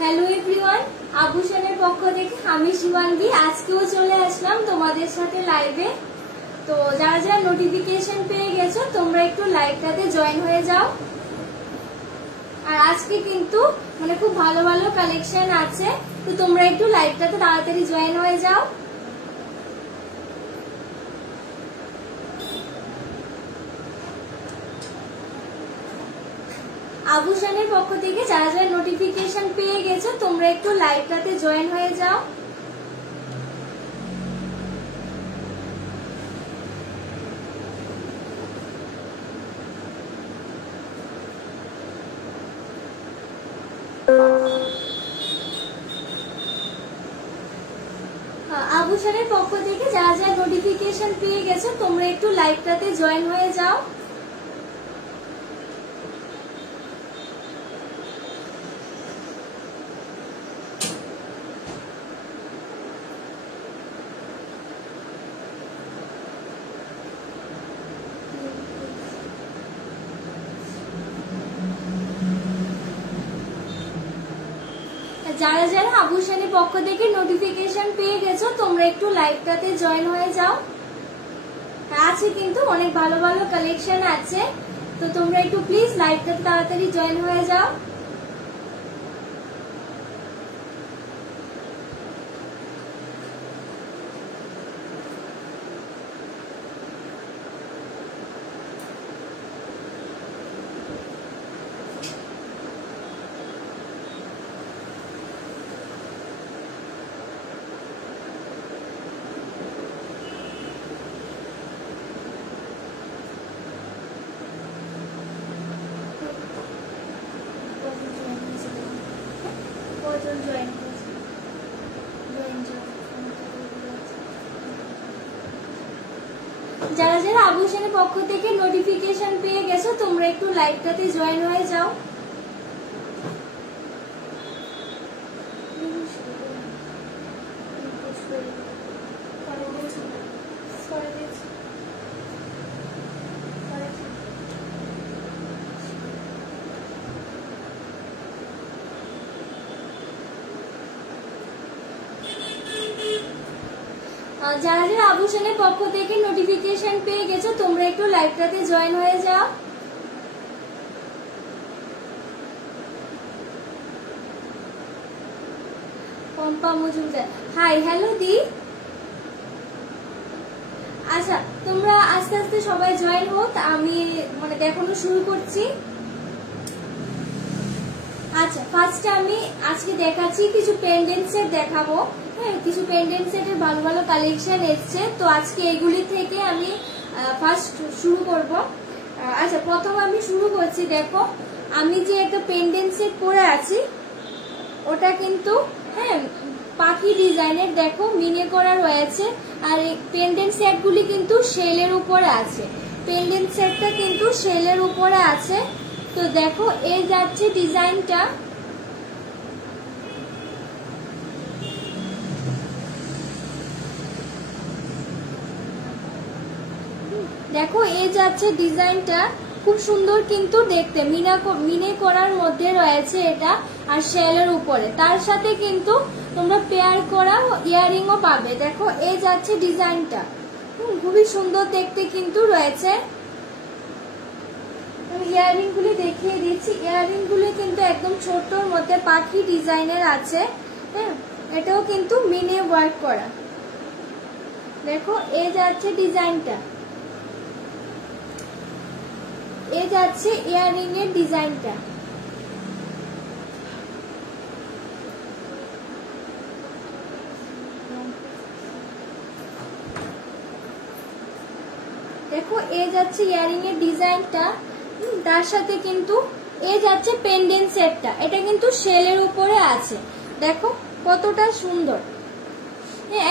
Hello everyone, আভূষণের পক্ষ থেকে আমি শিবাঙ্গী আজকেও চলে আসলাম তোমাদের সাথে লাইভে। তো যারা যারা নোটিফিকেশন পেয়ে গেছো তোমরা একটু লাইভটাতে জয়েন হয়ে যাও। আর আজকে কিন্তু মানে খুব ভালো ভালো কালেকশন আছে, তো তোমরা একটু লাইভটাতে তাড়াতাড়ি জয়েন হয়ে যাও। আভূষণের পক্ষ থেকে যারা যারা নোটিফিকেশন পেয়ে গেছো তোমরা একটু লাইভটাতে জয়েন হয়ে যাও। আভূষণের পক্ষ থেকে যারা যারা নোটিফিকেশন পেয়ে গেছো তোমরা একটু লাইভটাতে জয়েন হয়ে যাও। যারা যারা আভূষণের পক্ষ থেকে নোটিফিকেশন পেয়ে গেছো তোমরা একটু লাইভটাতে জয়েন হয়ে যাও। আছে কিন্তু অনেক ভালো ভালো কালেকশন আছে, তো তোমরা একটু প্লিজ লাইভটাতে তাড়াতাড়ি জয়েন হয়ে যাও। যারা যারা আভূষণের পক্ষ থেকে নোটিফিকেশন পেয়ে গেছো তোমরা একটু লাইভটাতে জয়েন হয়ে যাও। যারা যারা আভূষণের পক্ষ থেকে নোটিফিকেশন পেয়ে গেছো তোমরা একটু লাইভটাতে জয়েন হয়ে যাও। পম্পা মজুমদার, হাই, হ্যালো দি। আচ্ছা, তোমরা আস্তে আস্তে সবাই জয়েন হও, আমি মানে দেখানো শুরু করছি। আচ্ছা, ফার্স্টে আমি আজকে দেখাচ্ছি কিছু পেন্ডেন্ট সেট দেখাবো। হ্যাঁ, কিছু পেন্ডেন্ট সেটের ভালো ভালো কালেকশন এসছে, তো আজকে এগুলি থেকে আমি ফার্স্ট শুরু করব। আচ্ছা, প্রথম আমি শুরু করছি। দেখো, আমি যে একটা পেন্ডেন্ট সেট পরে আছি ওটা কিন্তু হ্যাঁ পাখি ডিজাইনের, দেখো মিনে করা রয়েছে। আর এই পেন্ডেন্ট সেটগুলি কিন্তু শেলের উপরে আছে। পেন্ডেন্ট সেটটা কিন্তু শেলের উপরে আছে। তো দেখো, এই যাচ্ছে ডিজাইনটা। দেখো, এই যাচ্ছে ডিজাইনটা, খুব সুন্দর কিন্তু দেখতে, মিনে করার মধ্যে রয়েছে এটা, আর শেলের উপরে। তার সাথে কিন্তু তোমরা পেয়ার করা ইয়ারিংও পাবে। দেখো, এই যাচ্ছে ডিজাইনটা, খুবই সুন্দর দেখতে কিন্তু রয়েছে। ইয়ারিং গুলি দেখিয়ে দিচ্ছি। ইয়ারিং গুলি কিন্তু একদম ছোটর মধ্যে পাখি ডিজাইনের আছে। হ্যাঁ, এটাও কিন্তু মিনে ওয়ার্ক করা। দেখো, এই যাচ্ছে ডিজাইনটা, এই যাচ্ছে ইয়ারিং এর ডিজাইনটা। দেখো, এই যাচ্ছে ইয়ারিং এর ডিজাইনটা। তার সাথে কিন্তু এই যাচ্ছে পেন্ডেন্ট সেটটা, এটা কিন্তু শেলের উপরে আছে। দেখো কতটা সুন্দর,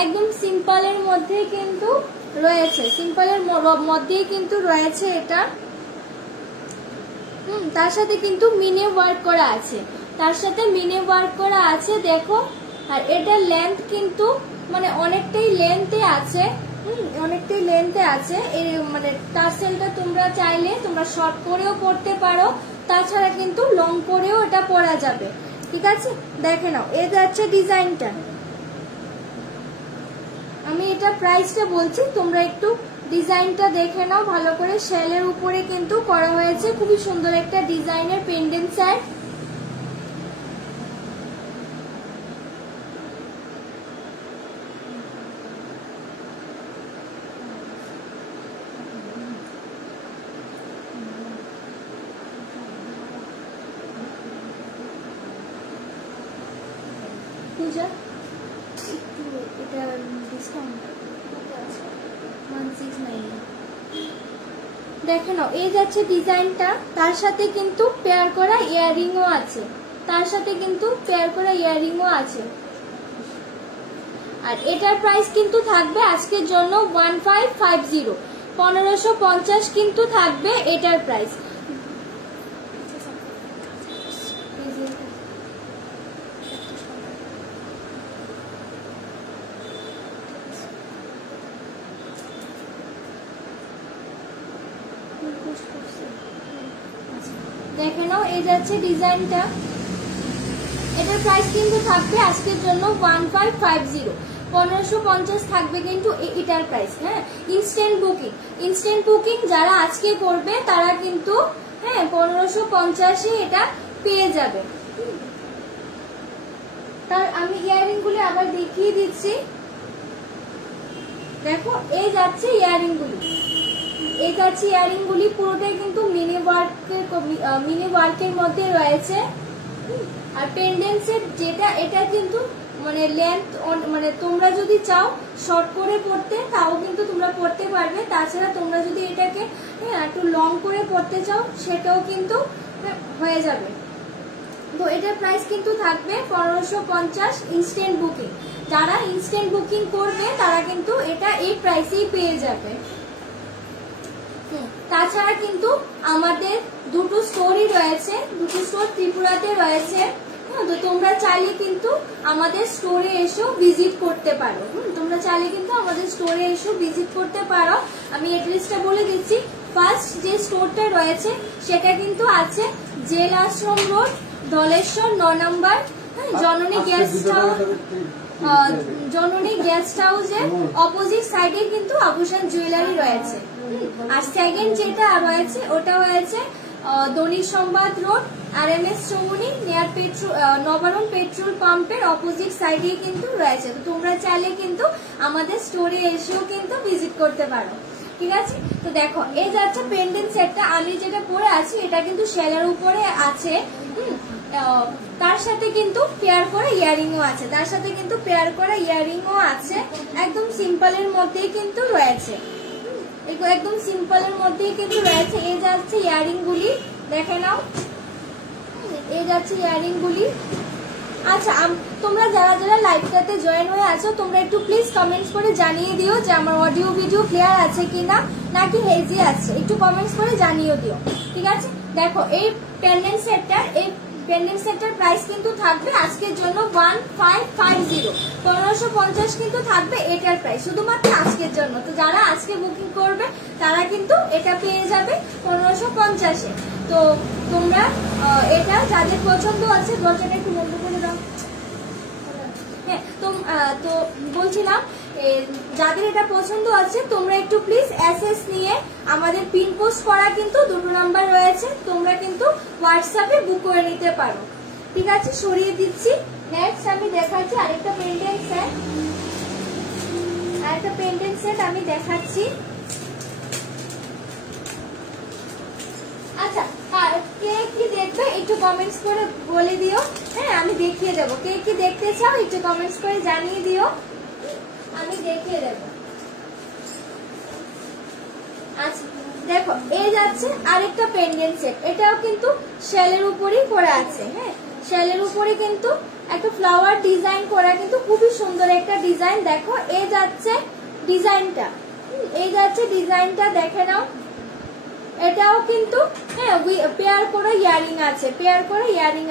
একদম সিম্পলের মধ্যে কিন্তু রয়েছে, সিম্পলের মধ্যেই কিন্তু রয়েছে এটা। তার সাথে কিন্তু মিনে ওয়ার্ক করা আছে, তার সাথে মিনে ওয়ার্ক করা আছে। দেখো, আর এটার লেন্থ কিন্তু মানে অনেকটাই লেন্থে আছে। অনেকটাই লেন্থে আছে। এই মানে টার্সেলটা তোমরা চাইলে তোমরা শর্ট করেও পরতে পারো, তাছাড়া কিন্তু লং করেও এটা পরা যাবে। ঠিক আছে, দেখে নাও এই যাচ্ছে ডিজাইনটা। আমি এটা প্রাইসটা বলছি, তোমরা একটু ডিজাইনটা দেখে নাও ভালো করে। শেলের উপরে কিন্তু করা হয়েছে, খুবই সুন্দর একটা ডিজাইনের পেন্ডেন্ট সেট। পূজা এটা ডিসকাউন্ট দেখে নাও, এই যাচ্ছে ডিজাইনটা। তার সাথে কিন্তু পেয়ার করা ইয়াররিংও আছে, তার সাথে কিন্তু পেয়ার করা ইয়াররিংও আছে। আর এটার প্রাইস কিন্তু থাকবে আজকের জন্য 1550, 1550 কিন্তু থাকবে এটার প্রাইস। দেখে নাও এই যাচ্ছে ডিজাইনটা, এটার প্রাইস কিন্তু থাকবে আজকের জন্য 1550, 1550 থাকবে কিন্তু এটার প্রাইস। হ্যাঁ, ইনস্ট্যান্ট বুকিং যারা আজকে করবে তারা কিন্তু 1550 এটা পেয়ে যাবে। তার আমি ইয়াররিং গুলি আবার দেখিয়ে দিচ্ছি। দেখো এই যাচ্ছে ইয়াররিং গুলি, এই যাচ্ছে ইয়াররিং গুলি পুরোটাই কিন্তু মিনি ওয়ার্কের মধ্যে রয়েছে। আর পেন্ডেন্ট সেট যেটা, এটা কিন্তু মানে লেন্থ মানে তোমরা যদি চাও শর্ট করে পড়তে তাও কিন্তু তোমরা পড়তে পারবে, তাছাড়া তোমরা যদি এটাকে একটু লং করে পড়তে চাও সেটাও কিন্তু হয়ে যাবে। তো এটার প্রাইস কিন্তু থাকবে 1550 ইনস্ট্যান্ট বুকিং। যারা ইনস্ট্যান্ট বুকিং করবে তারা কিন্তু এটা এই প্রাইসেই পেয়ে যাবে। তাছাড়া কিন্তু আমাদের দুটো স্টোরই রয়েছে, দুটো স্টোর ত্রিপুরাতে রয়েছে। তো তোমরা চাইলে কিন্তু আমাদের স্টোরে এসেও ভিজিট করতে পারো। তোমরা চাইলে কিন্তু আমাদের স্টোরে এসেও ভিজিট করতে পারো। আমি অ্যাড্রেসটা বলে দিচ্ছি। ফার্স্ট যে স্টোরটা রয়েছে সেটা কিন্তু আছে জেল আশ্রম রোড, ধলেশ্বর 9 নম্বর, জননী গেস্ট হাউসের অপোজিট সাইডে কিন্তু আভূষণ জুয়েলারি রয়েছে। আর সেকেন্ড যেটা রয়েছে ওটা হয়েছে দৈনিক সংবাদ road, RMS Chowmuhani near Nabarun petrol পাম্পের অপোজিট সাইডে কিন্তু রয়েছে। তো তোমরা চাইলে কিন্তু আমাদের স্টোরে এসেও কিন্তু ভিজিট করতে পারো। ঠিক আছে, তো দেখো এই যাচ্ছে পেন্ডেন্ট সেটটা। আমি যেটা পরে আছি এটা কিন্তু শেলের উপরে আছে, তার সাথে কিন্তু পেয়ার করে ইয়াররিংও আছে, তার সাথে কিন্তু পেয়ার করা ইয়াররিংও আছে। একদম সিম্পলের মধ্যেই কিন্তু রয়েছে, একদম সিম্পলের মধ্যেই কিন্তু রয়েছে। এই যাচ্ছে ইয়াররিং গুলি, দেখে নাও এই যাচ্ছে ইয়াররিং গুলি। আচ্ছা, তোমরা যারা যারা লাইভটাতে জয়েন হয়ে আছো তোমরা একটু প্লিজ কমেন্টস করে জানিয়ে দিও যে আমার অডিও ভিডিও ক্লিয়ার আছে কিনা নাকি হেজি আছে, একটু কমেন্টস করে জানিয়ে দিও। ঠিক আছে, দেখো এই পেন্ডেন্ট সেটটার প্রাইস কিন্তু থাকবে আজকের জন্য 1550, 1550 কিন্তু থাকবে এটার প্রাইস শুধুমাত্র আজকের জন্য। তো যারা আজকে বুকিং করবে তারা কিন্তু এটা পেয়ে যাবে 1550-এ। তো তোমরা এটা যাদের পছন্দ আছে, দরজাটা একটু বন্ধ করে দাও। হ্যাঁ, তো বলছিলাম যাদের এটা পছন্দ আছে তোমরা একটু প্লিজ এসএস নিয়ে আমাদের পিন পোস্ট করা কিন্তু দুটো নাম্বার রয়েছে, তোমরা কিন্তু হোয়াটসঅ্যাপে বুক করে নিতে পারো। ঠিক আছে, সরিয়ে দিচ্ছি। নেক্সট আমি দেখাচ্ছি আরেকটা পেন্ডেন্ট সেট আমি দেখাচ্ছি। আচ্ছা, কে কি দেখবে একটু কমেন্টস করে বলে দিও। হ্যাঁ, আমি দেখিয়ে দেবো। কে কি দেখতে চাও একটু কমেন্টস করে জানিয়ে দিও, আমি দেখিয়ে দেব। আচ্ছা, দেখো এই যাচ্ছে আরেকটা পেন্ডেন্ট সেট, এটাও কিন্তু শেলের উপরেই করা আছে। হ্যাঁ, শেলের উপরে কিন্তু একটা ফ্লাওয়ার ডিজাইন করা, কিন্তু খুবই সুন্দর একটা ডিজাইন। দেখো এই যাচ্ছে ডিজাইনটা, দেখে নাও। এটাও কিন্তু পেয়ার করে ইয়ারিং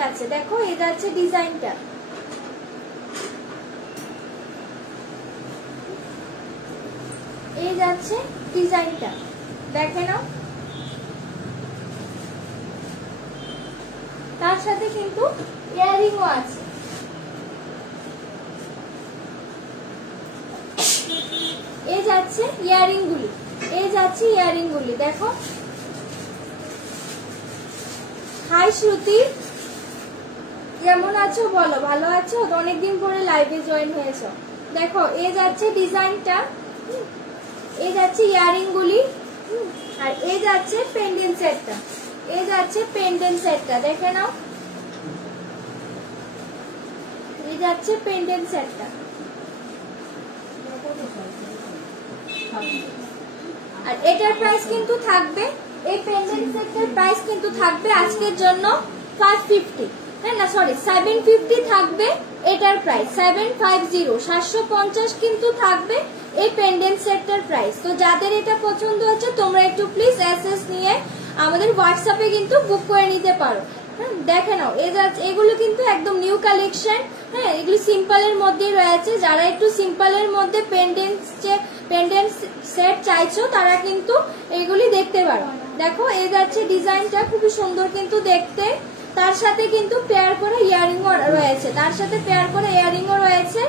আছে, দেখো এই যাচ্ছে ডিজাইনটা। এই যাচ্ছে ডিজাইনটা, দেখে নাও। তার সাথে কিন্তু ইয়ারিংও আছে। এই যাচ্ছে ইয়ারিং গুলি, এই যাচ্ছে ইয়ারিং গুলি, দেখো। হাই শ্রুতি, কেমন আছো বলো? ভালো আছো? অনেকদিন পরে লাইভে জয়েন হয়েছো। দেখো এই যাচ্ছে ডিজাইনটা, এই যাচ্ছে ইয়ারিং গুলি, আর এই যাচ্ছে পেন্ডেন্ট সেটটা, এই যাচ্ছে পেন্ডেন্ট সেটটা, দেখে নাও। এই যাচ্ছে পেন্ডেন্ট সেটটা। আর এটার প্রাইস কিন্তু থাকবে, এই পেন্ডেন্ট সেটের প্রাইস কিন্তু থাকবে আজকের জন্য 550, না সরি 750 থাকবে এটার প্রাইস, 750 750 কিন্তু থাকবে এই পেন্ডেন্ট সেটটার প্রাইস। তো যাদের এটা পছন্দ হচ্ছে তোমরা একটু প্লিজ এসএস নিয়ে আমাদের হোয়াটসঅ্যাপে কিন্তু বুক করে নিতে পারো। দেখে নাও এগুলো কিন্তু একদম নিউ কালেকশন। হ্যাঁ, এগুলো সিম্পলের মধ্যে রয়েছে। যারা একটু সিম্পলের মধ্যে পেন্ডেন্ট সেট চাইছো তারা কিন্তু এগুলি দেখতে পারো। দেখো এই যাচ্ছে ডিজাইনটা, খুবই সুন্দর কিন্তু দেখতে। তার সাথে কিন্তু পেয়ার করে ইয়ারিংও রয়েছে, তার সাথে পেয়ার করে ইয়ারিংও রয়েছে।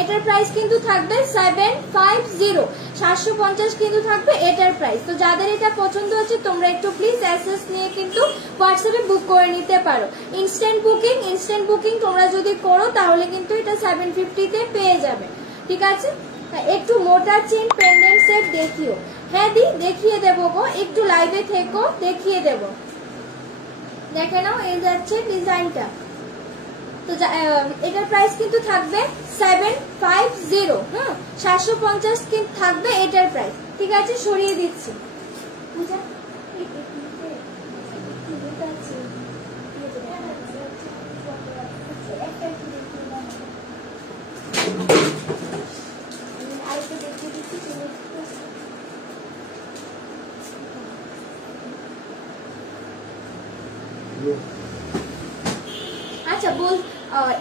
এটার প্রাইস কিন্তু থাকবে 750, 750 কিন্তু থাকবে এটার প্রাইস। তো যাদের এটা পছন্দ হচ্ছে তোমরা একটু প্লিজ এসএস নিয়ে কিন্তু হোয়াটসঅ্যাপে বুক করে নিতে পারো। ইনস্ট্যান্ট বুকিং তোমরা যদি করো তাহলে কিন্তু এটা 750 তে পেয়ে যাবে, ঠিক আছে। একটু মোটা চেন পেন্ডেন্ট সেট দেখিও। হ্যাঁ দি, দেখিয়ে দেবো গো, একটু লাইভে থেকো, দেখিয়ে দেবো। দেখে নাও এই যাচ্ছে ডিজাইনটা। তো এটার প্রাইস কিন্তু থাকবে 750, 750 কিন্তু থাকবে এটার প্রাইস, ঠিক আছে। সরিয়ে দিচ্ছি। আচ্ছা বল,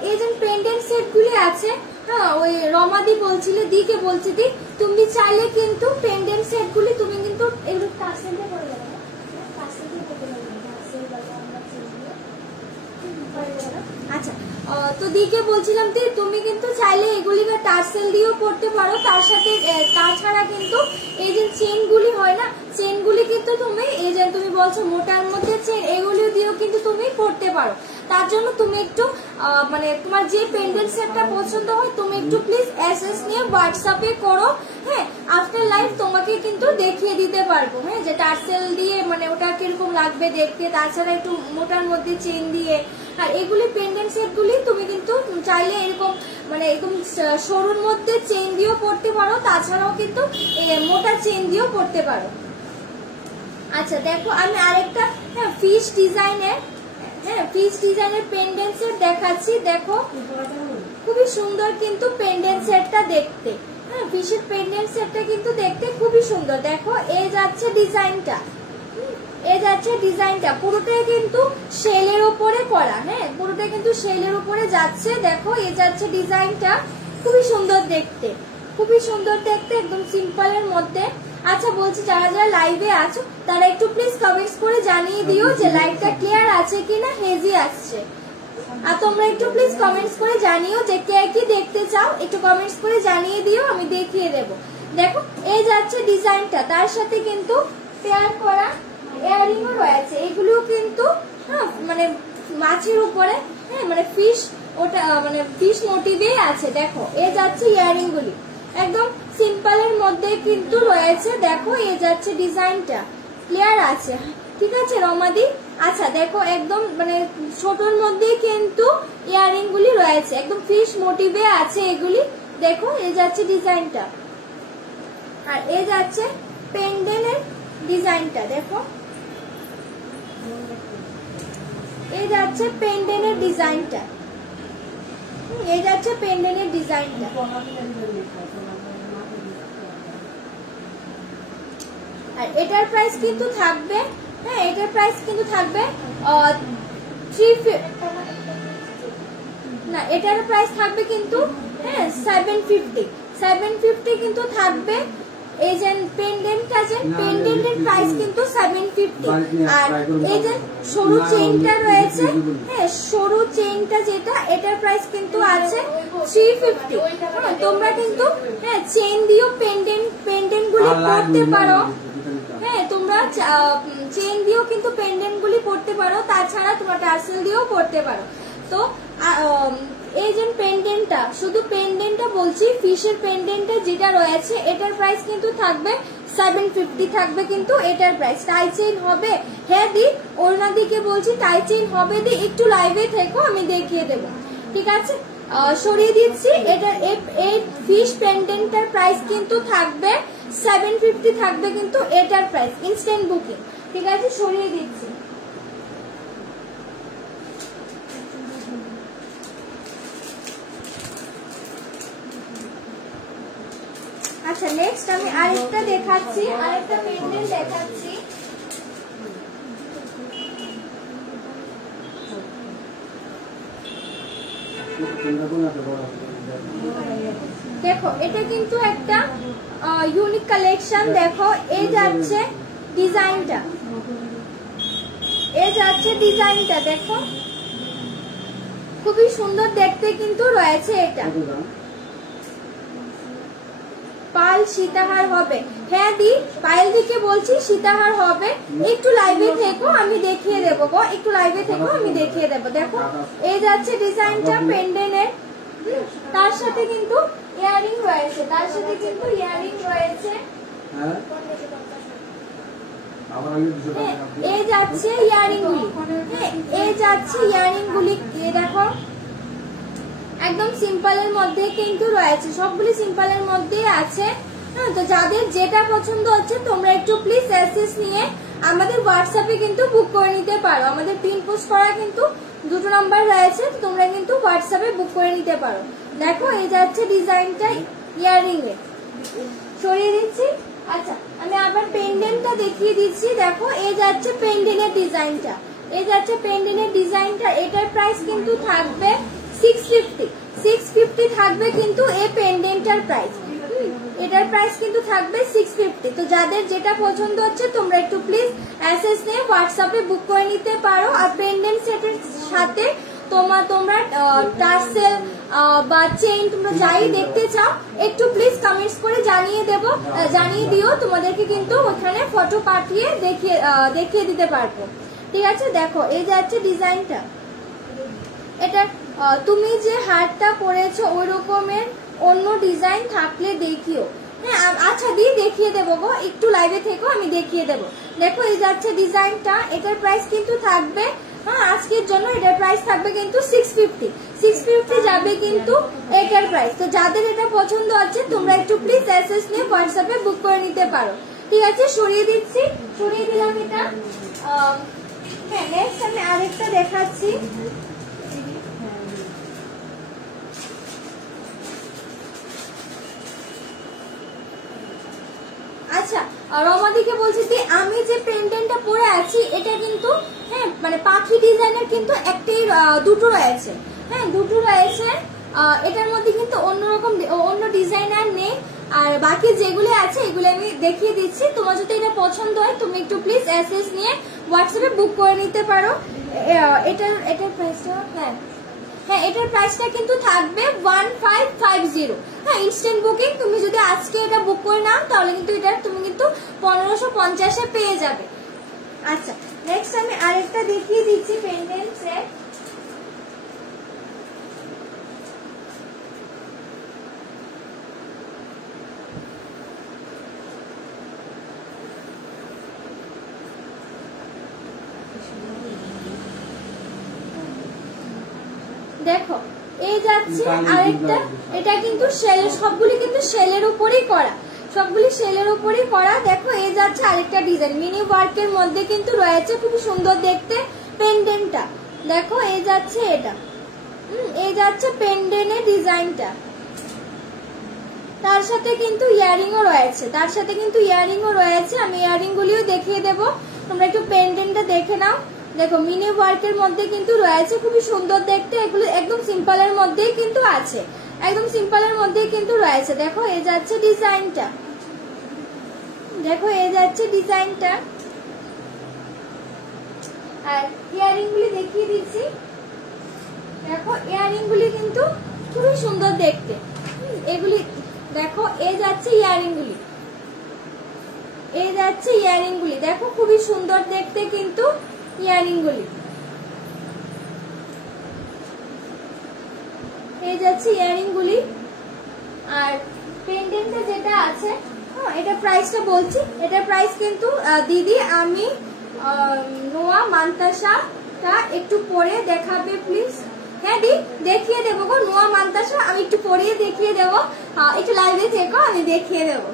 এই যে পেন্ডেন্ট সেট গুলি আছে, হ্যাঁ ওই রমাদি বলছিলে, দিকে বলছি দি তুমি চাইলে কিন্তু পেন্ডেন্ট সেট গুলি তুমি কিন্তু এগুলো পার্সেন্টে করে দেবে না, পার্সেন্টে করতে পারবে না। আচ্ছা, তো দিকে বলছিলাম যে তুমি কিন্তু চাইলে এগুলিকে টার্সেল দিয়েও পড়তে পারো। তার সাথে তাছাড়া কিন্তু এই যে চেন গুলি হয় না, চেন গুলি কিন্তু তুমি এই যে তুমি বলছো মোটার মধ্যে চেন, এগুলি দিয়েও কিন্তু তুমি পড়তে পারো। তার জন্য তুমি একটু মানে তোমার যে পেন্ডেন্ট সেটটা পছন্দ হয় তুমি একটু প্লিজ এসএস নিয়ে হোয়াটসঅ্যাপে করো। হ্যাঁ, আফটার লাইভ তোমাকে কিন্তু দেখিয়ে দিতে পারবো, হ্যাঁ, যে টার্সেল দিয়ে মানে ওটা কিরকম লাগবে দেখতে, তাছাড়া একটু মোটার মধ্যে চেন দিয়ে। আর এগুলি পেন্ডেন্ট সেট গুলি তুমি কিন্তু চাইলে এরকম মানে একদম সরুর মধ্যে চেন দিয়েও পড়তে পারো, তাছাড়াও কিন্তু মোটা চেন দিয়েও পড়তে পারো। আচ্ছা দেখো আমি আরেকটা ফিশ ডিজাইনের পেন্ডেন্ট সেট দেখাচ্ছি। দেখো খুবই সুন্দর কিন্তু পেন্ডেন্ট সেটটা দেখতে। হ্যাঁ, ফিশের পেন্ডেন্ট সেটটা কিন্তু দেখতে খুবই সুন্দর। দেখো এই যাচ্ছে ডিজাইনটা, এই যাচ্ছে ডিজাইনটা পুরোটাই কিন্তু শেলের উপরে করা। হ্যাঁ, পুরোটাই কিন্তু শেলের উপরে যাচ্ছে। দেখো এই যাচ্ছে ডিজাইনটা, খুবই সুন্দর দেখতে, খুবই সুন্দর দেখতে, একদম সিম্পলের মধ্যে। আচ্ছা বলছি, যারা যারা লাইভে আছো তারা একটু প্লিজ কমেন্টস করে জানিয়ে দিও যে লাইভটা ক্লিয়ার আছে কিনা, হেজি আসছে। আর তোমরা একটু প্লিজ কমেন্টস করে জানিও যে কে কি দেখতে চাও, একটু কমেন্টস করে জানিয়ে দিও, আমি দেখিয়ে দেব। দেখো এই যাচ্ছে ডিজাইনটা, তার সাথে কিন্তু পেয়ার করা ইয়ারিংও রয়েছে। এগুলোও কিন্তু মানে মাছের উপরে, হ্যাঁ মানে ফিশ, ওটা মানে ফিশ মোটিভে আছে। দেখো এই যাচ্ছে ইয়ারিং গুলি একদম সিম্পলের মধ্যে কিন্তু রয়েছে। দেখো এই যাচ্ছে ডিজাইনটা, ক্লিয়ার আছে, ঠিক আছে রমাদি। আচ্ছা দেখো একদম মানে ছোটর মধ্যে কিন্তু ইয়ারিং গুলি রয়েছে, একদম ফিশ মোটিভে আছে এগুলি। দেখো এই যাচ্ছে ডিজাইনটা, আর এই যাচ্ছে পেন্ডেন্টের ডিজাইনটা। দেখো এই যাচ্ছে পেন্ডেন্টের ডিজাইনটা, এই যাচ্ছে পেন্ডেন্টের ডিজাইনটা। আর এটার প্রাইস কিন্তু থাকবে, হ্যাঁ এটার প্রাইস কিন্তু থাকবে না, এটার প্রাইস থাকবে কিন্তু হ্যাঁ 750 কিন্তু থাকবে এই যে পেন্ডেন্ট আছে, পেন্ডেন্টের প্রাইস কিন্তু 750। আর এই যে সরু চেইনটা রয়েছে, হ্যাঁ সরু চেইনটা যেটা, এটার প্রাইস কিন্তু আছে 350। তোমরা কিন্তু হ্যাঁ চেইন দিয়েও পেন্ডেন্ট গুলি পড়তে পারো। হ্যাঁ তোমরা চেইন দিয়েও কিন্তু পেন্ডেন্ট গুলি পড়তে পারো, তাছাড়া তোমরা টার্সেল দিয়েও পড়তে পারো। তো এই যে পেন্ডেন্টটা, শুধু পেন্ডেন্টটা বলছি, ফিশের পেন্ডেন্টটা যেটা রয়েছে এটার প্রাইস কিন্তু থাকবে 750 থাকবে কিন্তু এটার প্রাইস। টাই চেইন হবে, হ্যাঁ দি ওনাদিকে বলছি টাই চেইন হবে দি, একটু লাইভে থেকো আমি দেখিয়ে দেব, ঠিক আছে? সরিয়ে দিচ্ছি। এটার এই ফিশ পেন্ডেন্টটার প্রাইস কিন্তু থাকবে 750 থাকবে কিন্তু এটার প্রাইস, ইনস্ট্যান্ট বুকিং, ঠিক আছে? সরিয়ে দিচ্ছি। আচ্ছা নেক্সট আমি আরেকটা দেখাচ্ছি, আরেকটা পেন্ডেন্ট দেখাচ্ছি। দেখো এটা কিন্তু একটা ইউনিক কালেকশন। দেখো এই যাচ্ছে ডিজাইনটা, এই যাচ্ছে ডিজাইনটা, দেখো খুবই সুন্দর দেখতে কিন্তু রয়েছে। এটা পাল সীতাহার হবে, হ্যাঁ দি পায়েল দিকে বলছি সীতাহার হবে, একটু লাইভে থেকো আমি দেখিয়ে দেবো গো, একটু লাইভে থেকো আমি দেখিয়ে দেবো। দেখো এই যাচ্ছে ডিজাইনটা পেন্ডেন্টের, তার সাথে কিন্তু ইয়ারিং রয়েছে, তার সাথে কিন্তু ইয়ারিং রয়েছে। এই যাচ্ছে ইয়ারিং গুলি, এই যাচ্ছে ইয়ারিং গুলি, দেখো একদম সিম্পলের মধ্যে কিন্তু রয়েছে, সবগুলি সিম্পলের মধ্যে আছে। হ্যাঁ তো যাদের যেটা পছন্দ হচ্ছে তোমরা একটু প্লিজ অ্যাক্সেস নিয়ে আমাদের হোয়াটসঅ্যাপে কিন্তু বুক করে নিতে পারো। আমাদের পিন পোস্ট করা কিন্তু দুটো নাম্বার রয়েছে, তোমরা কিন্তু হোয়াটসঅ্যাপে বুক করে নিতে পারো। দেখো এই যাচ্ছে ডিজাইনটা ইয়ারিং এর, সরিয়ে দিচ্ছি। আচ্ছা আমি আবার পেন্ডেন্টটা দেখিয়ে দিচ্ছি। দেখো এই যাচ্ছে পেন্ডেন্টের ডিজাইনটা, এই যাচ্ছে পেন্ডেন্টের ডিজাইনটা, এটার প্রাইস কিন্তু থাকবে 650 থাকবে কিন্তু এই পেন্ডেন্টটার প্রাইস, এটার প্রাইস কিন্তু থাকবে 650। তো যাদের যেটা পছন্দ হচ্ছে তোমরা একটু প্লিজ অ্যাক্সেস নিয়ে হোয়াটসঅ্যাপে বুক করে নিতে পারো। আর পেন্ডেন্ট সেটের সাথে তোমরা টার্সেল বা চেইন তোমরা যাই দেখতে চাও একটু প্লিজ কমেন্টস করে জানিয়ে দিও, তোমাদেরকে কিন্তু ওখানে ফটো পাঠিয়ে দেখিয়ে দিতে পারবো, ঠিক আছে? দেখো এই যাচ্ছে ডিজাইনটা, এটা তুমি যে হারটা করেছো ওই রকমের অন্য ডিজাইন থাকলে দেখিও। হ্যাঁ আচ্ছা দি দেখিয়ে দেবো গো, একটু লাইভে থেকো আমি দেখিয়ে দেবো। দেখো এই যাচ্ছে ডিজাইনটা, এটার প্রাইস কিন্তু থাকবে, হ্যাঁ আজকের জন্য এটার প্রাইস থাকবে কিন্তু 650 যাবে কিন্তু এটার প্রাইস। তো যাদের এটা পছন্দ আছে তোমরা একটু প্লিজ অ্যাক্সেস নিয়ে হোয়াটসঅ্যাপে বুক করে নিতে পারো, ঠিক আছে? সরিয়ে দিচ্ছি, সরিয়ে দিলাম এটা। হ্যাঁ নেক্সট আমি আরেকটা দেখাচ্ছি। আচ্ছা রমাদিকে বলছি যে আমি যে পেন্ডেন্টটা পরে আছি এটা কিন্তু হ্যাঁ মানে পাখি ডিজাইনের কিন্তু একটাই দুটো রয়েছে, হ্যাঁ দুটো রয়েছে। এটার মধ্যে কিন্তু অন্যরকম অন্য ডিজাইনার নেই, আর বাকি যেগুলো আছে এগুলো আমি দেখিয়ে দিচ্ছি। তোমার যদি এটা পছন্দ হয় তুমি একটু প্লিজ অ্যাক্সেস নিয়ে হোয়াটসঅ্যাপে বুক করে নিতে পারো। এটার প্রাইসটা হ্যাঁ এটার প্রাইসটা কিন্তু থাকবে 1550। হ্যাঁ ইনস্ট্যান্ট বুকিং, তুমি যদি আজকে এটা বুক করে নাও তাহলে কিন্তু এটা তুমি কিন্তু 1550 পেয়ে যাবে। আচ্ছা নেক্সট আমি আরেকটা দেখিয়ে দিচ্ছি পেন্ডেন্ট সেট। দেখো এই যাচ্ছে আরেকটা, এটা কিন্তু সবগুলি কিন্তু শেলের উপরই করা, সবগুলি শেলের উপরই করা। দেখো এই যাচ্ছে আরেকটা ডিজাইন, মিনি ওয়ার্কের মধ্যে কিন্তু রয়েছে, খুব সুন্দর দেখতে পেন্ডেন্টটা। দেখো এই যাচ্ছে এটা, এই যাচ্ছে পেন্ডেন্টের ডিজাইনটা, তার সাথে কিন্তু ইয়ারিংও রয়েছে, তার সাথে কিন্তু ইয়ারিংও রয়েছে। আমি ইয়ারিং গুলিও দেখিয়ে দেবো, তোমরা একটু পেন্ডেন্টটা দেখে নাও। দেখো মিনি ওয়ার্কের মধ্যে কিন্তু রয়েছে, খুবই সুন্দর দেখতে। এগুলো একদম সিম্পলের মধ্যেই কিন্তু আছে, একদম সিম্পলের মধ্যেই কিন্তু রয়েছে। দেখো এই যাচ্ছে ডিজাইনটা, দেখো এই যাচ্ছে ডিজাইনটা, আর ইয়ারিং গুলি দেখিয়ে দিচ্ছি। দেখো ইয়ারিং গুলি কিন্তু খুবই সুন্দর দেখতে, এগুলি দেখো এই যাচ্ছে ইয়ারিং গুলি, এই যাচ্ছে ইয়ারিং গুলি, দেখো খুবই সুন্দর দেখতে কিন্তু ইয়ারিং গুলি, এই যাচ্ছে ইয়ারিং গুলি। আর পেন্ডেন্টে যেটা আছে, এটা প্রাইসটা বলছি, এটা প্রাইস কিন্তু দিদি আমি নোয়া মান্তাসাটা একটু পরে দেখাবে প্লিজ। হ্যাঁ দি দেখিয়ে দেবো গো, নোয়া মান্তাসা আমি একটু পরিয়ে দেখিয়ে দেবো, একটু লাইভে থেকো আমি দেখিয়ে দেবো।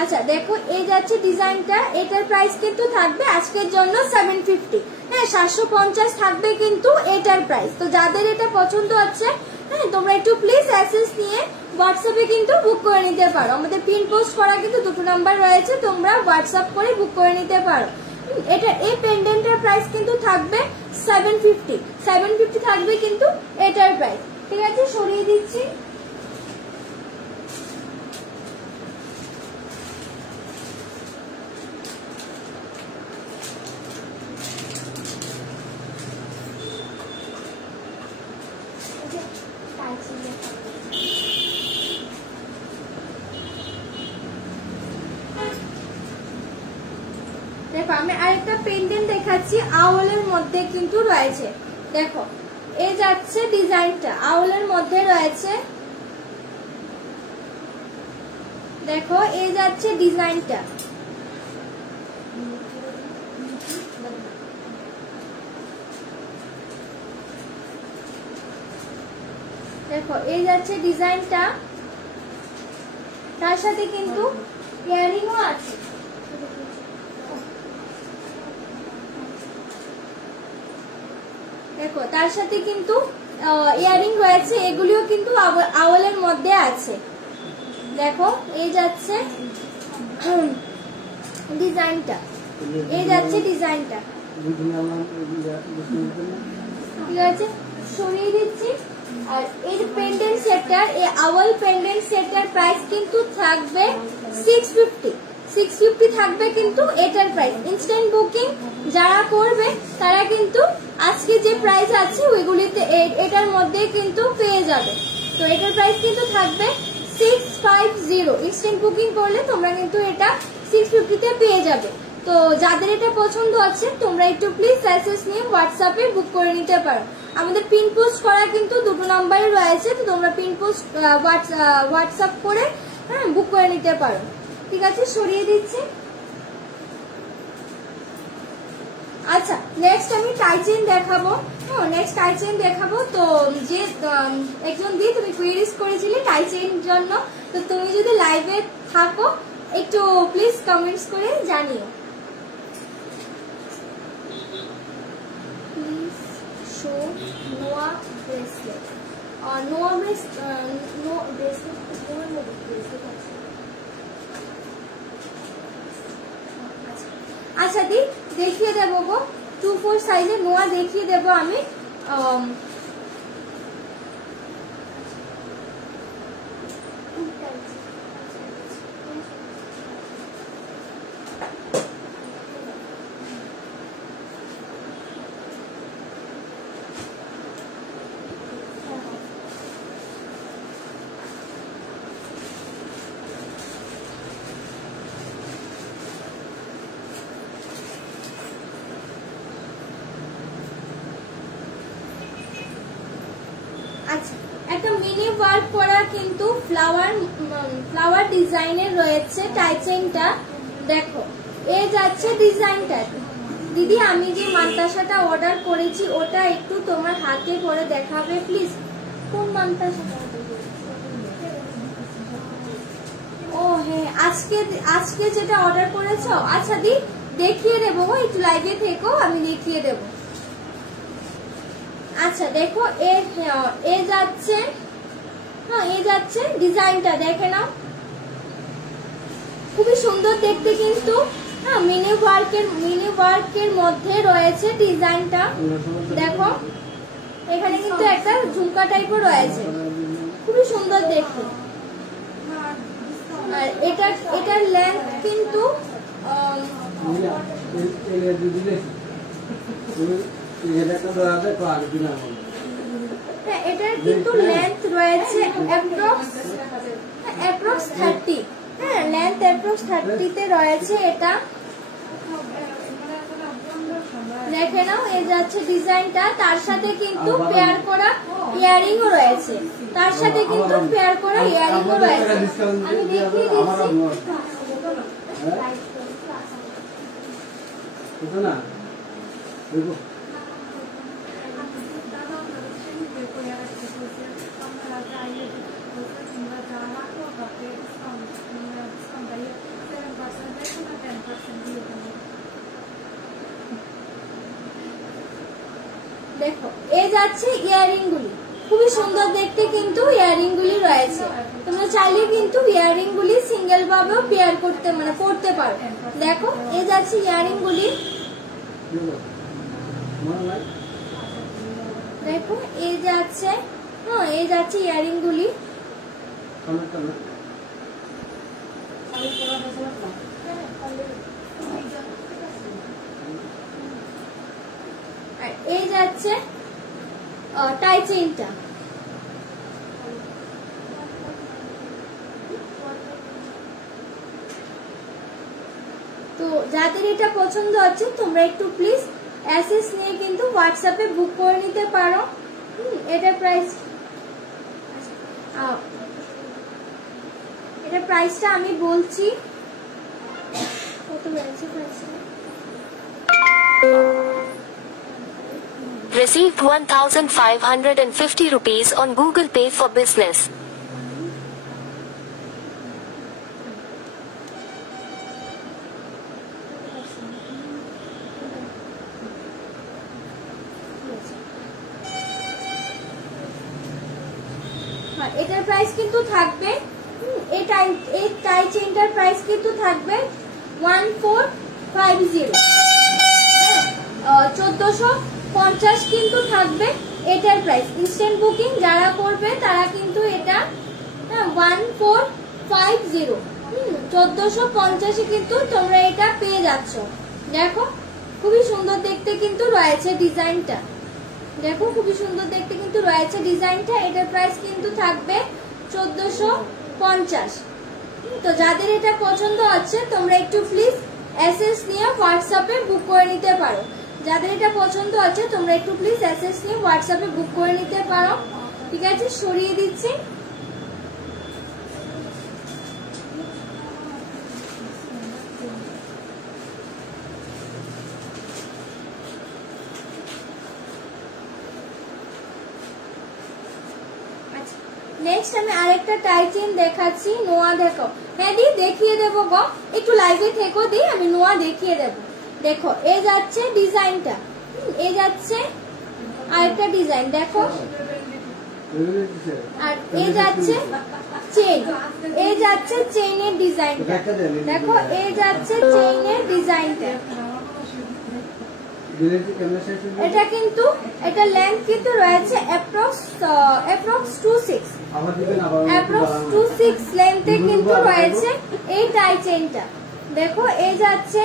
আচ্ছা দেখো এই যাচ্ছে ডিজাইনটা, এটার প্রাইস কিন্তু থাকবে আজকের জন্য 750। হ্যাঁ 750 থাকবে কিন্তু এটার প্রাইস। তো যাদের এটা পছন্দ হচ্ছে, হ্যাঁ তোমরা একটু প্লিজ অ্যাক্সেস নিয়ে হোয়াটসঅ্যাপে কিন্তু বুক করে নিতে পারো। আমাদের পিন পোস্ট করা কিন্তু 2টো নাম্বার রয়েছে, তোমরা হোয়াটসঅ্যাপ করে বুক করে নিতে পারো। এটা এই পেন্ডেন্টের প্রাইস কিন্তু থাকবে 750 থাকবে কিন্তু এটার প্রাইস। ঠিক আছে, সরিয়ে দিচ্ছি। দেখো আমি আরেকটা পেন্ডেন্ট দেখাচ্ছি, আউলের মধ্যে কিন্তু রয়েছে। দেখো এই যাচ্ছে ডিজাইনটা, আউলের মধ্যে রয়েছে। দেখো এই যাচ্ছে ডিজাইনটা, দেখো এই যাচ্ছে ডিজাইনটা, তার সাথে কিন্তু ইয়ারিংও আছে। দেখো তার সাথে কিন্তু ইয়ারিং রয়েছে, এগুলিও কিন্তু আওয়ালের মধ্যে আছে। দেখো এই যাচ্ছে ডিজাইনটা, এই যাচ্ছে ডিজাইনটা। ঠিক আছে, সরিয়ে দিচ্ছি। আর এই পেন্ডেন্ট সেটটার, এই আওয়াল পেন্ডেন্ট সেটটার প্রাইস কিন্তু থাকবে 650 থাকবে কিন্তু এটার প্রাইস। ইনস্ট্যান্ট বুকিং যারা করবে তারা কিন্তু আজকে যে প্রাইস আছে ওইগুলিতে এটার মধ্যে কিন্তু পেয়ে যাবে। তো এটার প্রাইস কিন্তু থাকবে 650। ইনস্ট্যান্ট বুকিং করলে তোমরা কিন্তু এটা 650 পেয়ে যাবে। তো যাদের এটা পছন্দ আছে তোমরা একটু প্লিজ অ্যাক্সেস নিয়ে হোয়াটসঅ্যাপে বুক করে নিতে পারো। আমাদের পিন পোস্ট করা কিন্তু 2টো নাম্বারে রয়েছে, তো তোমরা পিন পোস্ট হোয়াটসঅ্যাপ করে হ্যাঁ বুক করে নিতে পারো। ঠিক আছে, সরিয়ে দিচ্ছি। আচ্ছা নেক্সট আমি টাইচেন দেখাবো। নেক্সট টাইচেন দেখাবো। তো যে একজন দিয়ে তুমি কুইরিজ করেছিলে টাইচেন জন্য, তো তুমি যদি লাইভে থাকো একটু প্লিজ কমেন্টস করে জানিও। প্লিজ শো নোয়া ব্রেসলেট, নোয়া ব্রেসলেট আছে। আচ্ছা দি দেখিয়ে দেবো গো, 2-4 সাইজের নোয়া দেখিয়ে দেবো আমি। আচ্ছা একটা মিনি ওয়ার্ক করা কিন্তু ফ্লাওয়ার ডিজাইনের রয়েছে টাইচেনটা। দেখো এই যাচ্ছে ডিজাইনটা। দিদি আমি যে মান্তাসাটা অর্ডার করেছি ওটা একটু তোমার হাতে করে দেখাবে প্লিজ। কোন মান্তাসাটা? ও হ্যাঁ আজকে যেটা অর্ডার করেছো। আচ্ছা দি দেখিয়ে দেবো, একটু লাইভে থেকো আমি দেখিয়ে দেবো। আচ্ছা দেখো এ যাচ্ছে, হ্যাঁ এ যাচ্ছে ডিজাইনটা দেখে নাও, খুবই সুন্দর দেখতে কিন্তু। হ্যাঁ মিনি ওয়ার্কের মধ্যে রয়েছে ডিজাইনটা। দেখো এখানে কিন্তু একটা ঝুমকা টাইপের রয়েছে, খুবই সুন্দর দেখতে। আর এটার লেন্থ কিন্তু এটার কিন্তু লেন্থ রয়েছে অ্যাপ্রক্স 30। হ্যাঁ, লেন্থ অ্যাপ্রক্স 30 তে রয়েছে এটা। দেখে নাও, এই যাচ্ছে ডিজাইনটা, তার সাথে কিন্তু পেয়ার করা ইয়ারিংও রয়েছে, তার সাথে কিন্তু পেয়ার করা ইয়ারিংও রয়েছে। আমি দেখিয়ে দিচ্ছি। দেখো, এই যাচ্ছে ইয়ারিং গুলি, খুবই সুন্দর দেখতে কিন্তু ইয়ারিং গুলি রয়েছে। তোমরা চাইলে কিন্তু ইয়ারিং গুলি সিঙ্গেল ভাবেও পেয়ার করতে পড়তে পারো। দেখো, এই যাচ্ছে ইয়ারিং গুলি, দেখো এই যাচ্ছে, এই যাচ্ছে ইয়ারিং গুলি। আর এই যাচ্ছে টাই চেইনটা। তো যাদের এটা পছন্দ হচ্ছে তোমরা একটু প্লিজ অ্যাসেস নিয়ে কিন্তু হোয়াটসঅ্যাপে বুক করে নিতে পারো। এটা প্রাইসটা আমি বলছি, কত রয়েছে প্রাইসটা। Received 1,550 rupees on Google Pay for Business. এটার প্রাইস কিন্তু থাকবে, এই টাই চেইনটার প্রাইস কিন্তু থাকবে 1450। 1450 কিন্তু থাকবে এটার প্রাইস। ইনস্ট্যান্ট বুকিং যারা করবে তারা কিন্তু এটা 1450, 1450 কিন্তু তোমরা এটা পেয়ে যাচ্ছ। দেখো, খুবই সুন্দর দেখতে কিন্তু রয়েছে ডিজাইনটা। দেখো, খুবই সুন্দর দেখতে কিন্তু রয়েছে ডিজাইনটা। এটার প্রাইস কিন্তু থাকবে 1450। তো যাদের এটা পছন্দ হচ্ছে তোমরা একটু প্লিজ এসএস নিয়ে হোয়াটসঅ্যাপে বুক করে নিতে পারো। যাদের এটা পছন্দ হচ্ছে তোমরা একটু প্লিজ এসএস নিয়ে হোয়াটসঅ্যাপে বুক করে নিতে পারো। ঠিক আছে, সরিয়ে দিচ্ছি। নেক্সট আমি আরেকটা টাই চেইন দেখাচ্ছি। নোয়া দেখো, হ্যাঁ দি দেখিয়ে দেবো গো, একটু লাইভে থেকো দি, আমি নোয়া দেখিয়ে দেবো। দেখো, এই যাচ্ছে ডিজাইনটা, এই যাচ্ছে আরেকটা ডিজাইন দেখো, আর এই যাচ্ছে চেইন, এই যাচ্ছে চেইনের ডিজাইনটা। দেখো, এই যাচ্ছে চেইনের ডিজাইনটা। এটা কিন্তু এটা লেন্থ কিন্তু রয়েছে অ্যাপ্রক্স 26 লেন্থে কিন্তু রয়েছে এই টাই চেইনটা। দেখো, এই যাচ্ছে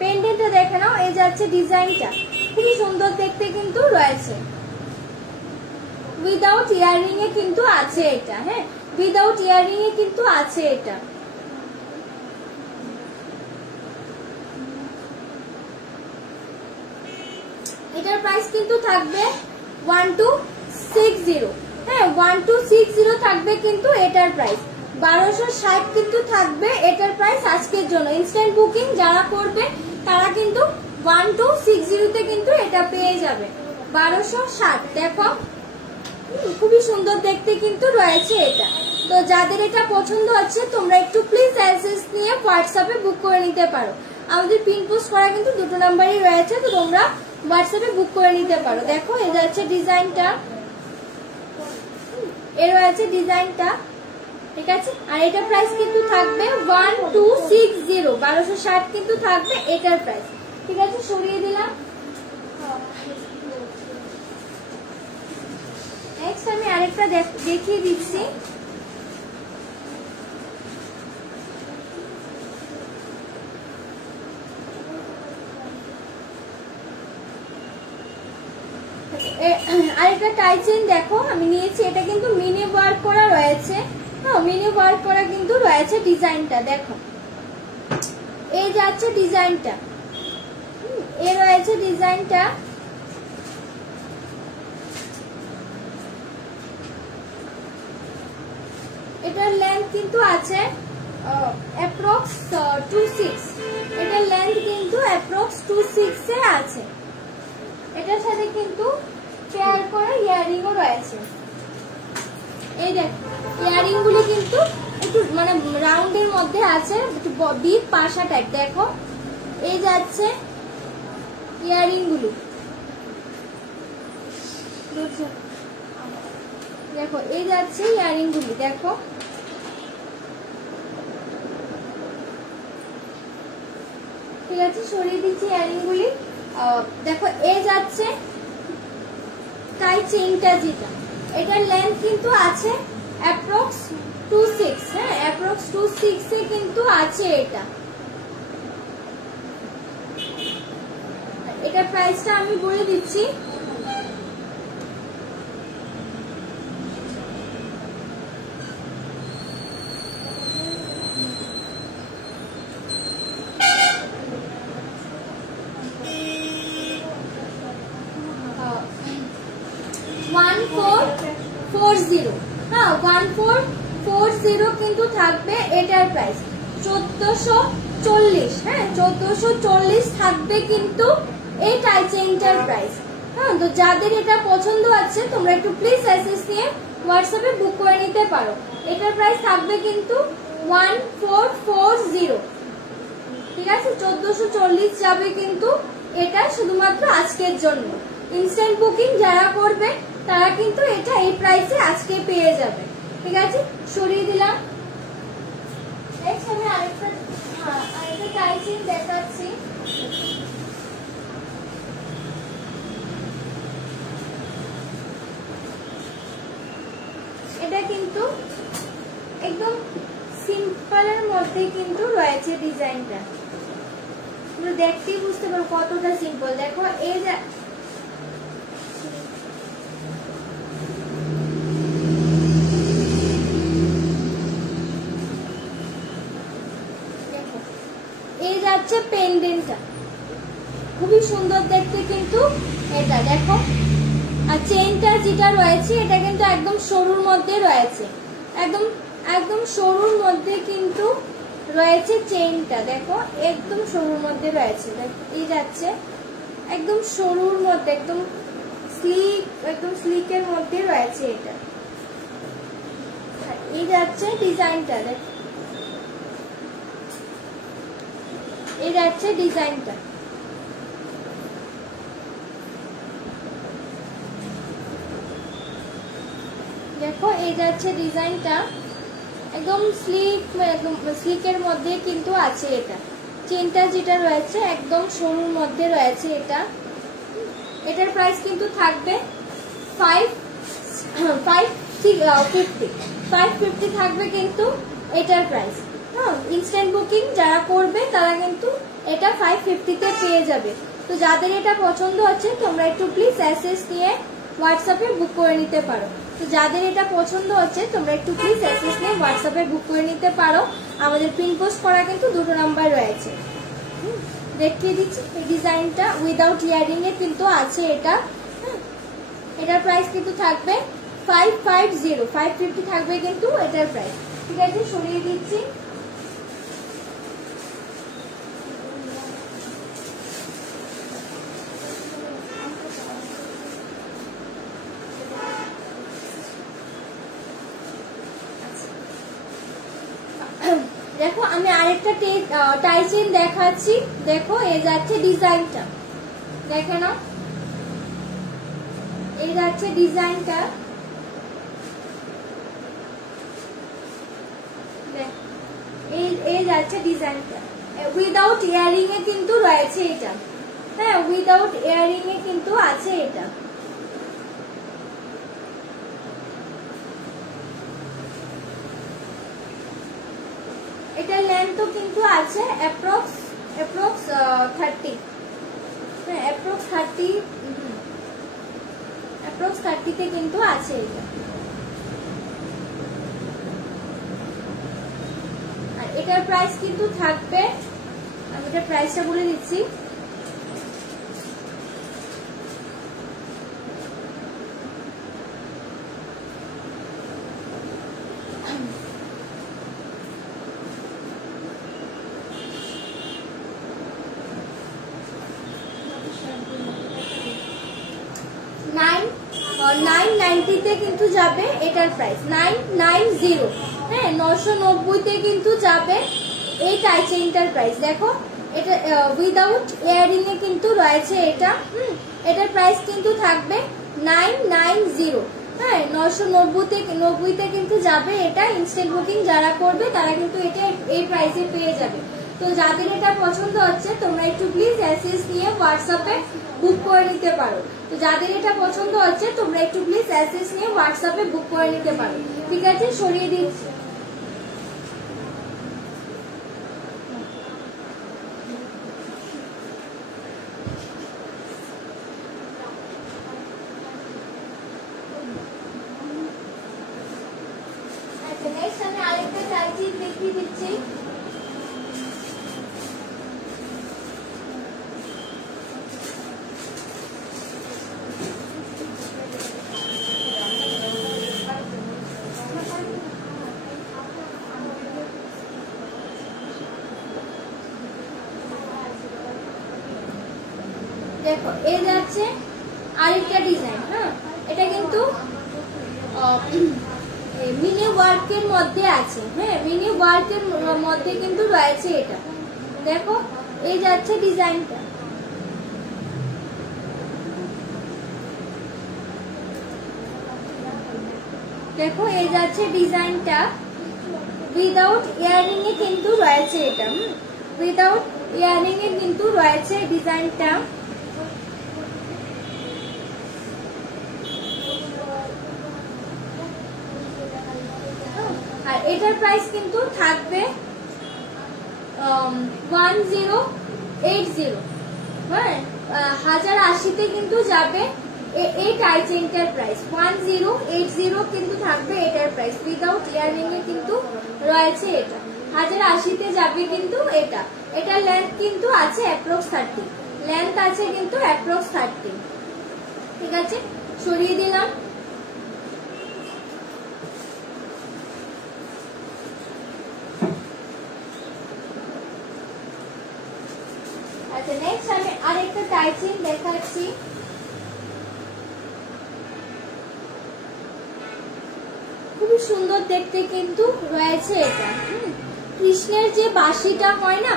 পেন্ডেন্টটা, দেখে নাও, এই যাচ্ছে ডিজাইনটা, খুবই সুন্দর দেখতে কিন্তু রয়েছে। উইদাউট ইয়ারিং এ কিন্তু আছে এটা। হ্যাঁ, উইদাউট ইয়ারিং এ কিন্তু আছে এটা। এটার প্রাইস কিন্তু থাকবে 1260। হ্যাঁ, 1260 থাকবে কিন্তু এটার প্রাইস। 1260 কিন্তু থাকবে এটার প্রাইস আজকের জন্য। ইনস্ট্যান্ট বুকিং যারা করবে তারা কিন্তু 1260 তে কিন্তু এটা পেয়ে যাবে। 1260। দেখো, খুবই সুন্দর দেখতে কিন্তু রয়েছে এটা। তো যাদের এটা পছন্দ হচ্ছে তোমরা একটু প্লিজ এসএস নিয়ে হোয়াটসঅ্যাপে বুক করে নিতে পারো। আমাদের পিন পোস্ট করা কিন্তু দুটো নাম্বারই রয়েছে, তো তোমরা হোয়াটসঅ্যাপে বুক করে নিতে পারো। দেখো, এই যাচ্ছে ডিজাইনটা, এর রয়েছে ডিজাইনটা। ঠিক আছে, আর এটার প্রাইস কিন্তু থাকবে 1260। 1260 কিন্তু থাকবে এটার প্রাইস। ঠিক আছে, সরিয়ে দিলাম। নেক্সট আমি আরেকটা দেখিয়ে দিচ্ছি। আরেকটা টাই চেইন দেখো আমি নিয়েছি, এটা কিন্তু মিনি ওয়ার্ক করা রয়েছে। হ্যাঁ, মিনি ওয়ার্ক করা কিন্তু রয়েছে। ডিজাইনটা দেখো, এই যাচ্ছে ডিজাইনটা, এ রয়েছে ডিজাইনটা। এটার লেন্থ কিন্তু আছে অ্যাপ্রক্স 26, এটার লেন্থ কিন্তু অ্যাপ্রক্স 26 এ আছে। এটার সাথে কিন্তু পেয়ার করে ইয়ারিংও রয়েছে। এই দেখো ইয়ারিং গুলি কিন্তু একটু মানে রাউন্ডের মধ্যে আছে, একটু বিগ পাশা টাইপ। দেখো এই যাচ্ছে ইয়ারিং গুলি, দেখো এই যাচ্ছে ইয়ারিং গুলি। দেখো ঠিক আছে, সরিয়ে দিচ্ছি ইয়ারিং গুলি। দেখো এই যাচ্ছে টাই চেইনটা, যেটা এটার লেন্থ কিন্তু আছে অ্যাপ্রক্স 26। হ্যাঁ, অ্যাপ্রক্স 26 এ কিন্তু আছে এটা। এটার প্রাইসটা আমি বলে দিচ্ছি। হ্যাঁ, 1440 কিন্তু থাকবে এটার প্রাইস। 1440। হ্যাঁ, 1440 থাকবে কিন্তু এই টাই চেইনটার প্রাইস। হ্যাঁ, তো যাদের এটা পছন্দ আছে তোমরা একটু প্লিজ এসএস নিয়ে হোয়াটসঅ্যাপে বুক করে নিতে পারো। এটার প্রাইস থাকবে কিন্তু 1440। ঠিক আছে, 1440 যাবে কিন্তু এটা শুধুমাত্র আজকের জন্য। ইনস্ট্যান্ট বুকিং যারা করবে তারা কিন্তু এটা এই প্রাইসে আজকে পেয়ে যাবে। ঠিক আছে, সরিয়ে দিলাম। নেক্সট আমি আরেকটা টাই চেইন দেখাচ্ছি। এটা কিন্তু একদম সিম্পলের মধ্যে কিন্তু রয়েছে ডিজাইনটা, তোমরা দেখতেই বুঝতে পারো কতটা সিম্পল। দেখো এই যে এই যাচ্ছে পেন্ডেন্টটা, খুবই সুন্দর দেখতে কিন্তু এটা। দেখো আর চেইনটা যেটা রয়েছে এটা কিন্তু একদম সরুর মধ্যে রয়েছে, একদম সরুর মধ্যে কিন্তু রয়েছে চেইনটা। দেখো একদম সরুর মধ্যে রয়েছে, এই যাচ্ছে একদম সরুর মধ্যে, একদম স্লিকের মধ্যে রয়েছে এটা। এই যাচ্ছে ডিজাইনটা, দেখো এই যাচ্ছে ডিজাইনটা। দেখো এই যাচ্ছে ডিজাইনটা, একদম স্লিকের মধ্যে কিন্তু আছে এটা। চেনটা যেটা রয়েছে একদম সরুর মধ্যে রয়েছে এটা। এটার প্রাইস কিন্তু থাকবে 550 থাকবে কিন্তু এটার প্রাইস। হ্যাঁ, ইনস্ট্যান্ট বুকিং যারা করবে তারা কিন্তু এটা 550-তে পেয়ে যাবে। তো যাদের এটা পছন্দ হচ্ছে তোমরা একটু প্লিজ এসএস নিয়ে হোয়াটসঅ্যাপে বুক করে নিতে পারো। তো যাদের এটা পছন্দ হচ্ছে তোমরা একটু প্লিজ এসএস নিয়ে হোয়াটসঅ্যাপে বুক করে নিতে পারো। আমাদের পিন পোস্ট করা কিন্তু 2টো নাম্বার রয়েছে, দেখিয়ে দিচ্ছি। এই ডিজাইনটা উইদাউট ইয়ারিং এ কিন্তু আছে এটা। এটার প্রাইস কিন্তু থাকবে 550 থাকবে কিন্তু এটার প্রাইস। ঠিক আছে, সরিয়ে দিচ্ছি। দেখো আমি আরেকটা টাই চেইন দেখাচ্ছি। দেখো এই যাচ্ছে ডিজাইনটা, দেখে না এই যাচ্ছে ডিজাইনটা। এই যাচ্ছে ডিজাইনটা উইদাউট ইয়ারিং এ কিন্তু রয়েছে এটা। হ্যাঁ, উইদাউট ইয়ারিং এ কিন্তু আছে এটা। এটার লেন্থও কিন্তু আছে অ্যাপ্রক্স 30। হ্যাঁ, অ্যাপ্রক্স 30। অ্যাপ্রক্স 30-তে কিন্তু আছে এটা। আর এটার প্রাইস কিন্তু থাকবে, আমি এটার প্রাইসটা বলে দিচ্ছি, $990-তে কিন্তু যাবে এটার প্রাইস, 990। হ্যাঁ, 990-তে কিন্তু যাবে এই টাই চেইনটার প্রাইস। দেখো এটা উইদাউট ইয়ারিং এ কিন্তু রয়েছে এটা। এটার প্রাইস কিন্তু থাকবে 990। হ্যাঁ, 990-তে কিন্তু যাবে এটা। ইনস্ট্যান্ট বুকিং যারা করবে তারা কিন্তু এটা এই প্রাইসে পেয়ে যাবে। তো যাদের এটা পছন্দ হচ্ছে তোমরা একটু প্লিজ এসএস নিয়ে হোয়াটসঅ্যাপে বুক করে নিতে পারো। তো যাদের এটা পছন্দ হচ্ছে তোমরা একটু প্লিজ এসএস নিয়ে হোয়াটসঅ্যাপে বুক করে নিতে পারো। ঠিক আছে, সরিয়ে দিচ্ছি। আচ্ছা, নেক্সট আমি আরেকটা টাইচিং দেখিয়ে দিচ্ছি। দেখো এই যাচ্ছে আরেকটা ডিজাইন। হ্যাঁ, এটা কিন্তু মিনি ওয়ার্কের মধ্যে আছে। হ্যাঁ, মিনি ওয়ার্কের মধ্যে কিন্তু রয়েছে এটা। দেখো এই যাচ্ছে ডিজাইনটা, দেখো এই যাচ্ছে ডিজাইনটা, উইদাউট ইয়ারিং এ কিন্তু রয়েছে এটা। উইদাউট ইয়ারিং এ কিন্তু রয়েছে ডিজাইনটা। আর এটার প্রাইস কিন্তু থাকবে 1080। হ্যাঁ, 1080-তে কিন্তু যাবে এই টাই চেইনটার প্রাইস। 1080 কিন্তু থাকবে এটার প্রাইস। উইদাউট ইয়ারিং এ কিন্তু রয়েছে এটা। 1080-তে যাবে কিন্তু এটা। এটার লেন্থ কিন্তু আছে অ্যাপ্রক্স 30। লেন্থ আছে কিন্তু অ্যাপ্রক্স 30। ঠিক আছে, সরিয়ে দিলাম। আচ্ছা, নেক্সট আমি আরেকটা টাই চেইন দেখাচ্ছি। খুবই সুন্দর দেখতে কিন্তু রয়েছে এটা। কৃষ্ণের যে বাঁশিটা হয় না,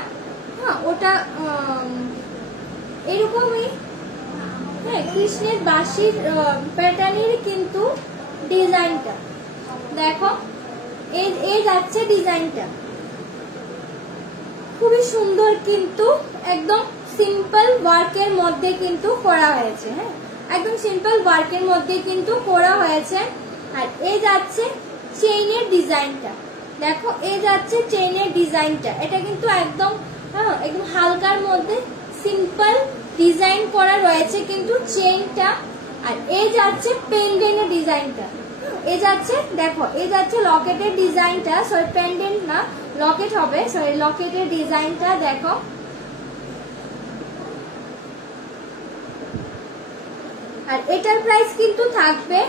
হ্যাঁ ওটা এরকমই। হ্যাঁ, কৃষ্ণের বাঁশির প্যাটার্নের কিন্তু ডিজাইনটা। দেখো এই যাচ্ছে ডিজাইনটা, খুবই সুন্দর কিন্তু একদম সিম্পল ওয়ার্কের মধ্যে কিন্তু করা হয়েছে। হ্যাঁ, একদম সিম্পল ওয়ার্কের মধ্যে কিন্তু করা হয়েছে। আর এই যাচ্ছে চেইনের ডিজাইনটা। দেখো এই যাচ্ছে চেইনের ডিজাইনটা। এটা কিন্তু একদম একদম হালকার মধ্যে সিম্পল ডিজাইন করা রয়েছে কিন্তু চেইনটা। আর এই যাচ্ছে পেন্ডেন্টের ডিজাইনটা। এই যাচ্ছে, দেখো এই যাচ্ছে লকেটের ডিজাইনটা। সরি, পেন্ডেন্ট না, লকেট হবে। সরি, লকেটের ডিজাইনটা দেখো। আর এটার প্রাইস কিন্তু থাকবে,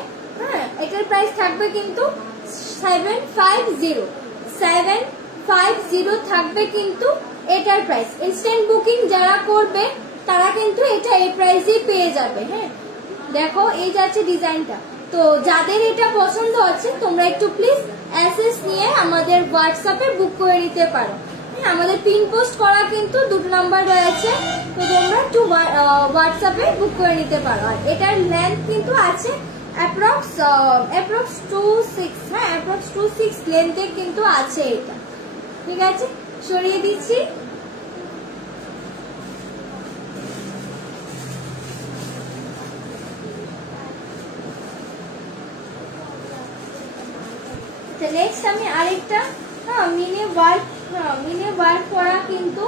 হ্যাঁ এটার প্রাইস থাকবে কিন্তু 750 থাকবে কিন্তু এটার প্রাইস। ইনস্ট্যান্ট বুকিং যারা করবে তারা কিন্তু এটা এই প্রাইসেই পেয়ে যাবে। হ্যাঁ, দেখো এই যাচ্ছে ডিজাইনটা। তো যাদের এটা পছন্দ হচ্ছে তোমরা একটু প্লিজ এসএস নিয়ে আমাদের হোয়াটসঅ্যাপে বুক করে নিতে পারো। আমাদের পিন পোস্ট করা কিন্তু দুটো নাম্বার রয়েছে, তো তোমরা একটু হোয়াটসঅ্যাপে বুক করে নিতে পারো। আর এটার লেন্থ কিন্তু আছে অ্যাপ্রক্স 26। হ্যাঁ, অ্যাপ্রক্স 26 লেন্থে কিন্তু আছে এটা। ঠিক আছে, সরিয়ে দিচ্ছি। নেক্সট আমি আরেকটা মিনি ওয়ার্ক করা কিন্তু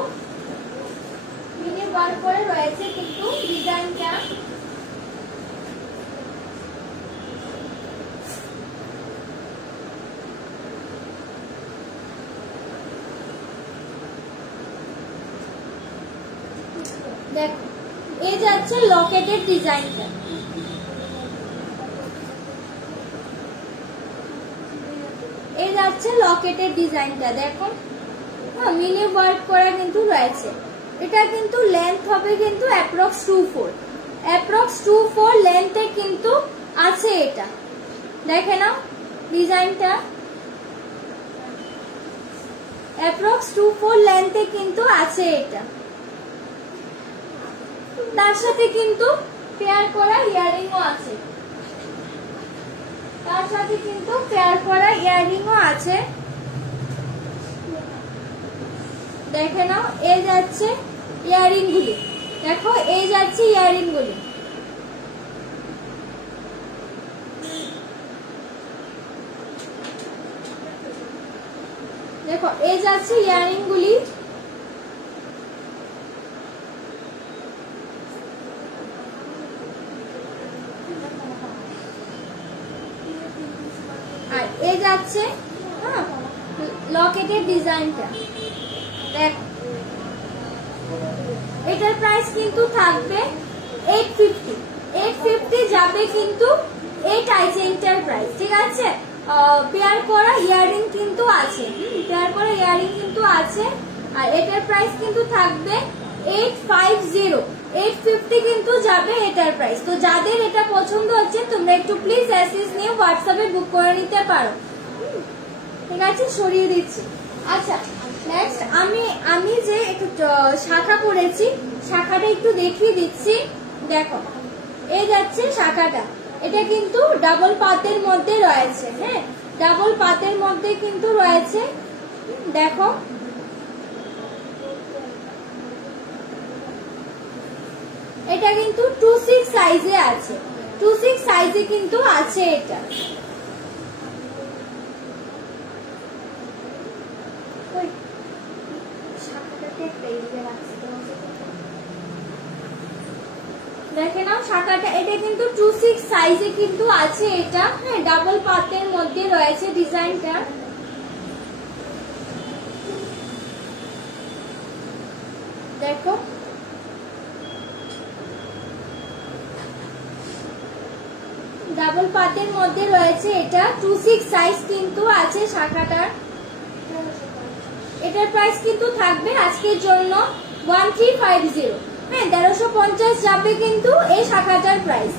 মিনি ওয়ার্ক করে রয়েছে কিন্তু ডিজাইনটা। দেখো এই যাচ্ছে লকেটের ডিজাইনটা, এই যাচ্ছে লকেটের ডিজাইনটা। দেখো মিনি ওয়ার্ক করা কিন্তু রয়েছে। এটা কিন্তু লেন্থ হবে কিন্তু অ্যাপ্রক্স 2.4 লেন্থে কিন্তু আছে এটা। দেখে নাও ডিজাইনটা, অ্যাপ্রক্স 2.4 লেন্থে কিন্তু আছে এটা। তার সাথে কিন্তু পেয়ার করা ইয়াররিংও আছে, তার সাথে কিন্তু পেয়ার করা ইয়াররিংও আছে। দেখে নাও এই যাচ্ছে ইয়াররিং গুলি, দেখো এই যাচ্ছে ইয়াররিং গুলি। দেখো এই যাচ্ছে ইয়াররিং গুলি। আর এই যাচ্ছে লকেটের ডিজাইনটা। দেখো এটার প্রাইস কিন্তু থাকবে 850 যাবে কিন্তু এই টাই চেইনটার প্রাইস, ঠিক আছে। পেয়ার করা ইয়াররিং কিন্তু আছে, পেয়ার করা ইয়াররিং কিন্তু আছে। আর এটার প্রাইস কিন্তু থাকবে 850 কিন্তু যাবে এটার প্রাইস। তো যাদের এটা পছন্দ হচ্ছে তোমরা একটু প্লিজ অ্যাসেস নিয়ে হোয়াটসঅ্যাপে বুক করে নিতে পারো, ঠিক আছে। সরিয়ে দিচ্ছি। আচ্ছা নেক্সট আমি যে একটু শাখা করেছি, শাখাটা একটু দেখিয়ে দিচ্ছি। দেখো এই যাচ্ছে শাখাটা, এটা কিন্তু ডাবল পাতের মধ্যে রয়েছে, হ্যাঁ ডাবল পাতের মধ্যে কিন্তু রয়েছে। দেখো এটা কিন্তু 26 সাইজে আছে, 26 সাইজে কিন্তু আছে এটা। দেখে নাও শাখাটা, এটা কিন্তু 26 সাইজে কিন্তু আছে এটা, হ্যাঁ ডাবল পাতের মধ্যে রয়েছে ডিজাইনটা। দেখো ডাবল পাতের মধ্যে রয়েছে এটা, 26 সাইজ কিন্তু আছে শাখাটার। এটার প্রাইস কিন্তু থাকবে আজকের জন্য 1350, হ্যাঁ 1350 যাবে কিন্তু এই শাখাটার প্রাইস।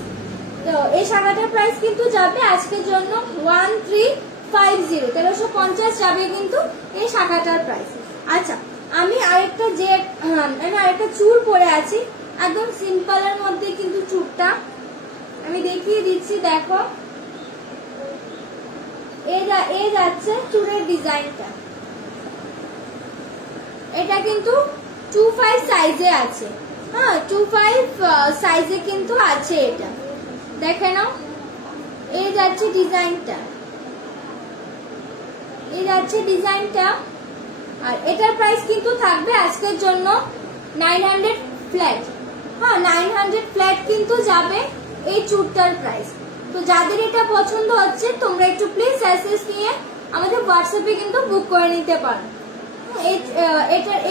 তো এই শাখাটার প্রাইস কিন্তু যাবে আজকের জন্য 1350, 1350 যাবে কিন্তু এই শাখাটার প্রাইস। আচ্ছা আমি আরেকটা চুড় পরে আছি, একদম সিম্পলের মধ্যে কিন্তু চুড়টা আমি দেখিয়ে দিচ্ছি। দেখো এই যাচ্ছে চুড়ের ডিজাইনটা, এটা কিন্তু 25 সাইজে আছে, হ্যাঁ 25 সাইজে কিন্তু আছে এটা। দেখে নাও এই যাচ্ছে ডিজাইনটা, এই যাচ্ছে ডিজাইনটা। আর এটার প্রাইস কিন্তু থাকবে আজকের জন্য 900 ফ্ল্যাট, হ্যাঁ 900 ফ্ল্যাট কিন্তু যাবে এই চুড়টার প্রাইস। তো যাদের এটা পছন্দ হচ্ছে তোমরা একটু প্লিজ অ্যাসেস নিয়ে আমাদের হোয়াটসঅ্যাপে কিন্তু বুক করে নিতে পারো।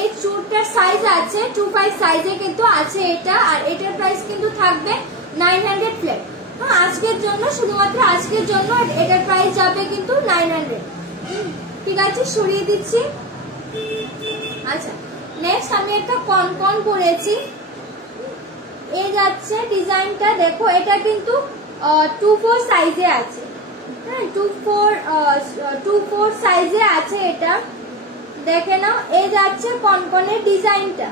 এই চুড়টার সাইজ আছে 25 সাইজে কিন্তু আছে এটা। আর এটার প্রাইস কিন্তু থাকবে 900 ফ্ল্যাট, হ্যাঁ আজকের জন্য, শুধুমাত্র আজকের জন্য এটার প্রাইস যাবে কিন্তু 900, ঠিক আছে। সরিয়ে দিচ্ছি। আচ্ছা নেক্সট আমি একটা কনকন পরেছি, এই যাচ্ছে ডিজাইনটা। দেখো এটা কিন্তু 24 সাইজে আছে, হ্যাঁ 24 সাইজে আছে এটা। দেখে নাও এই যাচ্ছে কনকনের ডিজাইনটা,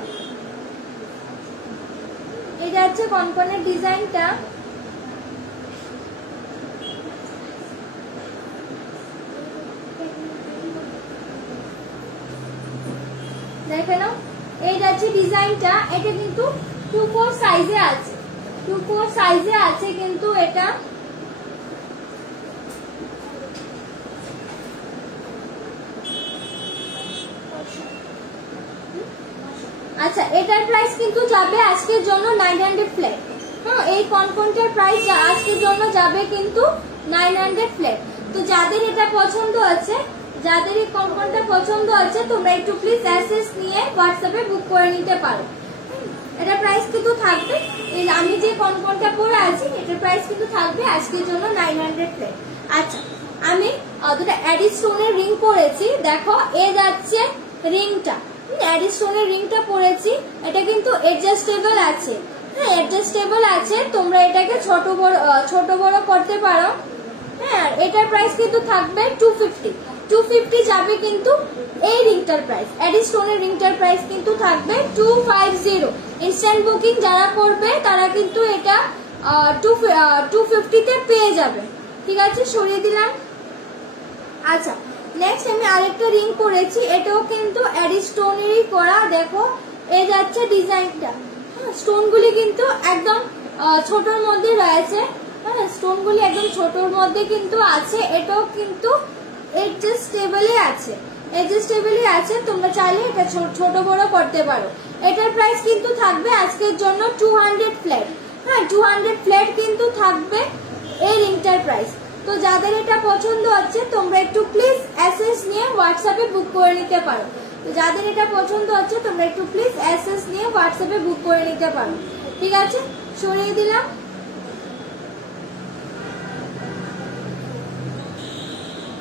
এই যাচ্ছে কনকনের ডিজাইনটা। দেখে নাও এই যাচ্ছে ডিজাইনটা, এটা কিন্তু 24 সাইজে আছে, 24 সাইজে আছে কিন্তু এটা। আচ্ছা এটার প্রাইস কিন্তু যাবে আজকের জন্য 900 ফ্ল্যাট, হ্যাঁ এই কনকনটার প্রাইস আজকের জন্য যাবে কিন্তু 900 ফ্ল্যাট। তো যাদের এটা পছন্দ আছে, যাদের এই কনকনটা পছন্দ আছে তোমরা একটু প্লিজ অ্যাসেস নিয়ে হোয়াটসঅ্যাপে বুক করে নিতে পারো। এটা প্রাইস কিন্তু থাকবে, আমি যে কনকনটা পরে আছি এটার প্রাইস কিন্তু থাকবে আজকের জন্য 900 ফ্ল্যাট। আচ্ছা, আমি দুটো অ্যাডি স্টোনের রিং পরেছি, দেখো এ যাচ্ছে রিংটা, অ্যাডি স্টোনের রিংটা পরেছি, এটা কিন্তু অ্যাডজাস্টেবল আছে, হ্যাঁ অ্যাডজাস্টেবল আছে, তোমরা এটাকে ছোট বড় করতে পারো। হ্যাঁ, এটার প্রাইস কিন্তু থাকবে 250 যাবে কিন্তু এই রিংটার প্রাইস, অ্যাডি স্টোনের রিংটার প্রাইস কিন্তু থাকবে 250। ইনস্ট্যান্ট বুকিং যারা করবে তারা কিন্তু এটা 250 তে পেয়ে যাবে। ঠিক আছে, সরিয়ে দিলাম। আচ্ছা, নেক্সট আমি আরেকটা রিং পরেছি, এটাও কিন্তু অ্যাডি স্টোনেরই করা, দেখো এই যাচ্ছে ডিজাইনটা, স্টোনগুলি কিন্তু একদম ছোটর মধ্যে রয়েছে, হ্যাঁ স্টোনগুলি একদম ছোটর মধ্যে কিন্তু আছে, এটাও কিন্তু অ্যাডজাস্টেবলই আছে, তোমরা চাইলে এটা ছোট বড় করতে পারো। এটার প্রাইস কিন্তু থাকবে আজকের জন্য 200 ফ্ল্যাট, হ্যাঁ 200 ফ্ল্যাট কিন্তু থাকবে এই রিংটার প্রাইস। তো যাদের এটা পছন্দ হচ্ছে তোমরা একটু প্লিজ এসএস নিয়ে হোয়াটসঅ্যাপে বুক করে নিতে পারো, তো যাদের এটা পছন্দ হচ্ছে তোমরা একটু প্লিজ এসএস নিয়ে হোয়াটসঅ্যাপে বুক করে নিতে পারো। ঠিক আছে, সরিয়ে দিলাম।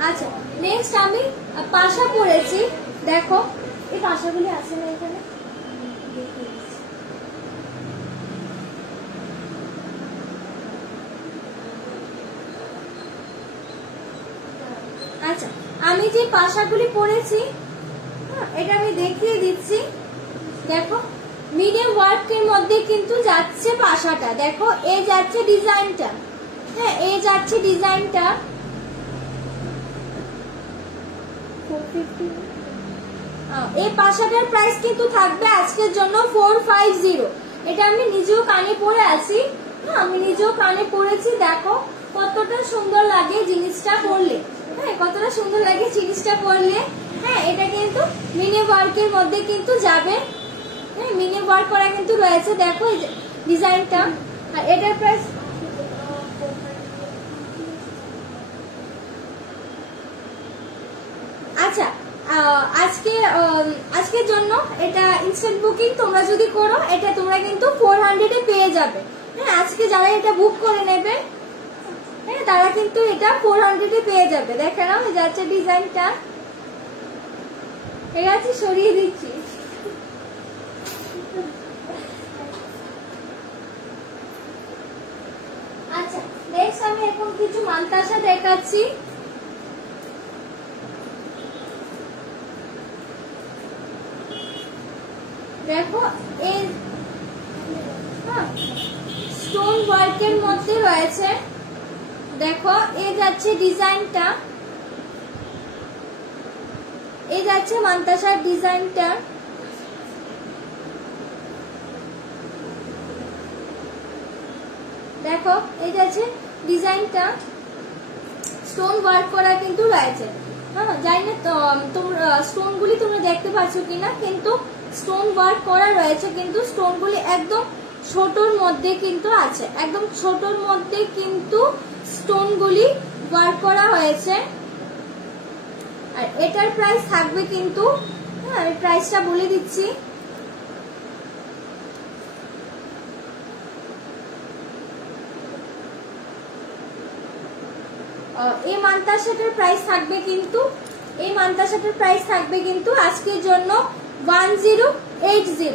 আচ্ছা, নেক্সট আমি পাশা পরেছি, দেখো এই পাশাগুলি আছে না এখানে, আচ্ছা আমি যে পাশাগুলি পরেছি এটা আমি দেখিয়ে দিচ্ছি, দেখো মিডিয়াম ওয়ার্কের মধ্যে কিন্তু যাচ্ছে পাশাটা, দেখো এই যাচ্ছে ডিজাইনটা, হ্যাঁ এই যাচ্ছে ডিজাইনটা, এই পাশাটার প্রাইস কিন্তু থাকবে আজকের জন্য 450। এটা আমি নিজেও কানে পরে আছি, আমি নিজেও কানে পরেছি, দেখো কতটা সুন্দর লাগে জিনিসটা পরলে, হ্যাঁ কতটা সুন্দর লাগে জিনিসটা পরলে। হ্যাঁ, এটা কিন্তু মিনি ওয়ার্কের মধ্যে কিন্তু যাবে, হ্যাঁ মিনি ওয়ার্ক করা কিন্তু রয়েছে, দেখো এই ডিজাইনটা। আর এটার প্রাইস আচ্ছা আজকের জন্য এটা ইনস্ট্যান্ট বুকিং তোমরা যদি করো এটা তোমরা কিন্তু 400 এ পেয়ে যাবে, হ্যাঁ আজকে যারা এটা বুক করে নেবে হ্যাঁ তারা কিন্তু এটা 400 এ পেয়ে যাবে। দেখে নাও এই যাচ্ছে ডিজাইনটা, ঠিক আছে সরিয়ে দিচ্ছি। আচ্ছা, নেক্সট আমি এখন কিছু মান্তাসা দেখাচ্ছি, দেখো এই স্টোন ওয়ার্কের মধ্যে রয়েছে, দেখো এই যাচ্ছে ডিজাইনটা, এই যাচ্ছে মান্তাসার ডিজাইনটা, দেখো এই যাচ্ছে ডিজাইনটা, স্টোন ওয়ার্ক করা কিন্তু রয়েছে, হ্যাঁ জানি না তোমরা স্টোনগুলি তোমরা দেখতে পাচ্ছ কিনা, কিন্তু স্টোন ওয়ার্ক করা রয়েছে, কিন্তু স্টোনগুলি একদম ছোটর মধ্যে কিন্তু আছে, একদম ছোটর মধ্যে কিন্তু স্টোনগুলি ওয়ার্ক করা হয়েছে। আর এটার প্রাইস থাকবে কিন্তু, হ্যাঁ আমি প্রাইসটা বলে দিচ্ছি, এই মান্তাসাটার প্রাইস থাকবে কিন্তু, এই মান্তাসাটার প্রাইস থাকবে কিন্তু আজকের জন্য 1080,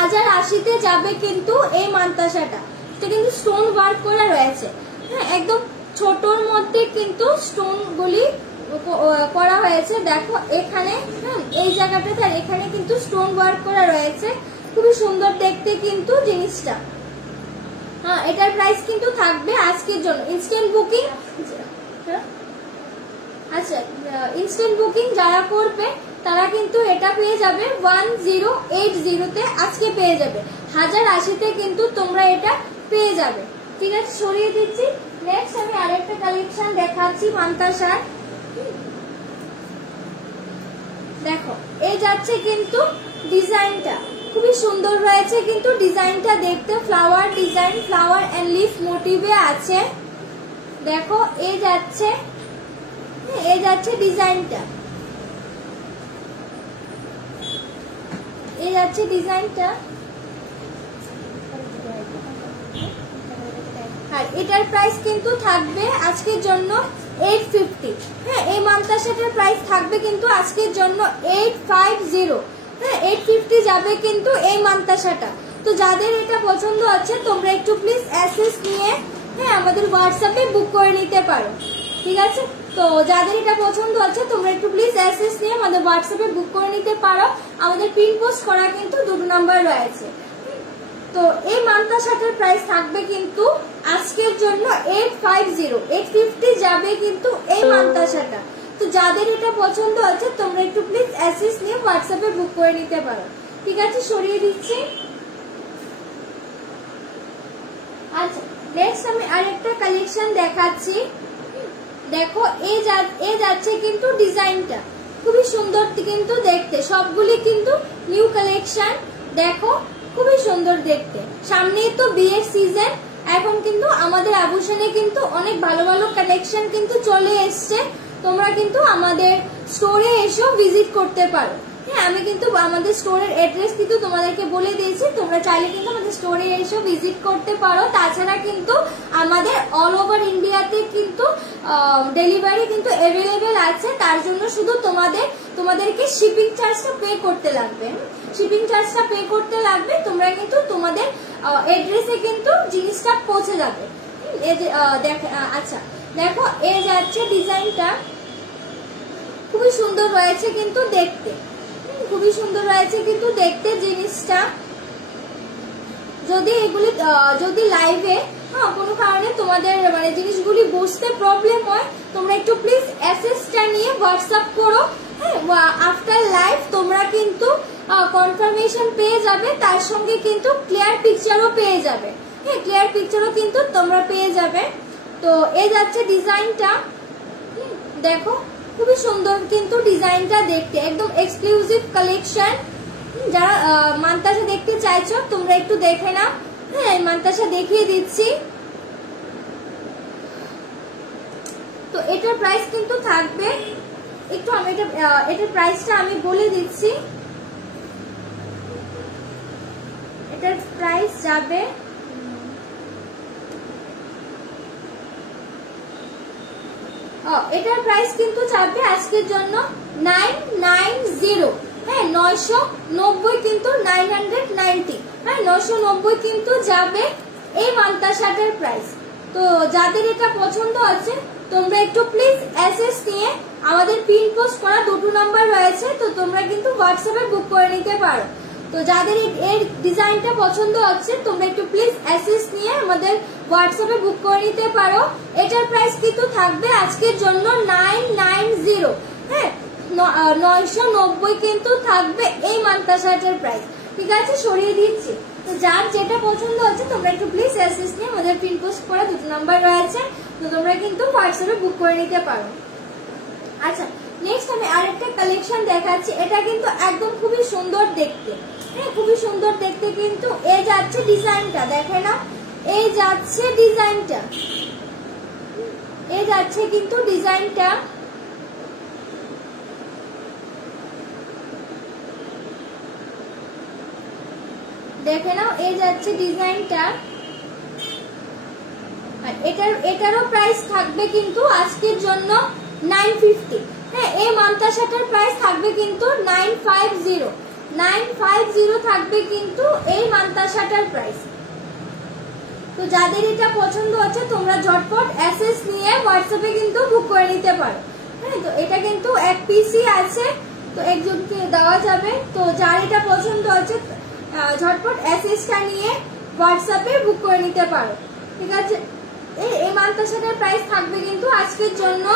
1080 যাবে কিন্তু এই মান্তাসাটা, এটা কিন্তু স্টোন ওয়ার্ক করা রয়েছে, হ্যাঁ একদম ছোটর মধ্যে কিন্তু স্টোন গুলি করা হয়েছে, দেখো এখানে হ্যাঁ এই জায়গাটাতে আর এখানে কিন্তু স্টোন ওয়ার্ক করা রয়েছে, খুবই সুন্দর দেখতে কিন্তু জিনিসটা। হ্যাঁ এটার প্রাইস কিন্তু থাকবে আজকের জন্য ইনস্ট্যান্ট বুকিং, আচ্ছা ইনস্ট্যান্ট বুকিং যারা করবে তারা কিন্তু এটা পেয়ে যাবে 1080 তে, আজকে পেয়ে যাবে 1080 তে কিন্তু তোমরা এটা পেয়ে যাবে। ঠিক আছে, সরিয়ে দিচ্ছি। নেক্সট আমি আরেকটা কালেকশন দেখাচ্ছি মান্তাসার, দেখো এই যাচ্ছে কিন্তু ডিজাইনটা খুবই সুন্দর রয়েছে, কিন্তু ডিজাইনটা দেখতে flower design, flower and leaf মোটিভে আছে, দেখো এই যাচ্ছে ডিজাইনটা, এই যাচ্ছে ডিজাইনটা, আর এটার প্রাইস কিন্তু থাকবে আজকের জন্য 850। হ্যাঁ, এই মান্তা সেটের প্রাইস থাকবে কিন্তু আজকের জন্য 850। হ্যাঁ, 850 যাবে কিন্তু এই মান্তা সেটা। তো যাদের এটা পছন্দ আছে তোমরা একটু প্লিজ অ্যাসেস নিয়ে হ্যাঁ আমাদের হোয়াটসঅ্যাপে বুক করে নিতে পারো, ঠিক আছে। তো যাদের এটা পছন্দ আছে তোমরা একটু প্লিজ অ্যাসেস নিয়ে আমাদের হোয়াটসঅ্যাপে বুক করে নিতে পারো। আমাদের পিন পোস্ট করা কিন্তু 2 নাম্বার রয়েছে। তো এই মান্তা শার্টের প্রাইস থাকবে কিন্তু আজকের জন্য 850। 850 যাবে কিন্তু এই মান্তা শার্টটা। তো যাদের এটা পছন্দ আছে তোমরা একটু প্লিজ অ্যাসেস নিয়ে হোয়াটসঅ্যাপে বুক করে নিতে পারো, ঠিক আছে। সরিয়ে দিচ্ছি। আচ্ছা, নেক্সট আমি আরেকটা কালেকশন দেখাচ্ছি। দেখো এই যাচ্ছে কিন্তু ডিজাইনটা খুবই সুন্দর কিন্তু দেখতে, সবগুলি কিন্তু নিউ কালেকশন। দেখো খুবই সুন্দর দেখতে, সামনেই তো বিয়ের সিজন, এখন কিন্তু আমাদের আভূষণে কিন্তু অনেক ভালো ভালো কালেকশন কিন্তু চলে এসছে। তোমরা কিন্তু আমাদের স্টোরে এসেও ভিজিট করতে পারো। হ্যাঁ, আমি কিন্তু আমাদের স্টোরের অ্যাড্রেস কিন্তু তোমাদেরকে বলে দিয়েছি, তোমরা চাইলে কিন্তু আমাদের স্টোরে এসেও ভিজিট করতে পারো। তাছাড়া কিন্তু আমাদের অল ওভার ইন্ডিয়াতে কিন্তু ডেলিভারি কিন্তু অ্যাভেলেবেল আছে। তার জন্য শুধু তোমাদেরকে শিপিং চার্জটা পে করতে লাগবে। শিপিং চার্জটা পে করতে লাগবে, তোমরা কিন্তু তোমাদের অ্যাড্রেসে কিন্তু জিনিসটা পৌঁছে যাবে। আচ্ছা, দেখো এই যাচ্ছে ডিজাইনটা খুবই সুন্দর রয়েছে কিন্তু দেখতে, খুবই সুন্দর রয়েছে কিন্তু দেখতে জিনিসটা। যদি লাইভে কোনো কারণে তোমাদের মানে জিনিসগুলি বুঝতে প্রবলেম হয়, তোমরা একটু প্লিজ অ্যাসেসটা নিয়ে হোয়াটসঅ্যাপ করো। হ্যাঁ, আফটার লাইভ তোমরা কিন্তু কনফার্মেশন পেয়ে যাবে, তার সঙ্গে কিন্তু ক্লিয়ার পিকচারও পেয়ে যাবে। হ্যাঁ, ক্লিয়ার পিকচারও কিন্তু তোমরা পেয়ে যাবে। তো এই যাচ্ছে ডিজাইনটা, দেখো খুবই সুন্দর কিন্তু ডিজাইনটা দেখতে, একদম এক্সক্লুসিভ কালেকশন। যারা মান্তাসা দেখতে চাইছো তোমরা একটু দেখে নাও। হ্যাঁ, মান্তাসা দেখিয়ে দিচ্ছি। তো এটার প্রাইস কিন্তু থাকবে একটু, আমি এটার প্রাইসটা আমি বলে দিচ্ছি। এটার প্রাইস যাবে এটার প্রাইস কিন্তু যাবে আজকের জন্য 990। হ্যাঁ, 990 কিন্তু 990। হ্যাঁ, 990 কিন্তু যাবে এই মান্তা শার্টের প্রাইস। তো যাদের এটা পছন্দ আছে তোমরা একটু প্লিজ অ্যাসেস নিয়ে আমাদের পিন পোস্ট করা 2 নাম্বার রয়েছে, তো তোমরা কিন্তু হোয়াটসঅ্যাপে বুক করে নিতে পারো। তো যাদের এর ডিজাইনটা পছন্দ হচ্ছে তোমরা একটু প্লিজ অ্যাসেস নিয়ে আমাদের হোয়াটসঅ্যাপে বুক করে নিতে পারো। এটার প্রাইস কিন্তু থাকবে আজকের জন্য 990। হ্যাঁ, 990 কিন্তু থাকবে এই মান্তা শার্টের প্রাইস, ঠিক আছে। সরিয়ে দিচ্ছি। তো যার যেটা পছন্দ হচ্ছে তোমরা একটু প্লিজ অ্যাসেস নিয়ে আমাদের পিন পোস্ট করা 2 নাম্বার রয়েছে, তো তোমরা কিন্তু হোয়াটসঅ্যাপে বুক করে নিতে পারো। আচ্ছা, নেক্সট আমি আরেকটা কালেকশন দেখাচ্ছি। এটা কিন্তু একদম খুবই সুন্দর দেখতে। হ্যাঁ, খুবই সুন্দর দেখতে কিন্তু এই যাচ্ছে ডিজাইনটা, দেখে না, এই যাচ্ছে ডিজাইনটা, এই যাচ্ছে কিন্তু ডিজাইনটা। দেখে নাও, এই যাচ্ছে ডিজাইনটা। আর এটারও প্রাইস থাকবে কিন্তু আজকের জন্য 950। হ্যাঁ, এই মান্তা শার্টের প্রাইস থাকবে কিন্তু 950 থাকবে কিন্তু এই মান্তা শার্টের প্রাইস। তো যাদের এটা পছন্দ হচ্ছে তোমরা ঝটপট অ্যাসেস নিয়ে হোয়াটসঅ্যাপে কিন্তু বুক করে নিতে পারো। হ্যাঁ, তো এটা কিন্তু এক পিসই আছে, তো একজনকে দেওয়া যাবে। তো যার এটা পছন্দ হচ্ছে ঝটপট অ্যাসেসটা নিয়ে হোয়াটসঅ্যাপে বুক করে নিতে পারো, ঠিক আছে। এই মান্তা শার্টের প্রাইস থাকবে কিন্তু আজকের জন্য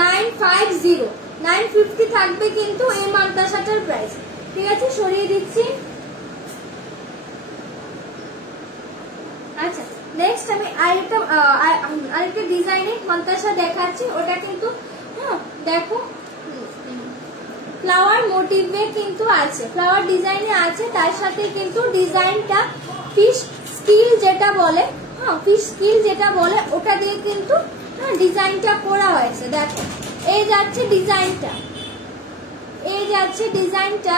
950 থাকবে কিন্তু এই মান্তা শার্টের প্রাইস, ঠিক আছে। সরিয়ে দিচ্ছি। আচ্ছা, নেক্সট আমি আরেকটা ডিজাইনের মান্তা শার্ট দেখাচ্ছি। ওটা কিন্তু দেখো ফ্লাওয়ার মোটিভে কিন্তু আছে, ফ্লাওয়ার ডিজাইনে আছে, তার সাথে কিন্তু ডিজাইনটা ফিশ স্কিল যেটা বলে, ফিশ স্কিল যেটা বলে ওটা দিয়ে কিন্তু ডিজাইনটা করা হয়েছে। দেখো এই যাচ্ছে ডিজাইনটা, এই যাচ্ছে ডিজাইনটা,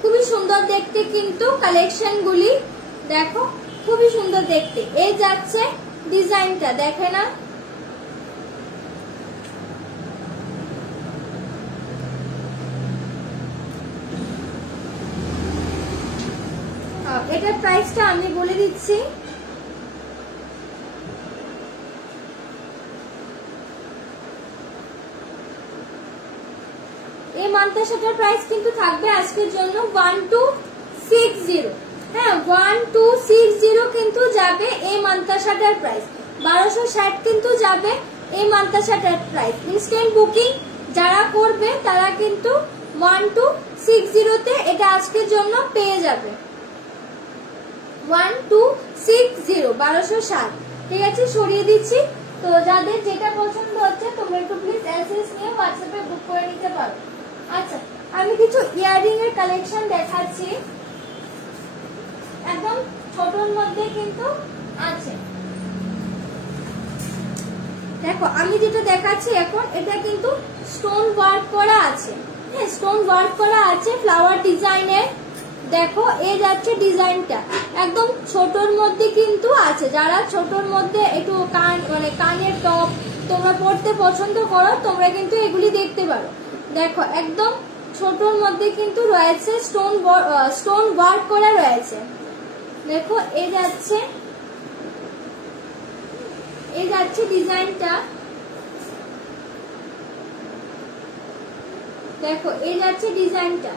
খুবই সুন্দর দেখতে কিন্তু কালেকশন গুলি। দেখো খুবই সুন্দর দেখতে। এই যাচ্ছে ডিজাইনটা, দেখে না? এটার প্রাইসটা আমি বলে দিচ্ছি। এই মান্তাসাটার প্রাইস কিন্তু থাকবে আজকের জন্য 1260। হ্যাঁ 1260 কিন্তু যাবে এই মান্তাসাটার প্রাইস। 1260 কিন্তু যাবে এই মান্তাসাটার প্রাইস। ইনস্ট্যান্ট বুকিং যারা করবে তারা কিন্তু 1260 তে এটা আজকের জন্য পেয়ে যাবে। 1260 1260। ঠিক আছে, সরিয়ে দিচ্ছি। তো যাদের যেটা পছন্দ হচ্ছে তোমরা একটু প্লিজ এসএস নিয়ে হোয়াটসঅ্যাপে বুক করে নিতে পারো। আচ্ছা, আমি কিছু ইয়াররিং এর কালেকশন দেখাচ্ছি, একদম ছোটর মধ্যে কিন্তু আছে। দেখো আমি যেটা দেখাচ্ছি এখন, এটা কিন্তু স্টোন ওয়ার্ক করা আছে। হ্যাঁ স্টোন ওয়ার্ক করা আছে ফ্লাওয়ার ডিজাইনের। দেখো এই যাচ্ছে ডিজাইনটা, একদম ছোটর মধ্যে কিন্তু আছে। যারা ছোটর মধ্যে একটু কানের টপ তোমরা পড়তে পছন্দ করো তোমরা কিন্তু এগুলি দেখতে পারো। দেখো একদম ছোটর মধ্যে কিন্তু রয়েছে, স্টোন ওয়ার্ক করা রয়েছে। দেখো এই যাচ্ছে ডিজাইনটা। দেখো এই যাচ্ছে ডিজাইনটা।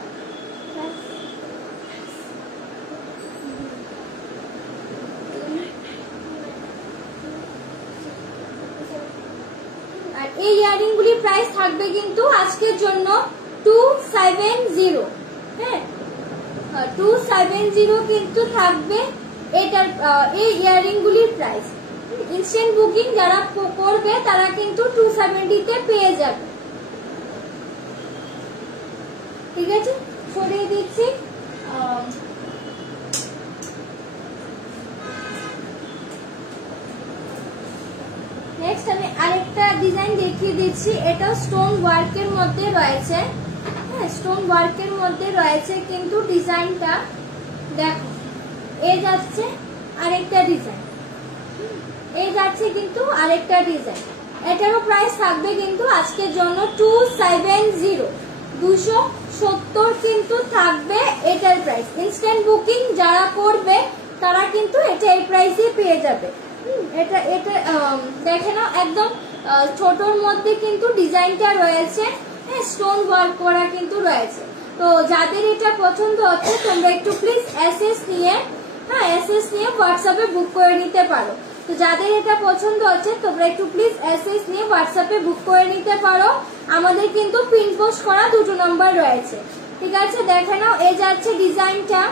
আর এই ইয়ারিং গুলির প্রাইস থাকবে কিন্তু আজকের জন্য 270। হ্যাঁ 270 কিন্তু থাকবে এটার এই ইয়ারিং গুলির প্রাইস। ইনস্ট্যান্ট বুকিং যারা করবে তারা কিন্তু 270 তে পেয়ে যাবে। ঠিক আছে, সরিয়ে দিচ্ছি। নেক্সট আমি আরেকটা ডিজাইন দেখিয়ে দিচ্ছি। এটা স্টোন ওয়ার্কের মধ্যে রয়েছে। হ্যাঁ স্টোন ওয়ার্কের মধ্যে রয়েছে কিন্তু ডিজাইনটা। দেখো এই যাচ্ছে আরেকটা ডিজাইন, এই যাচ্ছে কিন্তু আরেকটা ডিজাইন। এটারও প্রাইস থাকবে কিন্তু আজকের জন্য 270। 270 কিন্তু থাকবে এটার প্রাইস। ইনস্ট্যান্ট বুকিং যারা করবে তারা কিন্তু এটা এই প্রাইসে পেয়ে যাবে। এটা দেখে নাও, একদম ছোটর মধ্যে কিন্তু ডিজাইনটা রয়েছে। স্টোন ওয়ার্ক করা কিন্তু রয়েছে। তো যাদের এটা পছন্দ হচ্ছে তোমরা একটু প্লিজ এসএস নিয়ে হোয়াটসঅ্যাপে বুক করে নিতে পারো। তো যাদের এটা পছন্দ হচ্ছে তোমরা একটু প্লিজ এসএস নিয়ে হোয়াটসঅ্যাপে বুক করে নিতে পারো। আমাদের কিন্তু পিন পোস্ট করা 2 নম্বর রয়েছে। ঠিক আছে, দেখে নাও এই যাচ্ছে ডিজাইনটা।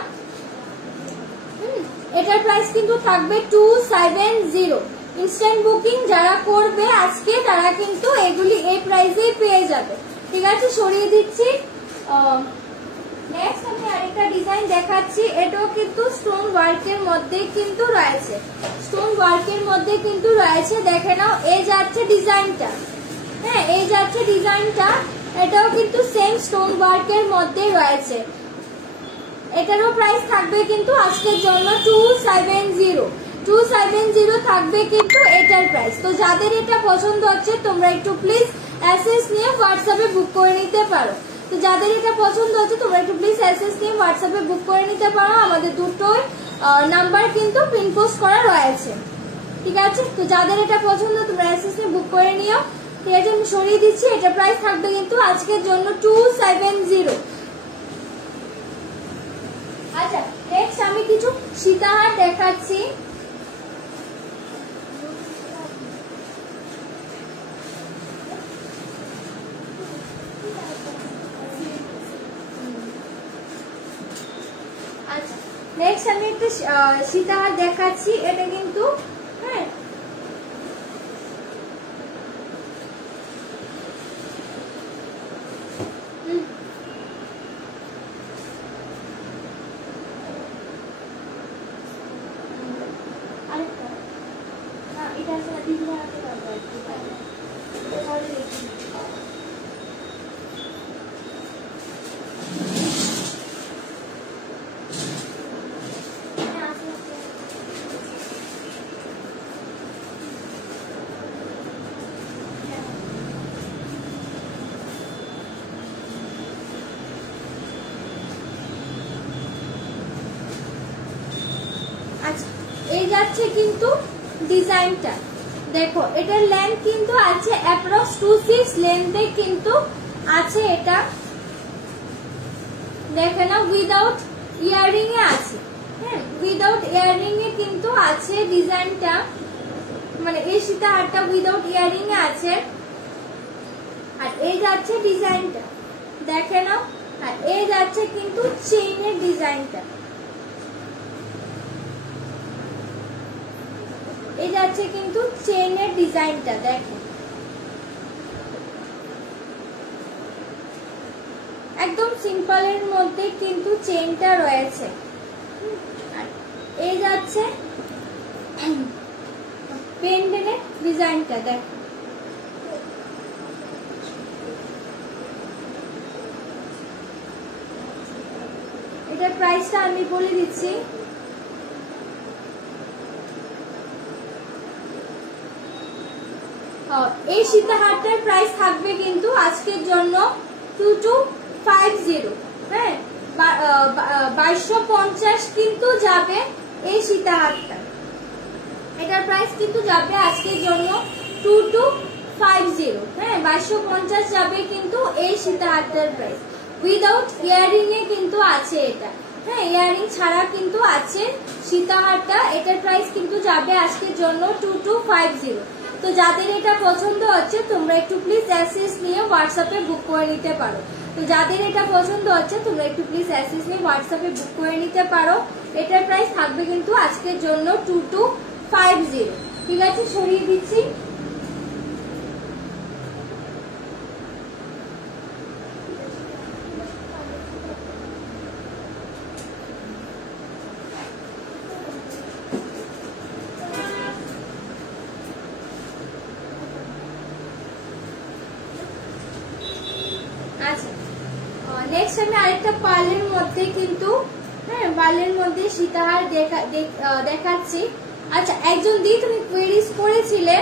এটার প্রাইস কিন্তু থাকবে 270। ইনস্ট্যান্ট বুকিং যারা করবে আজকে তারা কিন্তু এগুলি এই প্রাইসেই পেয়ে যাবে। ঠিক আছে, সরিয়ে দিচ্ছি। নেক্সট আমি আরেকটা ডিজাইন দেখাচ্ছি। এটাও কিন্তু স্টোন ওয়ার্কের মধ্যে কিন্তু রয়েছে। স্টোন ওয়ার্কের মধ্যে কিন্তু রয়েছে, দেখে নাও এই যাচ্ছে ডিজাইনটা। হ্যাঁ এই যাচ্ছে ডিজাইনটা। এটাও কিন্তু সেম স্টোন ওয়ার্কের মধ্যে রয়েছে। এটারও প্রাইস থাকবে কিন্তু আজকের জন্য 270 থাকবে কিন্তু এটার প্রাইস। তো যাদের এটা পছন্দ হচ্ছে তোমরা একটু প্লিজ এসএস নিয়ে হোয়াটসঅ্যাপে বুক করে নিতে পারো। তো যাদের এটা পছন্দ হচ্ছে তোমরা একটু প্লিজ এসএস নিয়ে হোয়াটসঅ্যাপে বুক করে নিতে পারো। আমাদের দুটোই নাম্বার কিন্তু পিন পোস্ট করা রয়েছে। ঠিক আছে, তো যাদের এটা পছন্দ তোমরা এসএস নিয়ে বুক করে নিও। ঠিক আছে, আমি সরিয়ে দিচ্ছি। এটা প্রাইস থাকবে কিন্তু আজকের জন্য 270। আচ্ছা, নেক্সট আমি কিছু সীতাহার দেখাচ্ছি। আচ্ছা, নেক্সট আমি একটা সীতাহার দেখাচ্ছি। এটা কিন্তু হ্যাঁ এই যাচ্ছে কিন্তু ডিজাইনটা, দেখো এটার লেন্থ কিন্তু আছে অ্যাপ্রক্স 26 লেন্থে কিন্তু আছে এটা, দেখে না উইদাউট ইয়ারিং এ আছে। হ্যাঁ, উইদাউট ইয়ারিং এ কিন্তু আছে ডিজাইনটা, মানে এই সীতাহারটা উইদাউট ইয়ারিং এ আছে। আর এই যাচ্ছে ডিজাইনটা, দেখে না। আর এই যাচ্ছে কিন্তু চেইনের ডিজাইনটা, এই যাচ্ছে কিন্তু চেইনের ডিজাইনটা, দেখো একদম সিম্পলের মধ্যে কিন্তু চেইনটা রয়েছে। আর এই যাচ্ছে পেন্ডেন্টের ডিজাইনটা, দেখো এটার প্রাইসটা আমি বলে দিচ্ছি। এই সীতাহারটার প্রাইস থাকবে কিন্তু আজকের জন্য 2250। হ্যাঁ, 2250 কিন্তু যাবে এই সীতাহারটা, এটার প্রাইস কিন্তু যাবে আজকের জন্য 2250। হ্যাঁ, 2250 যাবে কিন্তু এই সীতাহারটার প্রাইস, উইদাউট ইয়ারিং এ কিন্তু আছে এটা। হ্যাঁ, ইয়ারিং ছাড়া কিন্তু আছে সীতাহারটা, এটার প্রাইস কিন্তু যাবে আজকের জন্য 2250। তো যাদের এটা পছন্দ হচ্ছে তোমরা একটু প্লিজ অ্যাক্সেস নিয়ে হোয়াটসঅ্যাপে বুক করে নিতে পারো। তো যাদের এটা পছন্দ হচ্ছে তোমরা একটু প্লিজ অ্যাক্সেস নিয়ে হোয়াটসঅ্যাপে বুক করে নিতে পারো। এটার প্রাইস থাকবে কিন্তু আজকের জন্য 2250। ঠিক আছে, সরিয়ে দিচ্ছি। আচ্ছা, নেক্সট আমি আরেকটা পার্লের মধ্যে কিন্তু, হ্যাঁ পার্লের মধ্যে সীতাহার দেখাচ্ছি। আচ্ছা, একজন দি তুমি কোয়েরিজ করেছিলে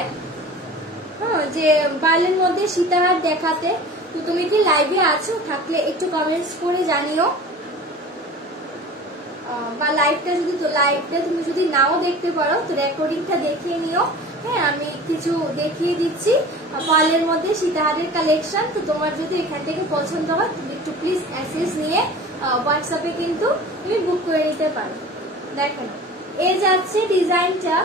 হ্যাঁ যে পার্লের মধ্যে সীতাহার দেখাতে, তো তুমি কি লাইভে আছো? থাকলে একটু কমেন্টস করে জানিও, বা লাইভটা তুমি যদি নাও দেখতে পারো তো রেকর্ডিংটা দেখিয়ে নিও। হ্যাঁ, আমি কিছু দেখিয়ে দিচ্ছি পার্লের মধ্যে সীতাহারের কালেকশন। তো তোমার যদি এখান থেকে পছন্দ হয় তুমি একটু প্লিজ অ্যাক্সেস নিয়ে হোয়াটসঅ্যাপে কিন্তু তুমি বুক করে নিতে পারো। দেখো এই যাচ্ছে ডিজাইনটা,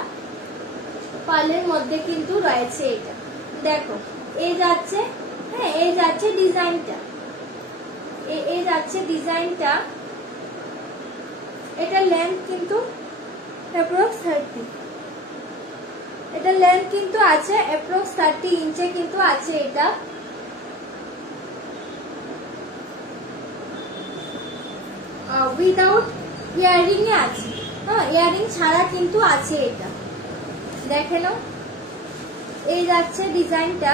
পার্লের মধ্যে কিন্তু রয়েছে এটা, দেখো এই যাচ্ছে। হ্যাঁ, এই যাচ্ছে ডিজাইনটা, এই যাচ্ছে ডিজাইনটা। এটা লেন্থ কিন্তু অ্যাপ্রক্স 30, এটা লেন্থ কিন্তু আছে অ্যাপ্রক্স 30 ইঞ্চে কিন্তু আছে এটা। উইদাউট ইয়ারিং এ আছে, হ্যাঁ ইয়ারিং ছাড়া কিন্তু আছে এটা, দেখে নাও। এই যাচ্ছে ডিজাইনটা,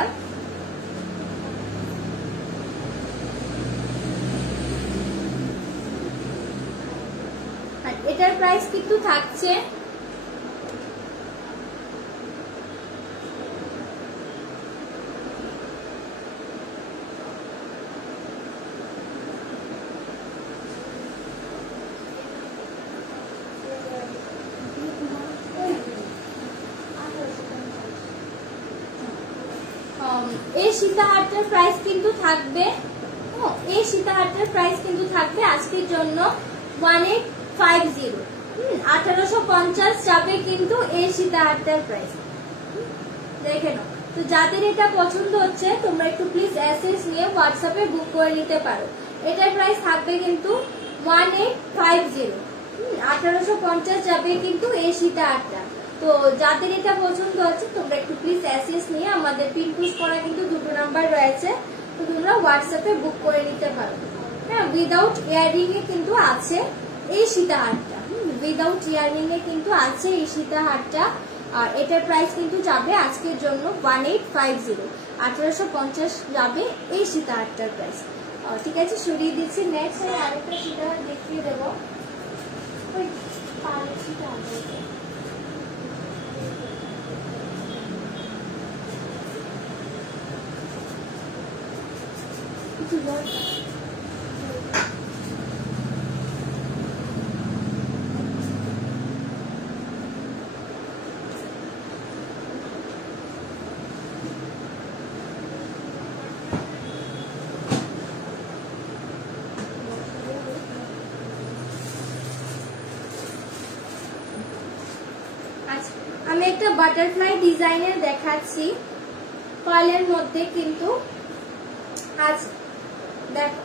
আর এটার প্রাইস কিন্তু থাকছে এই সীতাহারটার প্রাইস কিন্তু থাকবে, এই সীতাহারটার প্রাইস কিন্তু থাকবে আজকের জন্য 1850। 1850 যাবে কিন্তু এই সীতাহারটার প্রাইস, দেখে নাও। তো যাদের এটা পছন্দ হচ্ছে তোমরা একটু প্লিজ অ্যাক্সেস নিয়ে হোয়াটসঅ্যাপে বুক করে নিতে পারো। এটার প্রাইস থাকবে কিন্তু 1850। 1850 যাবে কিন্তু এই সীতাহারটা। তো যাদের এটা পছন্দ হচ্ছে তোমরা একটু প্লিজ অ্যাক্সেস নিয়ে, আমাদের পিন পুশ করা কিন্তু 2টো নাম্বার রয়েছে, তো তোমরা হোয়াটসঅ্যাপে বুক করে নিতে পারো। হ্যাঁ, উইদাউট ইয়ারিং এ কিন্তু আছে এই সীতাহারটা, উইদাউট ইয়ারিং এ কিন্তু আছে এই সীতাহারটা। আর এটার প্রাইস কিন্তু যাবে আজকের জন্য 1850। 1850 যাবে এই সীতাহারটার প্রাইস। ঠিক আছে, সরিয়ে দিচ্ছি। নেক্সট আমি আরেকটা সীতাহার দেখিয়ে দেবো। আমি একটা বাটারফ্লাই ডিজাইনের দেখাচ্ছি পার্লের মধ্যে, কিন্তু আজ দেখো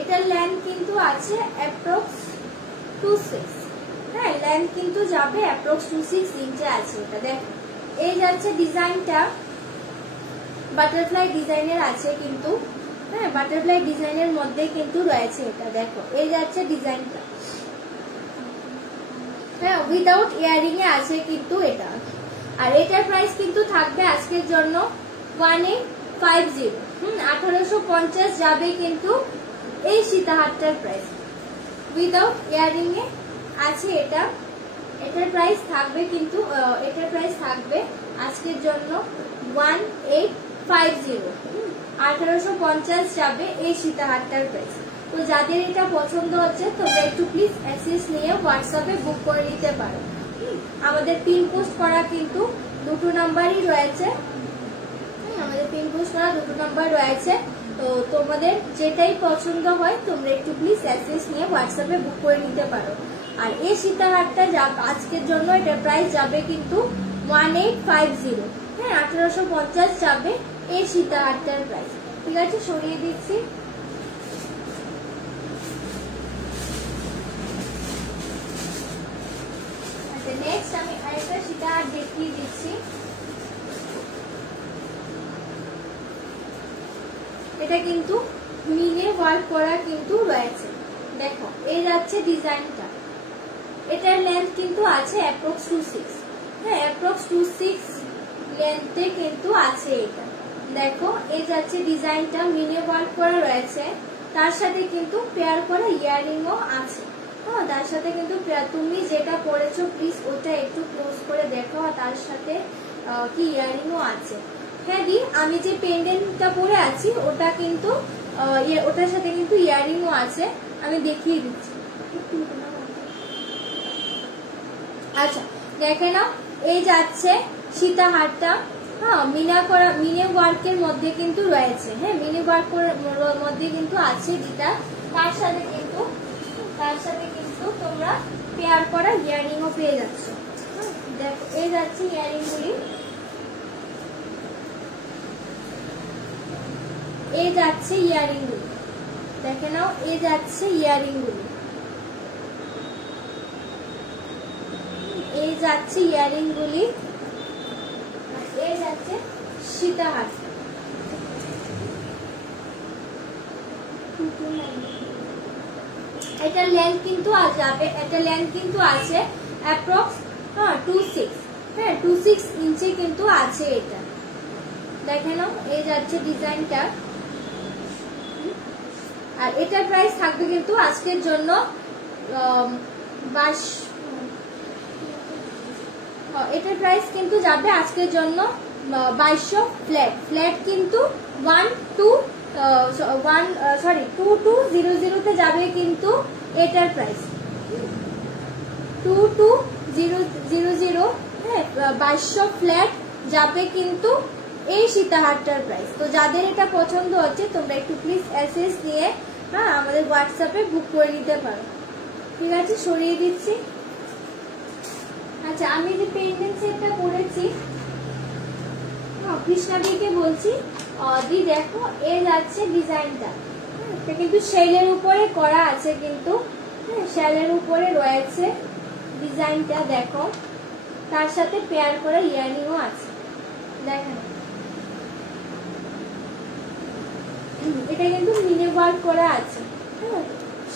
এটার লেন্থ কিন্তু আছে অ্যাপ্রক্স 26। হ্যাঁ, লেন্থ কিন্তু যাবে অ্যাপ্রক্স 26 ইঞ্চি আছে। এটা দেখো এই যাচ্ছে ডিজাইনটা বাটারফ্লাই ডিজাইনের আছে কিন্তু। হ্যাঁ, বাটারফ্লাই ডিজাইনের মধ্যে কিন্তু রয়েছে এটা। দেখো এই যাচ্ছে ডিজাইনটা। হ্যাঁ, উইদাউট ইয়ারিং এ আছে কিন্তু এটা। আর এটার প্রাইস কিন্তু থাকবে আজকের জন্য 1850। 1850 যাবে কিন্তু এই সীতাহারটার প্রাইস। উইদাউট ইয়ারিং এ আছে এটা। এটার প্রাইস থাকবে কিন্তু এটার প্রাইস থাকবে আজকের জন্য 1850। 1850 যাবে এই সীতাহারটার প্রাইস। তো যাদের এটা পছন্দ হচ্ছে তোমরা একটু প্লিজ অ্যাক্সেস নিয়ে হোয়াটসঅ্যাপে বুক করে নিতে পারো। আমাদের পিন পোস্ট করা কিন্তু দুটো নাম্বারই রয়েছে। আমাদের পিন পোস্ট করা দুটো নাম্বার রয়েছে। তো তোমাদের যেটাই পছন্দ হয় তোমরা একটু প্লিজ অ্যাক্সেস নিয়ে হোয়াটসঅ্যাপে বুক করে নিতে পারো। আর এই সীতাহারটা আজকের জন্য এটার প্রাইস যাবে কিন্তু 1850। হ্যাঁ, 1850 যাবে এই সীতাহারটার প্রাইস। ঠিক আছে, সরিয়ে দিচ্ছি। আচ্ছা, নেক্সট আমি আরেকটা সীতাহার দেখিয়ে দিচ্ছি। এটা কিন্তু মিলে ওয়ার্ক করা কিন্তু রয়েছে। দেখো এই যাচ্ছে ডিজাইনটা। এটার লেন্থ কিন্তু আছে অ্যাপ্রক্স 26। হ্যাঁ, অ্যাপ্রক্স 26 লেন্থে কিন্তু আছে এটা। দেখো এই যাচ্ছে ডিজাইনটা, মিলে ওয়ার্ক করা রয়েছে। তার সাথে কিন্তু পেয়ার করা ইয়ারিংও আছে। হ্যাঁ, তার সাথে কিন্তু তুমি যেটা পরেছো প্লিজ ওটা একটু ক্লোজ করে দেখো। আর তার সাথে কি ইয়ারিংও আছে। হ্যাঁ দি, আমি যে পেন্ডেন্টটা পরে আছি ওটা কিন্তু ওটার সাথে কিন্তু ইয়ারিংও আছে। আমি দেখিয়ে দিচ্ছি। আচ্ছা, দেখে নাও এই যাচ্ছে সীতাহারটা। হ্যাঁ, মিনে ওয়ার্কের মধ্যে কিন্তু রয়েছে। হ্যাঁ, মিনে ওয়ার্কের মধ্যে কিন্তু আছে যেটা। তার সাথে কিন্তু তোমরা পেয়ার করা ইয়ারিংও পেয়ে যাচ্ছ। দেখো এই যাচ্ছে ইয়ারিং গুলি। এই যাচ্ছে ইয়ারিং গুলি, দেখে নাও এই যাচ্ছে ইয়ারিং গুলি। এই যাচ্ছে ইয়ারিং গুলি। এই যাচ্ছে সীতাহার। এটা লেন্থ কিন্তু যাবে, এটা লেন্থ কিন্তু আছে অ্যাপ্রক্স 26। হ্যাঁ, 26 ইঞ্চি কিন্তু আছে এটা। দেখে নাও এই যাচ্ছে ডিজাইনটা। আর এটার প্রাইস থাকবে কিন্তু আজকের জন্য এটার প্রাইস কিন্তু যাবে আজকের জন্য 2200 ফ্ল্যাট কিন্তু 2200 তে যাবে কিন্তু এটার প্রাইস 2200। হ্যাঁ, 2200 ফ্ল্যাট যাবে কিন্তু এই সীতাহারটার প্রাইস। তো যাদের এটা পছন্দ হচ্ছে তোমরা একটু প্লিজ অ্যাক্সেস নিয়ে আমাদের হোয়াটসঅ্যাপে বুক করে নিতে পারো। ঠিক আছে, সরিয়ে দিচ্ছি। আচ্ছা, আমি যে পেন্ডেন্ট সেটটা করেছি কৃষ্ণাদিকে বলছি দি, দেখো এই যাচ্ছে ডিজাইনটা। এটা কিন্তু শেলের উপরে করা আছে কিন্তু। শেলের উপরে রয়েছে ডিজাইনটা। দেখো তার সাথে পেয়ার করা ইয়ারিংও আছে। দেখেন এটা কিন্তু মিনি ওয়ার্ক করা আছে।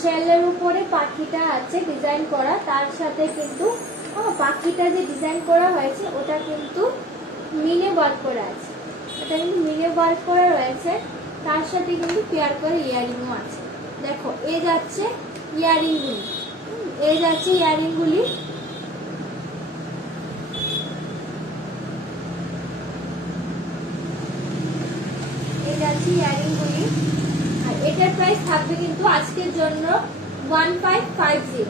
শেলের উপরে পাখিটা আছে ডিজাইন করা। তার সাথে কিন্তু পাখিটা যে ডিজাইন করা হয়েছে ওটা কিন্তু মিনে ওয়ার্ক করা আছে। এটা কিন্তু মিনে ওয়ার্ক করা রয়েছে। তার সাথে কিন্তু পেয়ার করে ইয়ারিংও আছে। দেখো এই যাচ্ছে ইয়ারিং গুলি। এই যাচ্ছে ইয়ারিং গুলি। এই যাচ্ছে ইয়ারিং গুলি। আর এটার প্রাইস থাকবে কিন্তু আজকের জন্য 1550।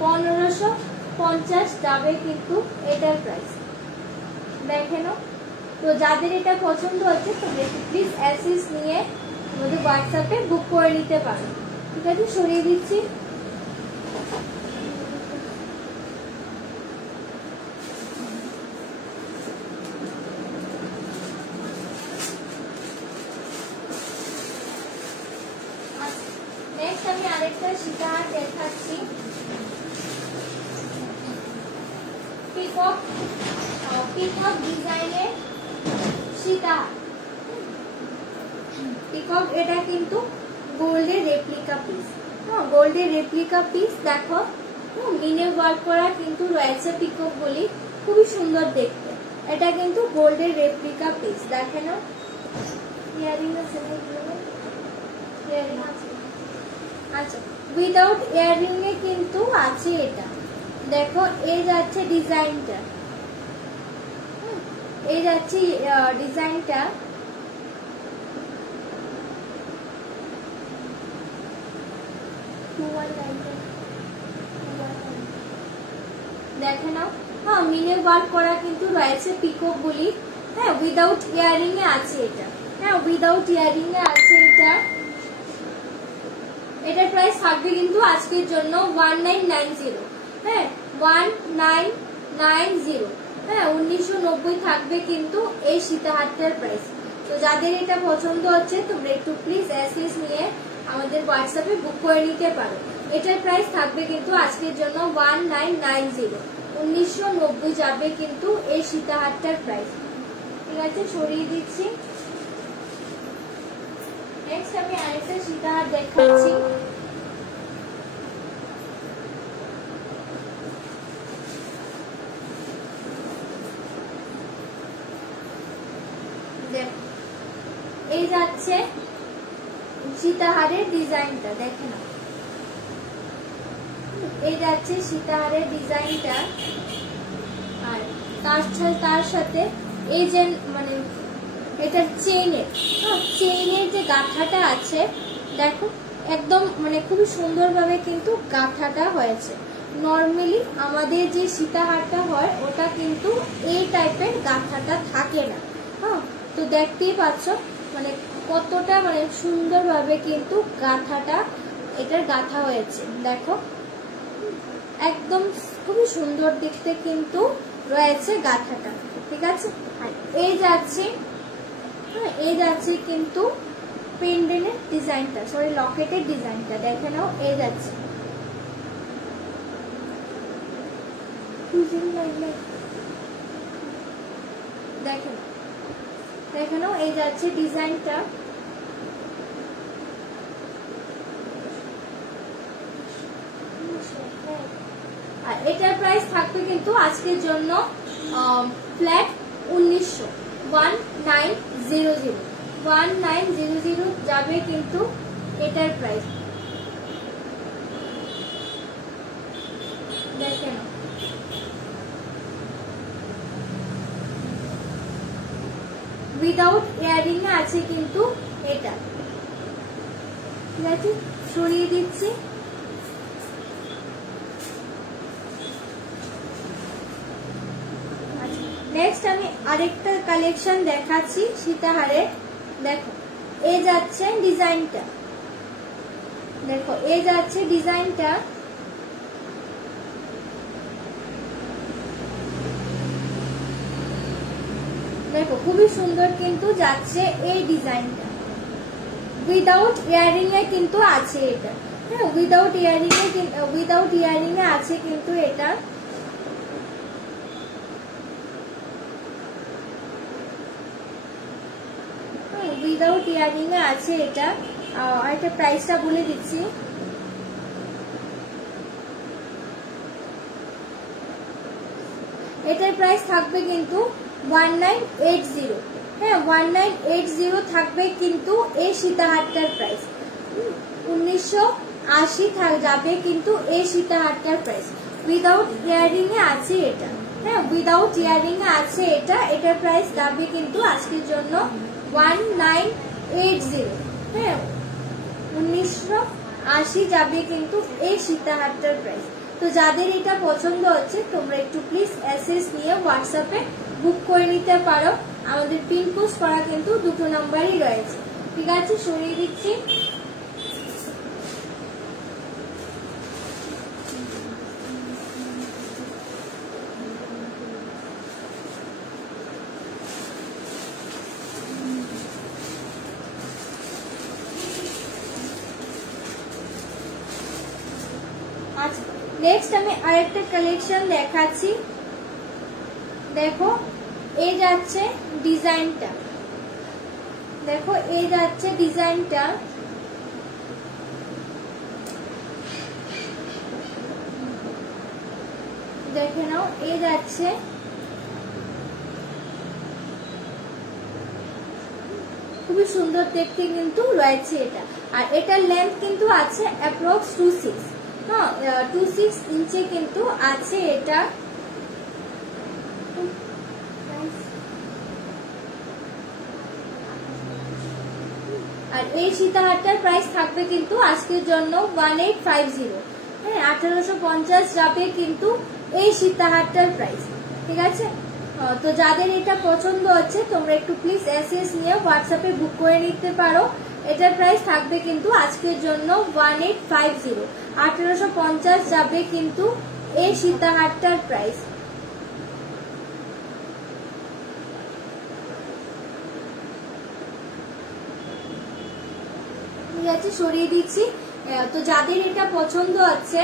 1550 যাবে কিন্তু এটার প্রাইস। দেখে নাও। তো যাদের এটা পছন্দ হচ্ছে তোমরা প্লিজ অ্যাক্সেস নিয়ে আমাদের হোয়াটসঅ্যাপে বুক করে নিতে পারো। ঠিক আছে, সরিয়ে দিচ্ছি। আরেকটা সীতাহার দেখাচ্ছি। পিকক ডিজাইনের সীতাহার। পিকক এটা কিন্তু গোল্ডের রেপ্লিকা পিস। গোল্ডের রেপ্লিকা পিস দেখো, মিনে ওয়ার্ক করা কিন্তু রয়েছে পিকক গুলি, খুবই সুন্দর দেখতে। এটা কিন্তু গোল্ডের রেপ্লিকা পিস। দেখে না, ইয়ারিং আছে না? ইয়ারিং আছে। আচ্ছা, উইদাউট ইয়ারিং এ কিন্তু আছে এটা। দেখো এই যাচ্ছে ডিজাইনটা, এই যাচ্ছে ডিজাইনটা। দেখে নাও, হ্যাঁ মিনে ওয়ার্ক করা কিন্তু রয়েছে পিকক গুলি। হ্যাঁ উইদাউট ইয়ারিং এ আছে এটা। হ্যাঁ উইদাউট ইয়ারিং এ আছে এটা। এটার প্রাইস থাকবে কিন্তু আজকের জন্য 1990। হ্যাঁ 1990। হ্যাঁ 1990 থাকবে কিন্তু এই সীতাহারটার প্রাইস। তো যাদের এটা পছন্দ হচ্ছে তোমরা একটু প্লিজ এসএস নিয়ে আমাদের হোয়াটসঅ্যাপে বুক করে নিতে পারো। এটার প্রাইস থাকবে কিন্তু আজকের জন্য 1990। 1990 যাবে কিন্তু এই সীতাহারটার প্রাইস। ঠিক আছে, সরিয়ে দিচ্ছি। নেক্সট আমি আরেকটা সীতাহার দেখাচ্ছি। এই যাচ্ছে সীতাহারের ডিজাইনটা। দেখে না, এই যাচ্ছে সীতাহারের ডিজাইনটা। আর তার সাথে এই যে মানে এটার চেইনের যে গাঁথাটা আছে, দেখো একদম মানে খুবই সুন্দরভাবে কিন্তু গাঁথাটা হয়েছে। নর্মালি আমাদের যে সীতাহারটা হয় ওটা কিন্তু এই টাইপের গাঁথাটা থাকে না। হ্যাঁ, তো দেখতেই পাচ্ছ মানে কতটা মানে সুন্দরভাবে কিন্তু গাঁথাটা এটার গাঁথা হয়েছে। দেখো একদম খুবই সুন্দর দেখতে কিন্তু রয়েছে গাঁথাটা। ঠিক আছে, আর এই যাচ্ছে, হ্যাঁ এই যাচ্ছে কিন্তু পেন্ডেন্টের ডিজাইনটা, সরি লকেটের ডিজাইনটা। দেখে নাও, এই যাচ্ছে দেখে নাও, এই যাচ্ছে ডিজাইনটা। আর এটার প্রাইস থাকবে কিন্তু আজকের জন্য ফ্ল্যাট 1900। 1900 যাবে কিন্তু এটার প্রাইস। দেখেন উইদাউট ইয়ারিং এ আছে কিন্তু এটা। ঠিক আছে, সরিয়ে দিচ্ছি। নেক্সট আমি আরেকটা কালেকশন দেখাচ্ছি সীতাহারের। দেখো এই যাচ্ছে ডিজাইনটা, দেখো এই যাচ্ছে ডিজাইনটা। দেখো খুবই সুন্দর কিন্তু যাচ্ছে এই ডিজাইনটা। উইদাউট ইয়ারিং এ কিন্তু আছে এটা। হ্যাঁ উইদাউট ইয়ারিং এ আছে কিন্তু এটা। উইদাউট ইয়ারিং এ আছে এটা। আর এটা প্রাইসটা বলে দিচ্ছি। এটার প্রাইস থাকবে কিন্তু 1980। হ্যাঁ 1980 থাকবে কিন্তু এই সীতাহারটার প্রাইস। 1980 যাবে কিন্তু এই সীতাহারটার প্রাইস। উইদাউট ইয়ারিং এ আছে এটা। হ্যাঁ উইদাউট ইয়ারিং এ আছে এটা। এটার প্রাইস যাবে কিন্তু আজকের জন্য 1980। হ্যাঁ 1980 যাবে কিন্তু এই সীতাহারটার প্রাইস। তো যাদের এটা পছন্দ হচ্ছে তোমরা একটু প্লিজ এসএস নিয়ে হোয়াটসঅ্যাপে বুক করে নিতে পারো। আমাদের পিন পোস্ট করা কিন্তু দুটো নাম্বারই রয়েছে। ঠিক আছে, সরিয়ে দিচ্ছি। আচ্ছা, নেক্সট আমি আরেকটা কালেকশন দেখাচ্ছি। দেখো এই যাচ্ছে ডিজাইনটা, দেখো এই যাচ্ছে ডিজাইনটা, দেখে নাও এই যাচ্ছে। খুবই সুন্দর দেখতে কিন্তু রয়েছে এটা। আর এটার লেন্থ কিন্তু আছে অ্যাপ্রক্স 26, হ্যাঁ 26 ইঞ্চি কিন্তু আছে এটা। আর এই সীতাহারটার প্রাইস থাকবে কিন্তু আজকের জন্য 1850, হ্যাঁ 1850 যাবে কিন্তু এই সীতাহারটার প্রাইস, ঠিক আছে। তো যাদের এটা পছন্দ হচ্ছে তোমরা একটু প্লিজ এসএস নিয়ে হোয়াটসঅ্যাপে বুক করে নিতে পারো। এটার প্রাইস থাকবে কিন্তু আজকের জন্য 1850, 1850 যাবে কিন্তু এই সীতাহারটার প্রাইস। ঠিক আছে, সরিয়ে দিচ্ছি। তো যাদের এটা পছন্দ হচ্ছে,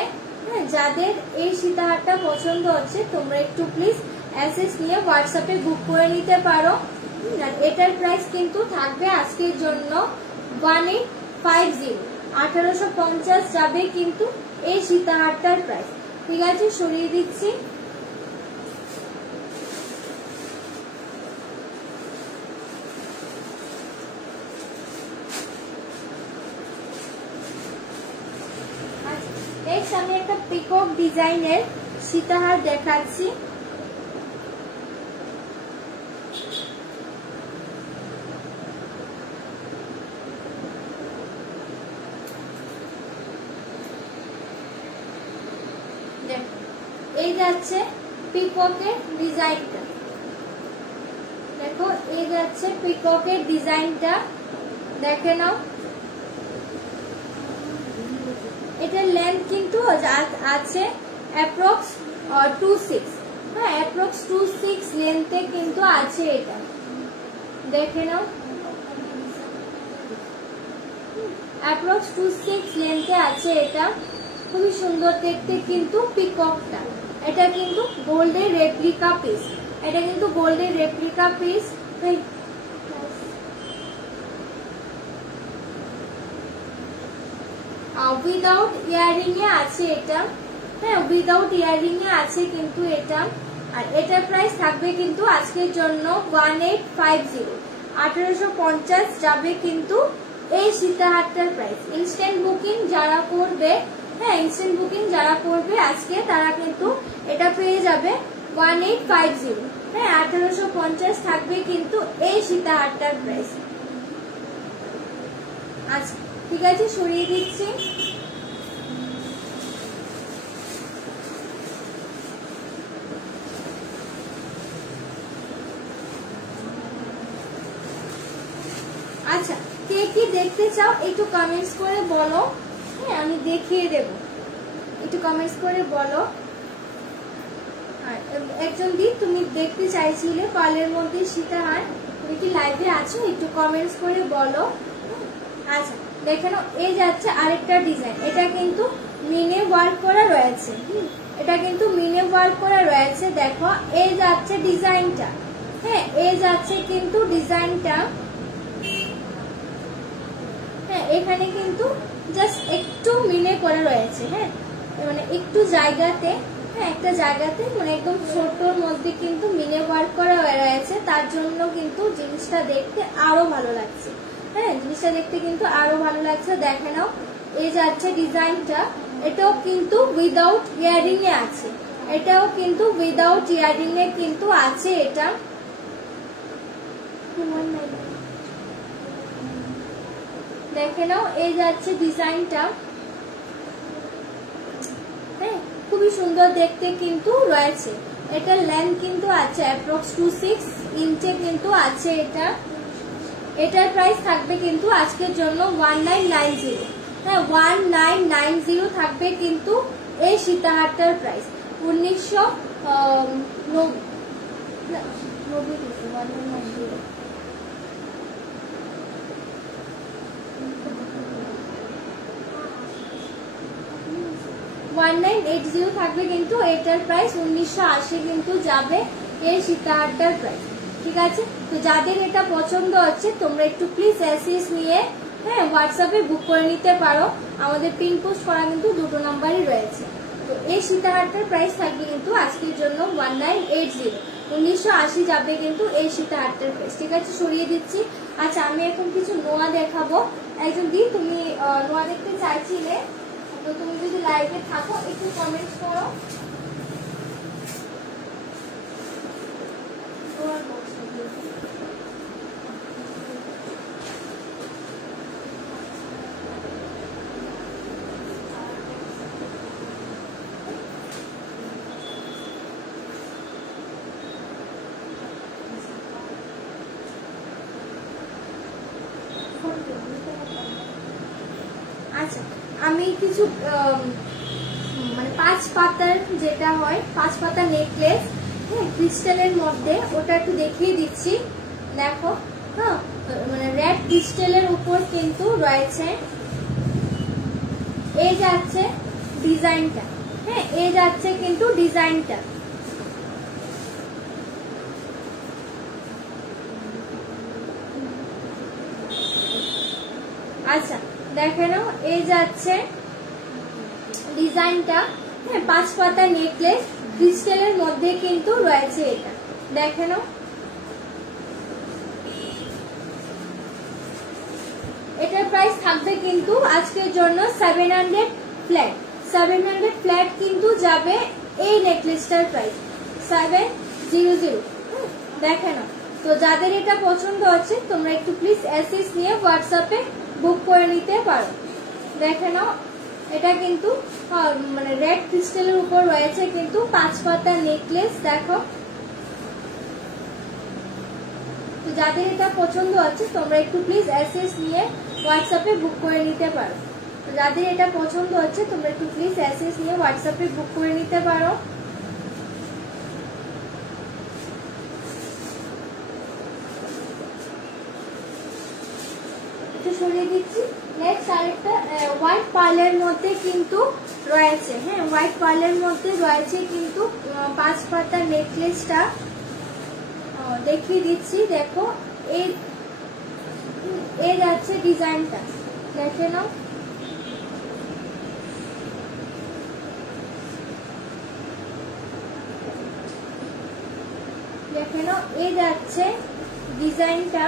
হ্যাঁ যাদের এই সীতাহারটা পছন্দ হচ্ছে তোমরা একটু প্লিজ এসএস নিয়ে হোয়াটসঅ্যাপে বুক করে নিতে পারো। এটার প্রাইস কিন্তু থাকবে আজকের জন্য 1850, 1850 যাবে কিন্তু এই সীতাহারটার প্রাইস। ঠিক আছে, সরিয়ে দিচ্ছি। নেক্সট আমি একটা পিকক ডিজাইনের সীতাহার দেখাচ্ছি। এই যাচ্ছে পিককের ডিজাইনটা, দেখো এই যাচ্ছে পিককের ডিজাইনটা, দেখে নাও। এটার লেন্থ কিন্তু আছে অ্যাপ্রক্স 26, হ্যাঁ অ্যাপ্রক্স 26 লেন্থে কিন্তু আছে এটা, দেখে নাও অ্যাপ্রক্স 26 লেন্থে আছে এটা। খুবই সুন্দর দেখতে কিন্তু পিককটা। এটা কিন্তু গোল্ডের রেপ্লিকা পিস, এটা কিন্তু গোল্ডের রেপ্লিকা পিস। উইদাউট ইয়ারিং এ আছে এটা, হ্যাঁ উইদাউট ইয়ারিং এ আছে কিন্তু এটা। আর এটার প্রাইস থাকবে কিন্তু আজকের জন্য 1850, 1850 যাবে কিন্তু এই সীতাহারটার প্রাইস। ইনস্ট্যান্ট বুকিং যারা করবে, হ্যাঁ ইনস্ট্যান্ট বুকিং যারা করবে আজকে তারা কিন্তু এটা পেয়ে যাবে 1850, হ্যাঁ 1850 থাকবে কিন্তু এই সীতাহারটার প্রাইস। আচ্ছা ঠিক আছে, সরিয়ে দিচ্ছি। আচ্ছা, কে কি দেখতে চাও একটু কমেন্টস করে বলো, হ্যাঁ আমি দেখিয়ে দেব, একটু কমেন্টস করে বলো। আর একজন দি তুমি দেখতে চাইছিলে পার্লের মধ্যে সীতাহার, তুমি কি লাইভে আছো একটু কমেন্টস করে বলো। আচ্ছা দেখে নাও, এই যাচ্ছে আরেকটা ডিজাইন। এটা কিন্তু মিনে ওয়ার্ক করা রয়েছে, এটা কিন্তু মিনে ওয়ার্ক করা রয়েছে। দেখো এই যাচ্ছে ডিজাইনটা, হ্যাঁ এই যাচ্ছে কিন্তু ডিজাইনটা। হ্যাঁ এখানে কিন্তু জাস্ট একটু মিনে করা রয়েছে, হ্যাঁ মানে একটু জায়গাতে, হ্যাঁ একটা জায়গাতে মানে একদম ছোটর মধ্যে কিন্তু মিনে ওয়ার্ক করা রয়েছে। তার জন্য কিন্তু জিনিসটা দেখতে আরো ভালো লাগছে, হ্যাঁ জিনিসটা দেখতে কিন্তু আরো ভালো লাগছে। দেখে নাও এই যাচ্ছে ডিজাইনটা। এটাও কিন্তু উইদাউট ইয়ারিং এ আছে, এটাও কিন্তু উইদাউট ইয়ারিং এ কিন্তু আছে এটা। দেখে নাও এই যাচ্ছে ডিজাইনটা, হ্যাঁ খুবই সুন্দর দেখতে কিন্তু রয়েছে। এটার লেন্থ কিন্তু আছে অ্যাপ্রক্স 26 ইঞ্চে কিন্তু আছে এটা। এটার প্রাইস থাকবে কিন্তু আজকের জন্য 1990, হ্যাঁ 1990 থাকবে কিন্তু এই সীতাহারটার প্রাইস। 1990। 1980 থাকবে, কিন্তু এটার প্রাইস 1980 কিন্তু যাবে এই সীতাহারটার প্রাইস। ঠিক আছে, তো যাদের এটা পছন্দ হচ্ছে তোমরা একটু প্লিজ এসএস নিয়ে হোয়াটসঅ্যাপে বুক করে নিতে পারো। আমাদের পিন পোস্ট করা কিন্তু দুটো নাম্বারই রয়েছে। তো এই সীতাহারটার প্রাইস থাকবে কিন্তু আজকের জন্য 1980, 1980 যাবে কিন্তু এই সীতাহারটার প্রাইস। ঠিক আছে, সরিয়ে দিচ্ছি। আচ্ছা, আমি এখন কিছু নোয়া দেখাবো। একজন দি, তুমি নোয়া দেখতে চাইছিলে, তো তুমি যদি লাইভে থাকো একটু কমেন্ট করো। আচ্ছা, আমি কিছু মানে 5 পাতার যেটা হয় 5 পাতা নেকলেস, ক্রিস্টালের মধ্যে, ওটা একটু দেখিয়ে দিচ্ছি। দেখো, মানে রেড ক্রিস্টালের উপর কিন্তু রয়েছে, এই যাচ্ছে ডিজাইনটা, এই যাচ্ছে কিন্তু ডিজাইনটা। আচ্ছা, দেখে নাও, এই যাচ্ছে ডিজাইনটা। 5 পাতা নেকলেস ক্রিস্টালের মধ্যে কিন্তু রয়েছে, এটা দেখে নাও। এটার প্রাইস থাকবে কিন্তু আজকের জন্য 700 ফ্ল্যাট। 700 ফ্ল্যাট কিন্তু যাবে এই নেকলেসটার প্রাইস 700। দেখে নাও, তো যাদের এটা পছন্দ হচ্ছে তোমরা একটু প্লিজ এসএস নিয়ে হোয়াটসঅ্যাপে বুক করে নিতে পারো। দেখে নাও, এটা কিন্তু মানে রেড ক্রিস্টালের উপর রয়েছে কিন্তু 5 পাতা নেকলেস। দেখো, তো যাদের এটা পছন্দ হচ্ছে তোমরা একটু প্লিজ এসএস নিয়ে হোয়াটসঅ্যাপে বুক করে নিতে পারো। তো যাদের এটা পছন্দ হচ্ছে তোমরা একটু প্লিজ এসএস নিয়ে হোয়াটসঅ্যাপে বুক করে নিতে পারো। সরিয়ে দিচ্ছি। নেক্সট আরেকটা হোয়াইট পার্লের মধ্যে কিন্তু রয়েছে, হোয়াইট পার্লের মধ্যে রয়েছে কিন্তু 5 পাতা নেকলেসটা দেখিয়ে দিচ্ছি। দেখো, এই যাচ্ছে ডিজাইনটা, দেখে নাও। দেখে নাও, এই যাচ্ছে ডিজাইনটা।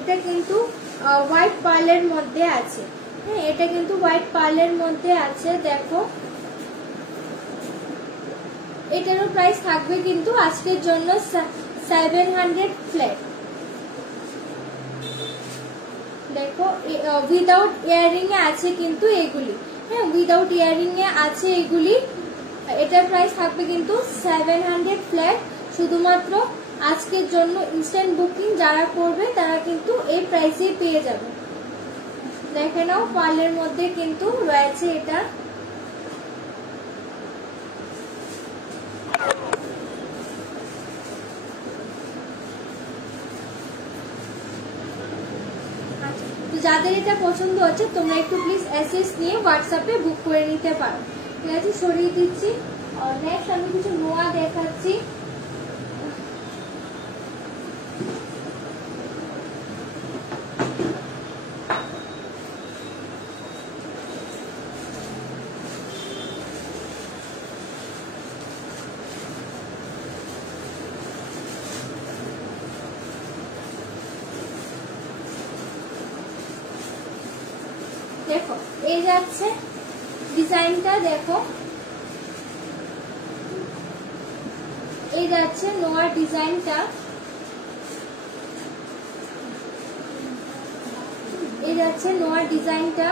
এটা কিন্তু হোয়াইট পার্লের মধ্যে আছে, এটা কিন্তু হোয়াইট পার্লের মধ্যে আছে। দেখো, এটারও প্রাইস থাকবে কিন্তু আজকের জন্য 700 ফ্ল্যাট। দেখো, উইদাউট ইয়ারিং এ আছে কিন্তু এগুলি, উইদাউট ইয়ারিং এ আছে এগুলি। এটার প্রাইস থাকবে কিন্তু 700 ফ্ল্যাট। শুধুমাত্র আজকের জন্য ইনস্ট্যান্ট বুকিং যারা করবে তারা কিন্তু এই প্রাইসেই পেয়ে যাবে। দেখে নাও, পার্লের মধ্যে কিন্তু রয়েছে এটা। তো যাদের এটা পছন্দ হচ্ছে তোমরা একটু প্লিজ এসএস নিয়ে হোয়াটসঅ্যাপে বুক করে নিতে পারো। ঠিক আছে, সরিয়ে দিচ্ছি। নেক্সট আমি কিছু নোয়া দেখাচ্ছি। দেখো, এই যাচ্ছে ডিজাইনটা। দেখো, এই যাচ্ছে নোয়ার ডিজাইনটা, এই যাচ্ছে নোয়ার ডিজাইনটা।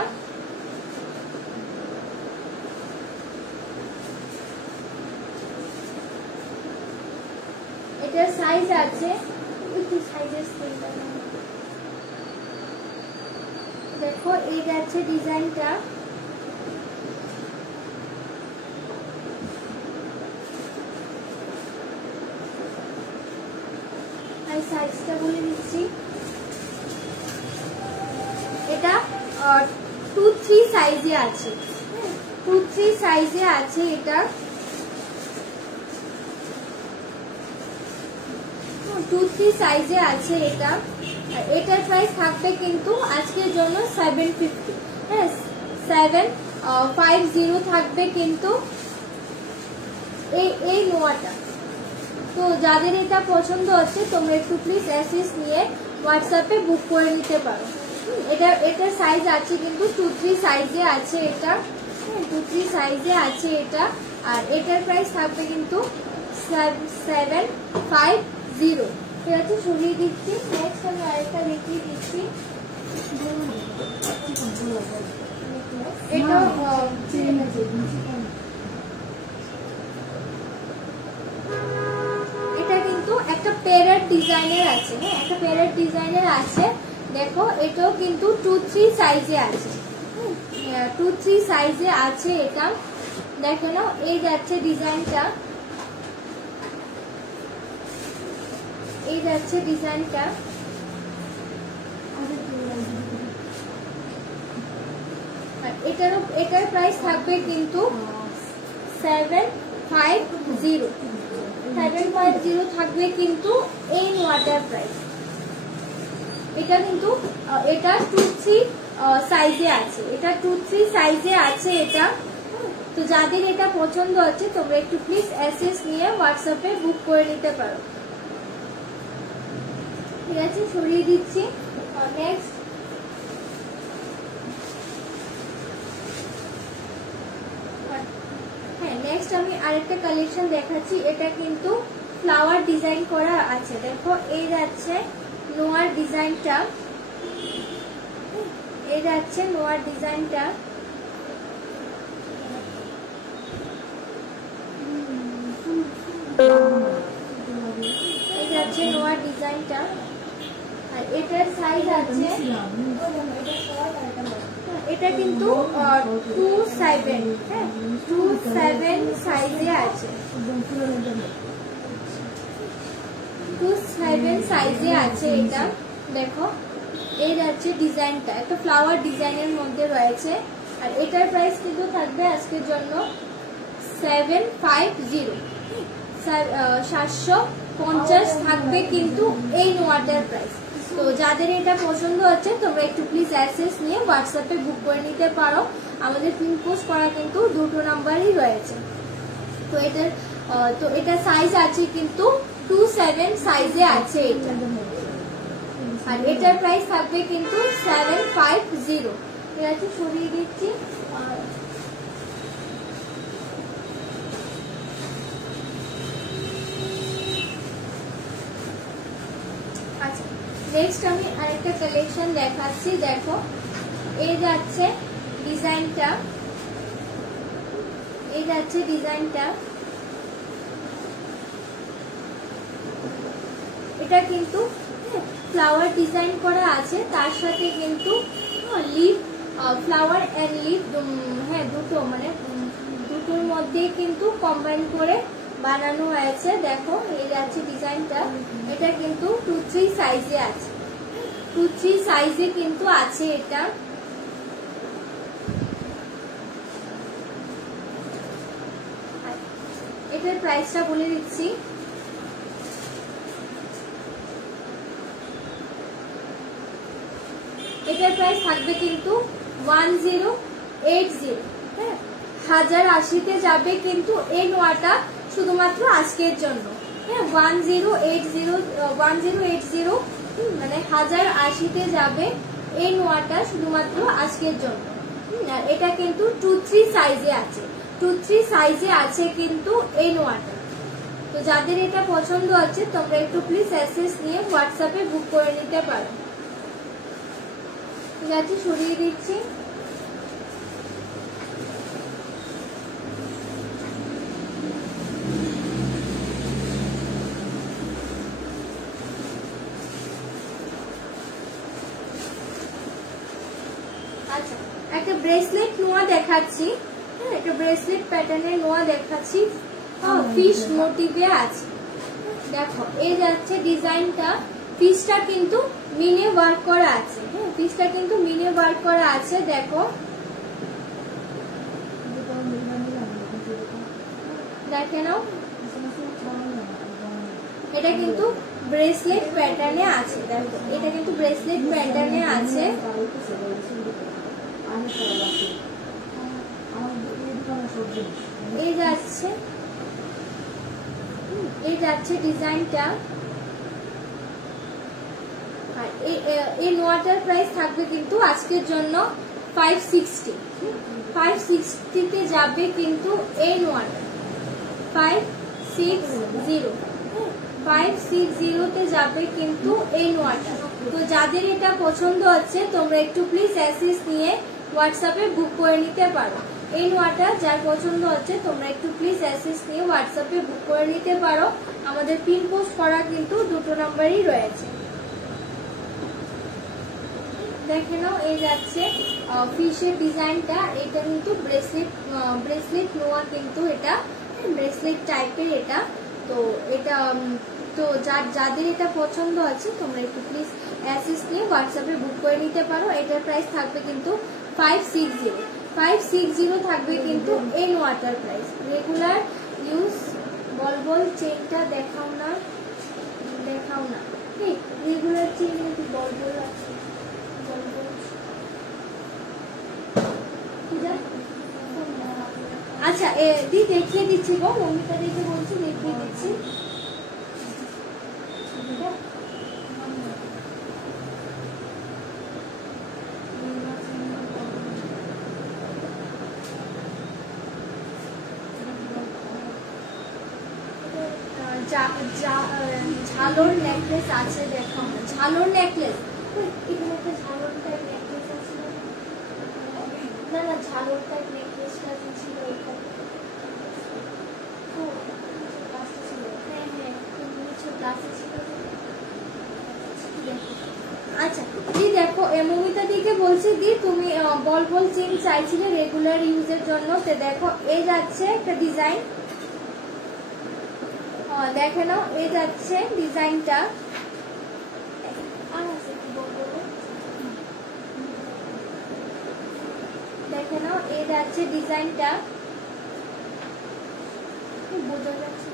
এটার সাইজ আছে, একটু সাইজের স্কেলটা দেখো, এই যাচ্ছে ডিজাইনটা। সাইজটা বলে দিচ্ছি, এটা 2-3 সাইজে আছে, 2-3 সাইজে আছে এটা, 2-3 সাইজে আছে এটা। আর এটার প্রাইস থাকবে কিন্তু আজকের জন্য 750, হ্যাঁ 750 থাকবে কিন্তু এই নোয়াটা। তো যাদের এটা পছন্দ হচ্ছে তোমরা একটু প্লিজ অ্যাসেস নিয়ে হোয়াটসঅ্যাপে বুক করে নিতে পারো। এটা সাইজ আছে কিন্তু 2-3 সাইজে আছে এটা, 2-3 সাইজে আছে এটা। আর এটার প্রাইস থাকবে কিন্তু 750। ঠিক আছে, সরিয়ে দিচ্ছি। নেক্সট আমি আরেকটা দেখিয়ে দিচ্ছি, এটা কিন্তু একটা প্যারেট ডিজাইনের আছে, হ্যাঁ একটা প্যারেট ডিজাইনের আছে। দেখো এটাও কিন্তু 2-3 সাইজে আছে, 2-3 সাইজে আছে এটা। দেখো না, এই যাচ্ছে ডিজাইনটা, এই যাচ্ছে ডিজাইনটা। এটার প্রাইস থাকবে কিন্তু 750 থাকবে কিন্তু এই নোয়াটার প্রাইস। এটা কিন্তু এটা 2-3 সাইজে আছে, এটা 2-3 সাইজে আছে এটা। তো যাদের এটা পছন্দ হচ্ছে তোমরা একটু প্লিজ অ্যাসেস নিয়ে হোয়াটসঅ্যাপে বুক করে নিতে পারো। ঠিক আছে, সরিয়ে দিচ্ছি। নেক্সট নেক্সট আমি আরেকটা কালেকশন দেখাচ্ছি, এটা কিন্তু ফ্লাওয়ার ডিজাইন করা আছে। দেখো এই যাচ্ছে নোয়ার ডিজাইনটা, এই যাচ্ছে নোয়ার ডিজাইনটা। এই যাচ্ছে নোয়ার ডিজাইনটা। আর এটার সাইজ আছে, এটা কিন্তু 2-7, হ্যাঁ 2-7 সাইজে আছে, 2-7 সাইজে আছে এটা। দেখো এই যাচ্ছে ডিজাইনটা, একটা ফ্লাওয়ার ডিজাইনের মধ্যে রয়েছে। আর এটার প্রাইস কিন্তু থাকবে আজকের জন্য 750, 750 থাকবে কিন্তু এই নোয়াটার প্রাইস। তো যাদের এটা পছন্দ হচ্ছে তোমরা একটু প্লিজ অ্যাসেস নিয়ে হোয়াটসঅ্যাপে বুক করে নিতে পারো। আমাদের পিন পোস্ট করা কিন্তু 2 নাম্বারই রয়েছে। তো এটা সাইজ আছে কিন্তু 2-7 সাইজে আছে এটা। আর এটার প্রাইস থাকবে কিন্তু 750। ঠিক আছে, সরিয়ে দিচ্ছি। আচ্ছা, নেক্সট আমি আরেকটা কালেকশন দেখাচ্ছি। দেখো এই যাচ্ছে ডিজাইনটা, এই যাচ্ছে ডিজাইনটা। এটা কিন্তু ফ্লাওয়ার ডিজাইন করা আছে, তার সাথে কিন্তু লিফ, ফ্লাওয়ার এন্ড লিফ, হ্যাঁ দুটো, মানে দুটোর মধ্যে কিন্তু কম্বাইন করে বানানো হয়েছে। দেখো এই যাচ্ছে ডিজাইনটা। এটা কিন্তু 2-3 সাইজে আছে, 2-3 সাইজে কিন্তু আছে এটা। এটার প্রাইসটা বলে দিচ্ছি, এটার প্রাইস থাকবে কিন্তু 1080, হ্যাঁ 1080-তে যাবে কিন্তু এই নোয়াটা শুধুমাত্র আজকের জন্য, হ্যাঁ 1080 মানে 1080-তে যাবে এই নোয়াটা শুধুমাত্র আজকের জন্য। আর এটা কিন্তু 2-3 সাইজে আছে, 2-3 সাইজে আছে কিন্তু এই নোয়াটা। তো যাদের এটা পছন্দ হচ্ছে তোমরা একটু প্লিজ অ্যাসেস নিয়ে হোয়াটসঅ্যাপে বুক করে নিতে পারো। ঠিক আছে, সরিয়ে দিচ্ছি। আচ্ছা, একটা ব্রেসলেট নোয়া দেখাচ্ছি, হ্যাঁ একটা ব্রেসলেট প্যাটার্নের নোয়া দেখাচ্ছি, ফিশ মোটিভে আছে। দেখো এই যাচ্ছে ডিজাইনটা, পিসটা কিন্তু মিনে ওয়ার্ক করা আছে। হ্যাঁ, পিসটা কিন্তু মিনে ওয়ার্ক করা আছে। দেখো দেখে নাও, এটা কিন্তু ব্রেসলেট প্যাটার্নে আছে। দেখো এটা কিন্তু ব্রেসলেট প্যাটার্নে আছে। এই যাচ্ছে ডিজাইনটা। আর এই নোয়াটার প্রাইস থাকবে কিন্তু আজকের জন্য 560। 560 যাবে কিন্তু এই নোয়াটা, 560 যাবে কিন্তু এই নোয়াটা। তো যাদের এটা পছন্দ হচ্ছে তোমরা একটু প্লিজ অ্যাসিস নিয়ে হোয়াটসঅ্যাপে বুক করে নিতে পারো। এই নোয়াটা যার পছন্দ হচ্ছে তোমরা একটু প্লিজ অ্যাসিস নিয়ে হোয়াটসঅ্যাপে বুক করে নিতে পারো। আমাদের পিন পোস্ট করা কিন্তু দুটো নাম্বারই রয়েছে। দেখে নাও, এই যাচ্ছে ফিশের ডিজাইনটা। এটা কিন্তু ব্রেসলেট নোয়া, কিন্তু এটা ব্রেসলেট টাইপের এটা। তো এটা তো যাদের এটা পছন্দ আছে তোমরা একটু প্লিজ অ্যাসিস নিয়ে হোয়াটসঅ্যাপে বুক করে নিতে পারো। এটার প্রাইস থাকবে কিন্তু 560 থাকবে কিন্তু এই নোয়াটার প্রাইস। রেগুলার ইউজ বল চেনটা দেখাও না, রেগুলার চেন কিন্তু বল আছে। আচ্ছা দি দেখিয়ে দিচ্ছি গো, মমিতা দিকে বলছি দেখিয়ে দিচ্ছি। ঝালোর নেকলেস আছে, দেখো ঝালোর নেকলেস। এখানে একটা ঝালোর টাইপ নেকলেস আছে না, ঝালোর টাইপ নেকলেসটা ছিল আচ্ছা দি দেখো, মমিতা দিকে বলছি দি তুমি বল চেন চাইছিলে রেগুলার ইউজের জন্য। তো দেখো এই যাচ্ছে একটা ডিজাইন, দেখে নাও এই যাচ্ছে ডিজাইনটা। দেখে নাও এই যাচ্ছে ডিজাইনটা, বোঝা যাচ্ছে।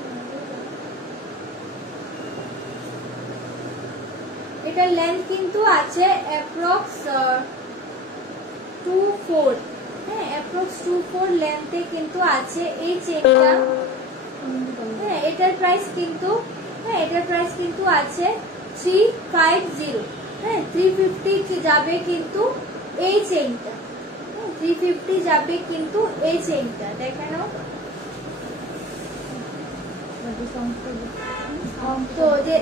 এটার লেন্থ কিন্তু আছে অ্যাপ্রক্স 24। হ্যাঁ, অ্যাপ্রক্স 24 লেন্থে কিন্তু আছে এই চেনটা। হ্যাঁ, এটার প্রাইস কিন্তু আছে 350। হ্যাঁ, 350 যাবে কিন্তু এই চেনটা। 350 যাবে কিন্তু এই চেনটা। দেখে নাও। তো যে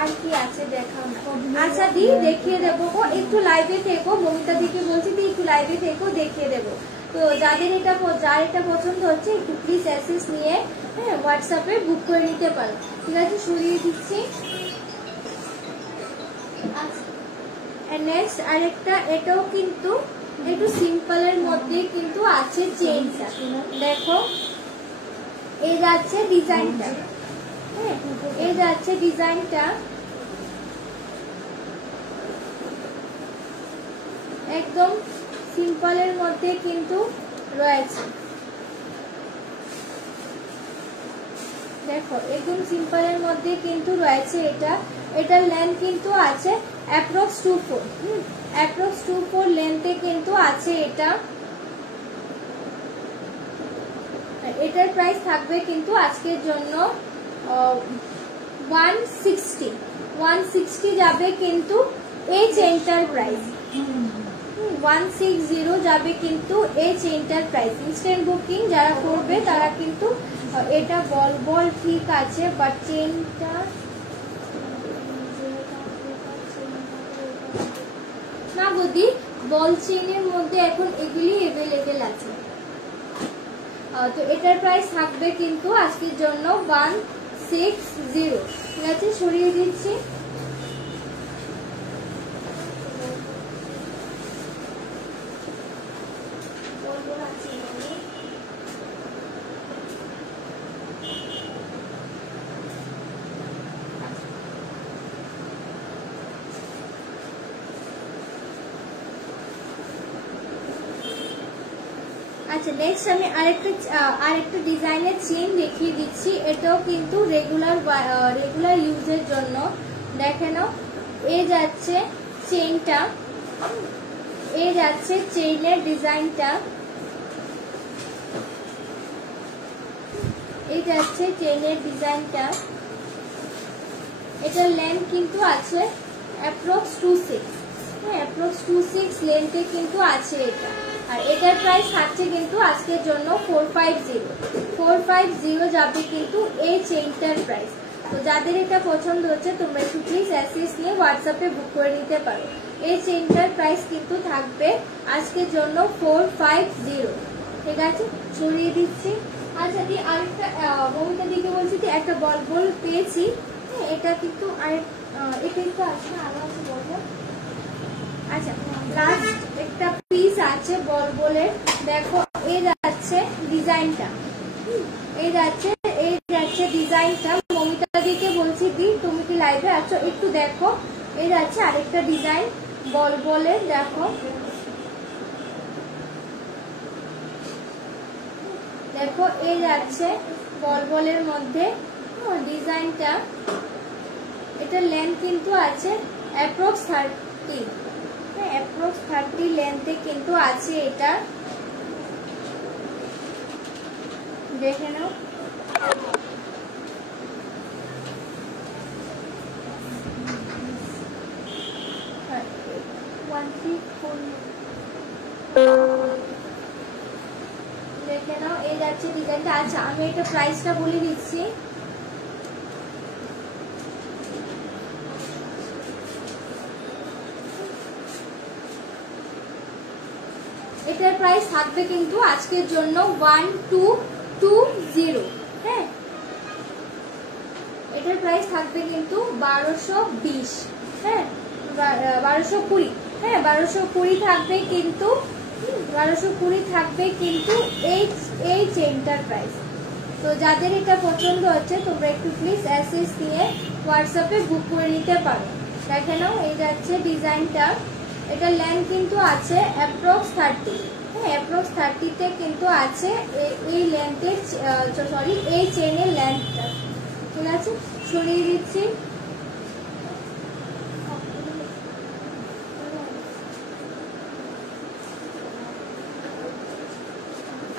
আর কি আছে দেখাও না। আচ্ছা দি দেখিয়ে দেবো, একটু লাইভে থেকো। মমিতা দিকে বলছি দি একটু লাইভে থেকো, দেখিয়ে দেবো। তো যার এটা পছন্দ হচ্ছে একটু প্লিজ অ্যাসিস নিয়ে হোয়াটসঅ্যাপে বুক করে নিতে পারো। ঠিক আছে, সরিয়ে দিচ্ছি। নেক্সট আরেকটা, এটাও কিন্তু একটু সিম্পলের মধ্যে কিন্তু আছে চেনটা। দেখো এই যাচ্ছে ডিজাইনটা। হ্যাঁ, এই যাচ্ছে ডিজাইনটা, একদম সিম্পলের মধ্যে কিন্তু রয়েছে। দেখো একদম সিম্পলের মধ্যে কিন্তু রয়েছে এটা। এটার লেন্থ কিন্তু আছে অ্যাপ্রক্স 24। অ্যাপ্রক্স 24 লেন্থে কিন্তু আছে এটা। এটার প্রাইস থাকবে কিন্তু আজকের জন্য 160 যাবে কিন্তু এই চেনটার প্রাইস। 160 যাবে কিন্তু এই চেনটার প্রাইস। ইনস্ট্যান্ট বুকিং যারা করবে তারা কিন্তু এটা বল ঠিক আছে, বাট চেনটা না বুদ্ধি, বল চেনের মধ্যে এখন এগুলি অ্যাভেলেবেল আছে। তো এটার প্রাইস থাকবে কিন্তু আজকের জন্য 160। ঠিক আছে, সরিয়ে দিচ্ছি। আচ্ছা নেক্সট আমি আরেকটা ডিজাইনের চেন দেখিয়ে দিচ্ছি। এটাও কিন্তু রেগুলার ইউজের জন্য। দেখে নাও, এই যাচ্ছে চেইনটা, এই যাচ্ছে চেইনের ডিজাইনটা, এই যাচ্ছে চেইনের ডিজাইনটা। এটার লেন্থ কিন্তু আছে অ্যাপ্রক্স 26, অ্যাপ্রক্স 26 লেন্থে কিন্তু আছে এটা। আর এটার প্রাইস থাকছে কিন্তু আজকের জন্য 450 যাবে কিন্তু এই চেইনটার প্রাইস। তো যাদের এটা পছন্দ হচ্ছে তোমরা একটু প্লিজ অ্যাসেস নিয়ে হোয়াটসঅ্যাপে বুক করে নিতে পারো। এই চেইনটার প্রাইস কিন্তু থাকবে আজকের জন্য 450। ঠিক আছে, ছড়িয়ে দিচ্ছি। আচ্ছা দি আরেকটা মমিতা দিকে বলছি যে একটা বল পেয়েছি, এটা কিন্তু এটা একটু আসলে আরো আছে বলবো। আচ্ছা লাস্ট একটা পিস আছে বলের। দেখো এই যাচ্ছে ডিজাইনটা, এই যাচ্ছে ডিজাইনটা। মমিতা দিকে বলছি দি তুমি কি লাইভে আছো একটু দেখো। এই যাচ্ছে আরেকটা ডিজাইন বলের। দেখো দেখো এই যাচ্ছে বলের মধ্যে ডিজাইনটা। এটা লেন্থ কিন্তু আছে অ্যাপ্রক্স 30, অ্যাপ্রক্স 30 লেন্থে কিন্তু আছে এটা। দেখে নাও। দেখে নাও, এই যাচ্ছে ডিজাইনটা। আচ্ছা আমি এটা প্রাইসটা বলে দিচ্ছি। এটার প্রাইস থাকবে কিন্তু আজকের জন্য 1220। হ্যাঁ, এটার প্রাইস থাকবে কিন্তু 1220। হ্যাঁ 1220। হ্যাঁ 1220 থাকবে কিন্তু 1220 থাকবে কিন্তু এই চেইনটার প্রাইস। তো যাদের এটা পছন্দ হচ্ছে তোমরা একটু প্লিজ অ্যাসেস দিয়ে হোয়াটসঅ্যাপে বুক করে নিতে পারো। দেখে নাও, এই যাচ্ছে ডিজাইনটা। এটা লেন্থ কিন্তু আছে অ্যাপ্রক্স 30। হ্যাঁ অ্যাপ্রক্স 30তে কিন্তু আছে এই লেন্থের সরি এই চেইনের লেন্থটা। ঠিক আছে, সরিয়ে দিচ্ছি।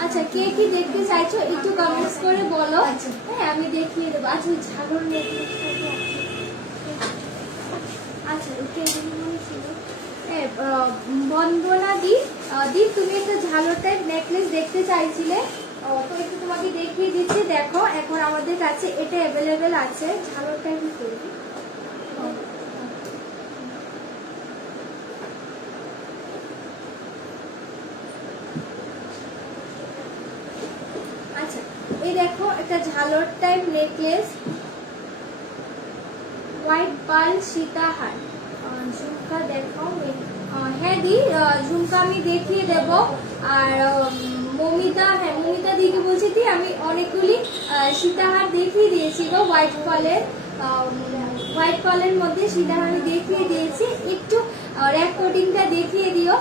আচ্ছা কে কি দেখতে চাইছো একটু কমেন্টস করে বলো। হ্যাঁ আমি দেখিয়ে দেবো। আচ্ছা ঝাগর আচ্ছা বন্দনা দি তুমি একটা ঝালর টাইপ নেকলেস দেখতে চাইছিলে, তো একটু তোমাকে দেখিয়ে দিচ্ছি। দেখো এখন আমাদের কাছে এটা অ্যাভেলেবেল আছে। ঝালর টাইপ করবি। আচ্ছা এই দেখো একটা ঝালর টাইপ নেকলেস, হোয়াইট পার্ল সীতাহার ঝুমকা। দেখো হ্যাঁ দি ঝুমকা আমি দেখিয়ে দেব। আর মমিতা দিকে বলছি দি আমি অনেকগুলি সীতাহার দেখিয়ে দিয়েছি গো। হোয়াইট পার্লের মধ্যে সীতাহার দেখিয়ে দিয়েছি। একটু রেকর্ডিংটা দেখিয়ে দিও।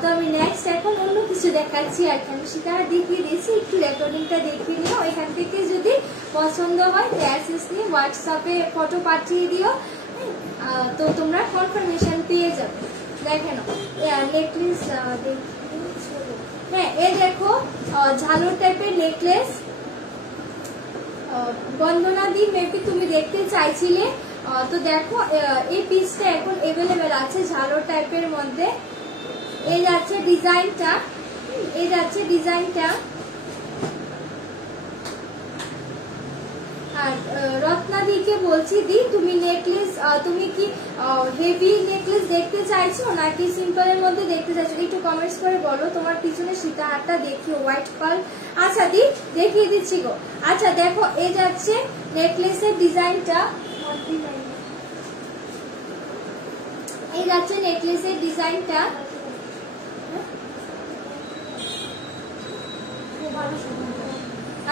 তো আমি নেক্সট এখন অন্য কিছু দেখাচ্ছি। আর কি আমি সীতাহার দেখিয়ে দিয়েছি, একটু রেকর্ডিংটা দেখিয়ে নিও। এখান থেকে যদি পছন্দ হয় অ্যাসেস নিয়ে হোয়াটসঅ্যাপে ফটো পাঠিয়ে দিও। তো তোমরা কনফার্মেশন পেয়ে যাবে। দেখে নাও নেকলেস। হ্যাঁ এই দেখো ঝালর টাইপের নেকলেস। বন্দনা দি মেবি তুমি দেখতে চাইছিলে। তো দেখো এই পিসটা এখন অ্যাভেলেবেল আছে ঝালর টাইপের মধ্যে। এই যাচ্ছে ডিজাইনটা, এই যাচ্ছে ডিজাইনটা। আর রত্নাদিকে বলছি দি তুমি নেকলেস তুমি কি হেভি নেকলেস দেখতে চাইছো নাকি সিম্পলের মধ্যে দেখতে চাইছো একটু কমেন্টস করে বলো। তোমার পিছনে সীতাহারটা দেখিও হোয়াইট পার্ল। আচ্ছা দি দেখিয়ে দিচ্ছি গো। আচ্ছা দেখো এই যাচ্ছে নেকলেসের ডিজাইনটা, এই যাচ্ছে নেকলেসের ডিজাইনটা।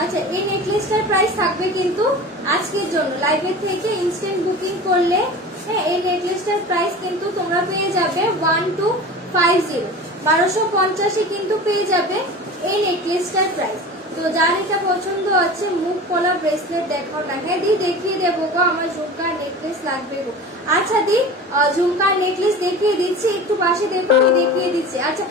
আচ্ছা এই নেকলেসটার প্রাইস থাকবে কিন্তু আজকের জন্য লাইভের থেকে ইনস্ট্যান্ট বুকিং করলে। হ্যাঁ এই নেকলেসটার প্রাইস কিন্তু তোমরা পেয়ে যাবে 1250 1250 কিন্তু পেয়ে যাবে এই নেকলেসটার প্রাইস। তো যার এটা পছন্দ আছে মুখ পলা ব্রেসলেট দেখাও না। হ্যাঁ দি দেখিয়ে দেবো গো, আমার ঝুমকার নেকলেস লাগবে গো। আচ্ছা দি ঝুমকার নেকলেস দেখিয়ে দিচ্ছি, একটু পাশে দেখো আমি দেখিয়ে দিচ্ছি। আচ্ছা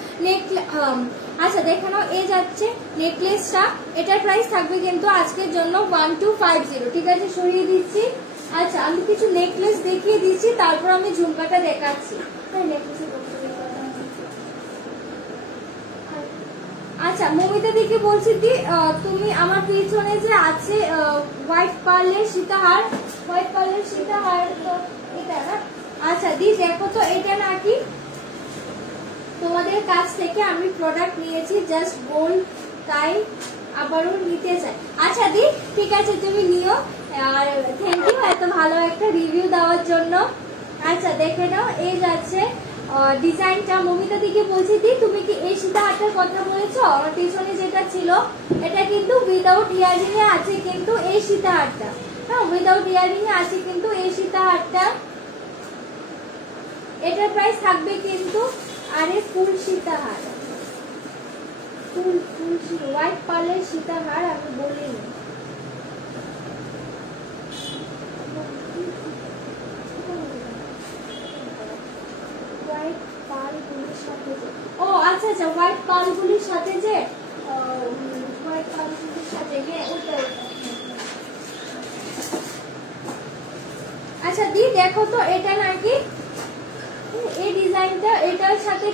আচ্ছা দেখে নাও, এই যাচ্ছে নেকলেসটা, এটার প্রাইস থাকবে কিন্তু আজকের জন্য 1250। ঠিক আছে সরিয়ে দিচ্ছি। আচ্ছা আমি কিছু নেকলেস দেখিয়ে দিচ্ছি, তারপর আমি ঝুমকাটা দেখাচ্ছি। আচ্ছা মমিতা দিকে বলছি দি তুমি আমার পিছনে যে আছে হোয়াইট পার্লের সীতাহার, হোয়াইট পার্লের সীতাহার, তো এটা না। আচ্ছা দি দেখো তো এটা নাকি তোমাদের কাছ থেকে আমি প্রোডাক্ট নিয়েছি, জাস্ট গোল্ড, তাই আবারও নিতে চাই। আচ্ছা দি ঠিক আছে তুমি নিও, আর থ্যাংক ইউ এত ভালো একটা রিভিউ দেওয়ার জন্য। আচ্ছা দেখে নাও, এই যাচ্ছে ডিজাইনটা। মমিতা দিকে বলছি দি তুমি কি এই সীতাহারটার কথা বলেছো? আমার পিছনে যেটা ছিল এটা কিন্তু উইদাউট ইয়ারিং এ আছে, কিন্তু এই সীতাহারটা, হ্যাঁ উইদাউট ইয়ারিং এ আছে কিন্তু এই সীতাহারটা। এটার প্রাইস থাকবে কিন্তু, আরে ফুল সীতাহার, ফুল ফুল হোয়াইট পার্লের সীতাহার আমি বলিনি। হোয়াইট পার্লগুলির সাথে যে, ও আচ্ছা আচ্ছা হোয়াইট পার্লগুলির সাথে যে, হোয়াইট পার্লগুলির সাথে ওটা। আচ্ছা দি দেখো তো এটা নাকি এই ডিজাইনটা, এটার সাথে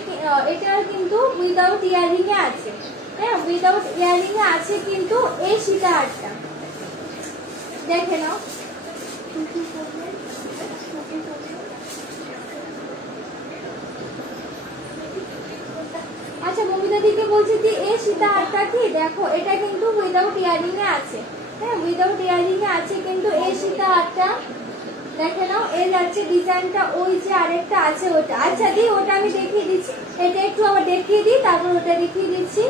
এটার কিন্তু উইদাউট ইয়ারিং এ আছে, হ্যাঁ উইদাউট ইয়ারিং এ আছে কিন্তু এই সীতাহারটা দেখে নাও। আচ্ছা মমিতা দিকে বলছি যে এই সীতাহারটা কি দেখো, এটা কিন্তু উইদাউট ইয়ারিং এ আছে, হ্যাঁ উইদাউট ইয়ারিং এ আছে কিন্তু এই সীতাহারটা দেখে নাও। এই যাচ্ছে ডিজাইনটা, ওই যে আরেকটা আছে ওটা। আচ্ছা দি ওটা আমি দেখিয়ে দিচ্ছি, এটা একটু আবার দেখিয়ে দিই, তারপর ওটা দেখিয়ে দিচ্ছি।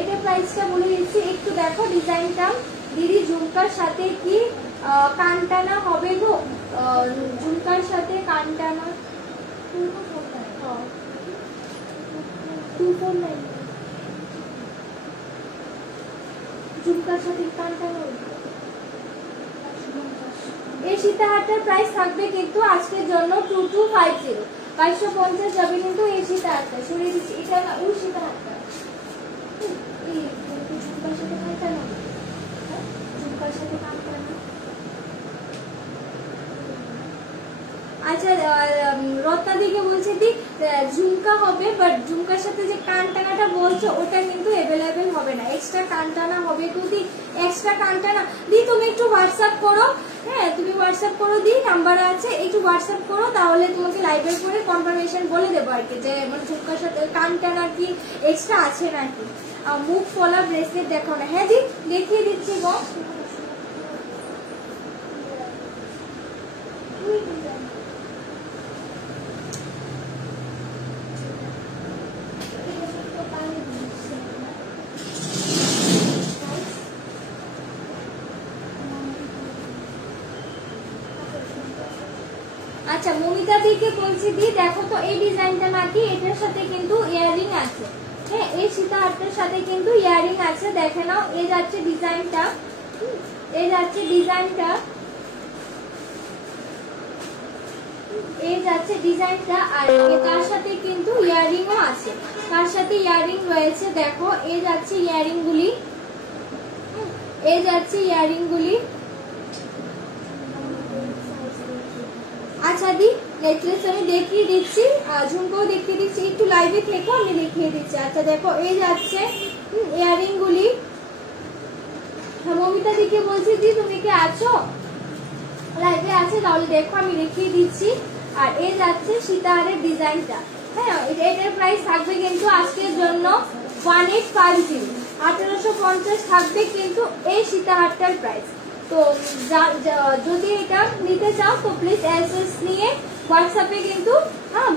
এটা প্রাইসটা বলে দিচ্ছি, একটু দেখো ডিজাইনটা। দিদি ঝুমকার সাথে কি কানটানা হবে গো? ঝুমকার সাথে কানটানা 249, ঝুমকার সাথে কানটানা। এই সীতাহারটার প্রাইস থাকবে কিন্তু আজকের জন্য 2250, 2250 যাবে কিন্তু এই সীতাহারটা। সরিয়ে দিচ্ছি, এটা না ওই সীতাহারটা, এই ঝুমকার সাথে কানটানা, ঝুমকার সাথে কানটানা। আচ্ছা রত্না দিকে বলছে দি ঝুমকা হবে, বাট ঝুমকার সাথে যে কান টানাটা বলছো ওটা কিন্তু অ্যাভেলেবেল হবে না, এক্সট্রা কান টানা হবে। যদি এক্সট্রা কান টানা দি তুমি একটু হোয়াটসঅ্যাপ করো, হ্যাঁ তুমি হোয়াটসঅ্যাপ করো দি, নাম্বার আছে, একটু হোয়াটসঅ্যাপ করো, তাহলে তোমাকে লাইভের পরে কনফার্মেশন বলে দেবো আর কি, যে মানে ঝুমকার সাথে কান টানা কি এক্সট্রা আছে নাকি। মুখ পলা ব্রেসলেট দেখো না। হ্যাঁ দি দেখিয়ে দিচ্ছি গো। আচ্ছা মমিতা দিকে বলছি দি দেখো তো এই ডিজাইনটা নাকি এটার সাথে কিন্তু ইয়ারিং আছে, হ্যাঁ এই সীতাহারটার সাথে কিন্তু ইয়ারিং আছে দেখে নাও। এই যাচ্ছে ডিজাইনটা, এই যাচ্ছে ডিজাইনটা, এই যাচ্ছে ডিজাইনটা, আর তার সাথে কিন্তু ইয়ারিংও আছে, তার সাথে ইয়ারিং রয়েছে দেখো। এই যাচ্ছে ইয়ারিং গুলি, এই যাচ্ছে ইয়ারিং গুলি। আচ্ছা দি নেকলেস আমি দেখিয়ে দিচ্ছি, ঝুমকাও দেখিয়ে দিচ্ছি, একটু লাইভে থেকো আমি দেখিয়ে দিচ্ছি। আচ্ছা দেখো এই যাচ্ছে ইয়ারিং গুলি। মমিতা দিকে বলছি দি তুমি কি আছো, লাইভে আছে তাহলে দেখো আমি দেখিয়ে দিচ্ছি। আর এই যাচ্ছে সীতাহারের ডিজাইনটা, হ্যাঁ এটার প্রাইস থাকবে কিন্তু আজকের জন্য 1850, 1850 থাকবে কিন্তু এই সীতাহারটার প্রাইস। তো যদি এটা নিতে চাও তো প্লিজ এসএস নিয়ে হোয়াটসঅ্যাপে কিন্তু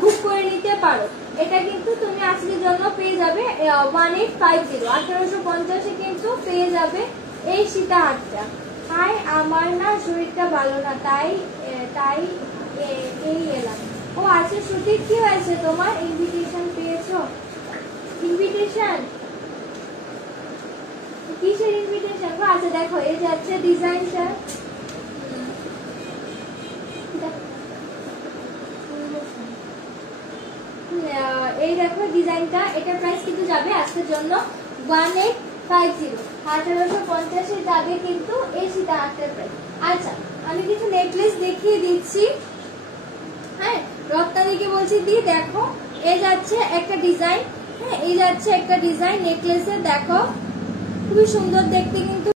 বুক করে নিতে পারো। এটা কিন্তু তুমি আজকের জন্য পেয়ে যাবে 1850, 1850 কিন্তু পেয়ে যাবে এই সীতাহারটা। হাই আমার না শরীরটা ভালো না, তাই এই এলাম। ও আচ্ছা শ্রুতি, কি হয়েছে তোমার? ইনভিটেশন পেয়েছো? ইনভিটেশন কিসের ইনভিটেশন? আচ্ছা দেখো, এই যাচ্ছে ডিজাইনটা, এই দেখো ডিজাইনটা। এটার প্রাইস কিন্তু যাবে আজকের জন্য 1850, 1850 যাবে কিন্তু এই সীতা হারটার প্রাইস। আচ্ছা আমি কিছু নেকলেস দেখিয়ে দিচ্ছি। হ্যাঁ, রত্নাদিকে বলছি দি দেখো, এই যাচ্ছে একটা ডিজাইন। হ্যাঁ, এই যাচ্ছে একটা ডিজাইন নেকলেসের, দেখো খুবই সুন্দর দেখতে কিন্তু।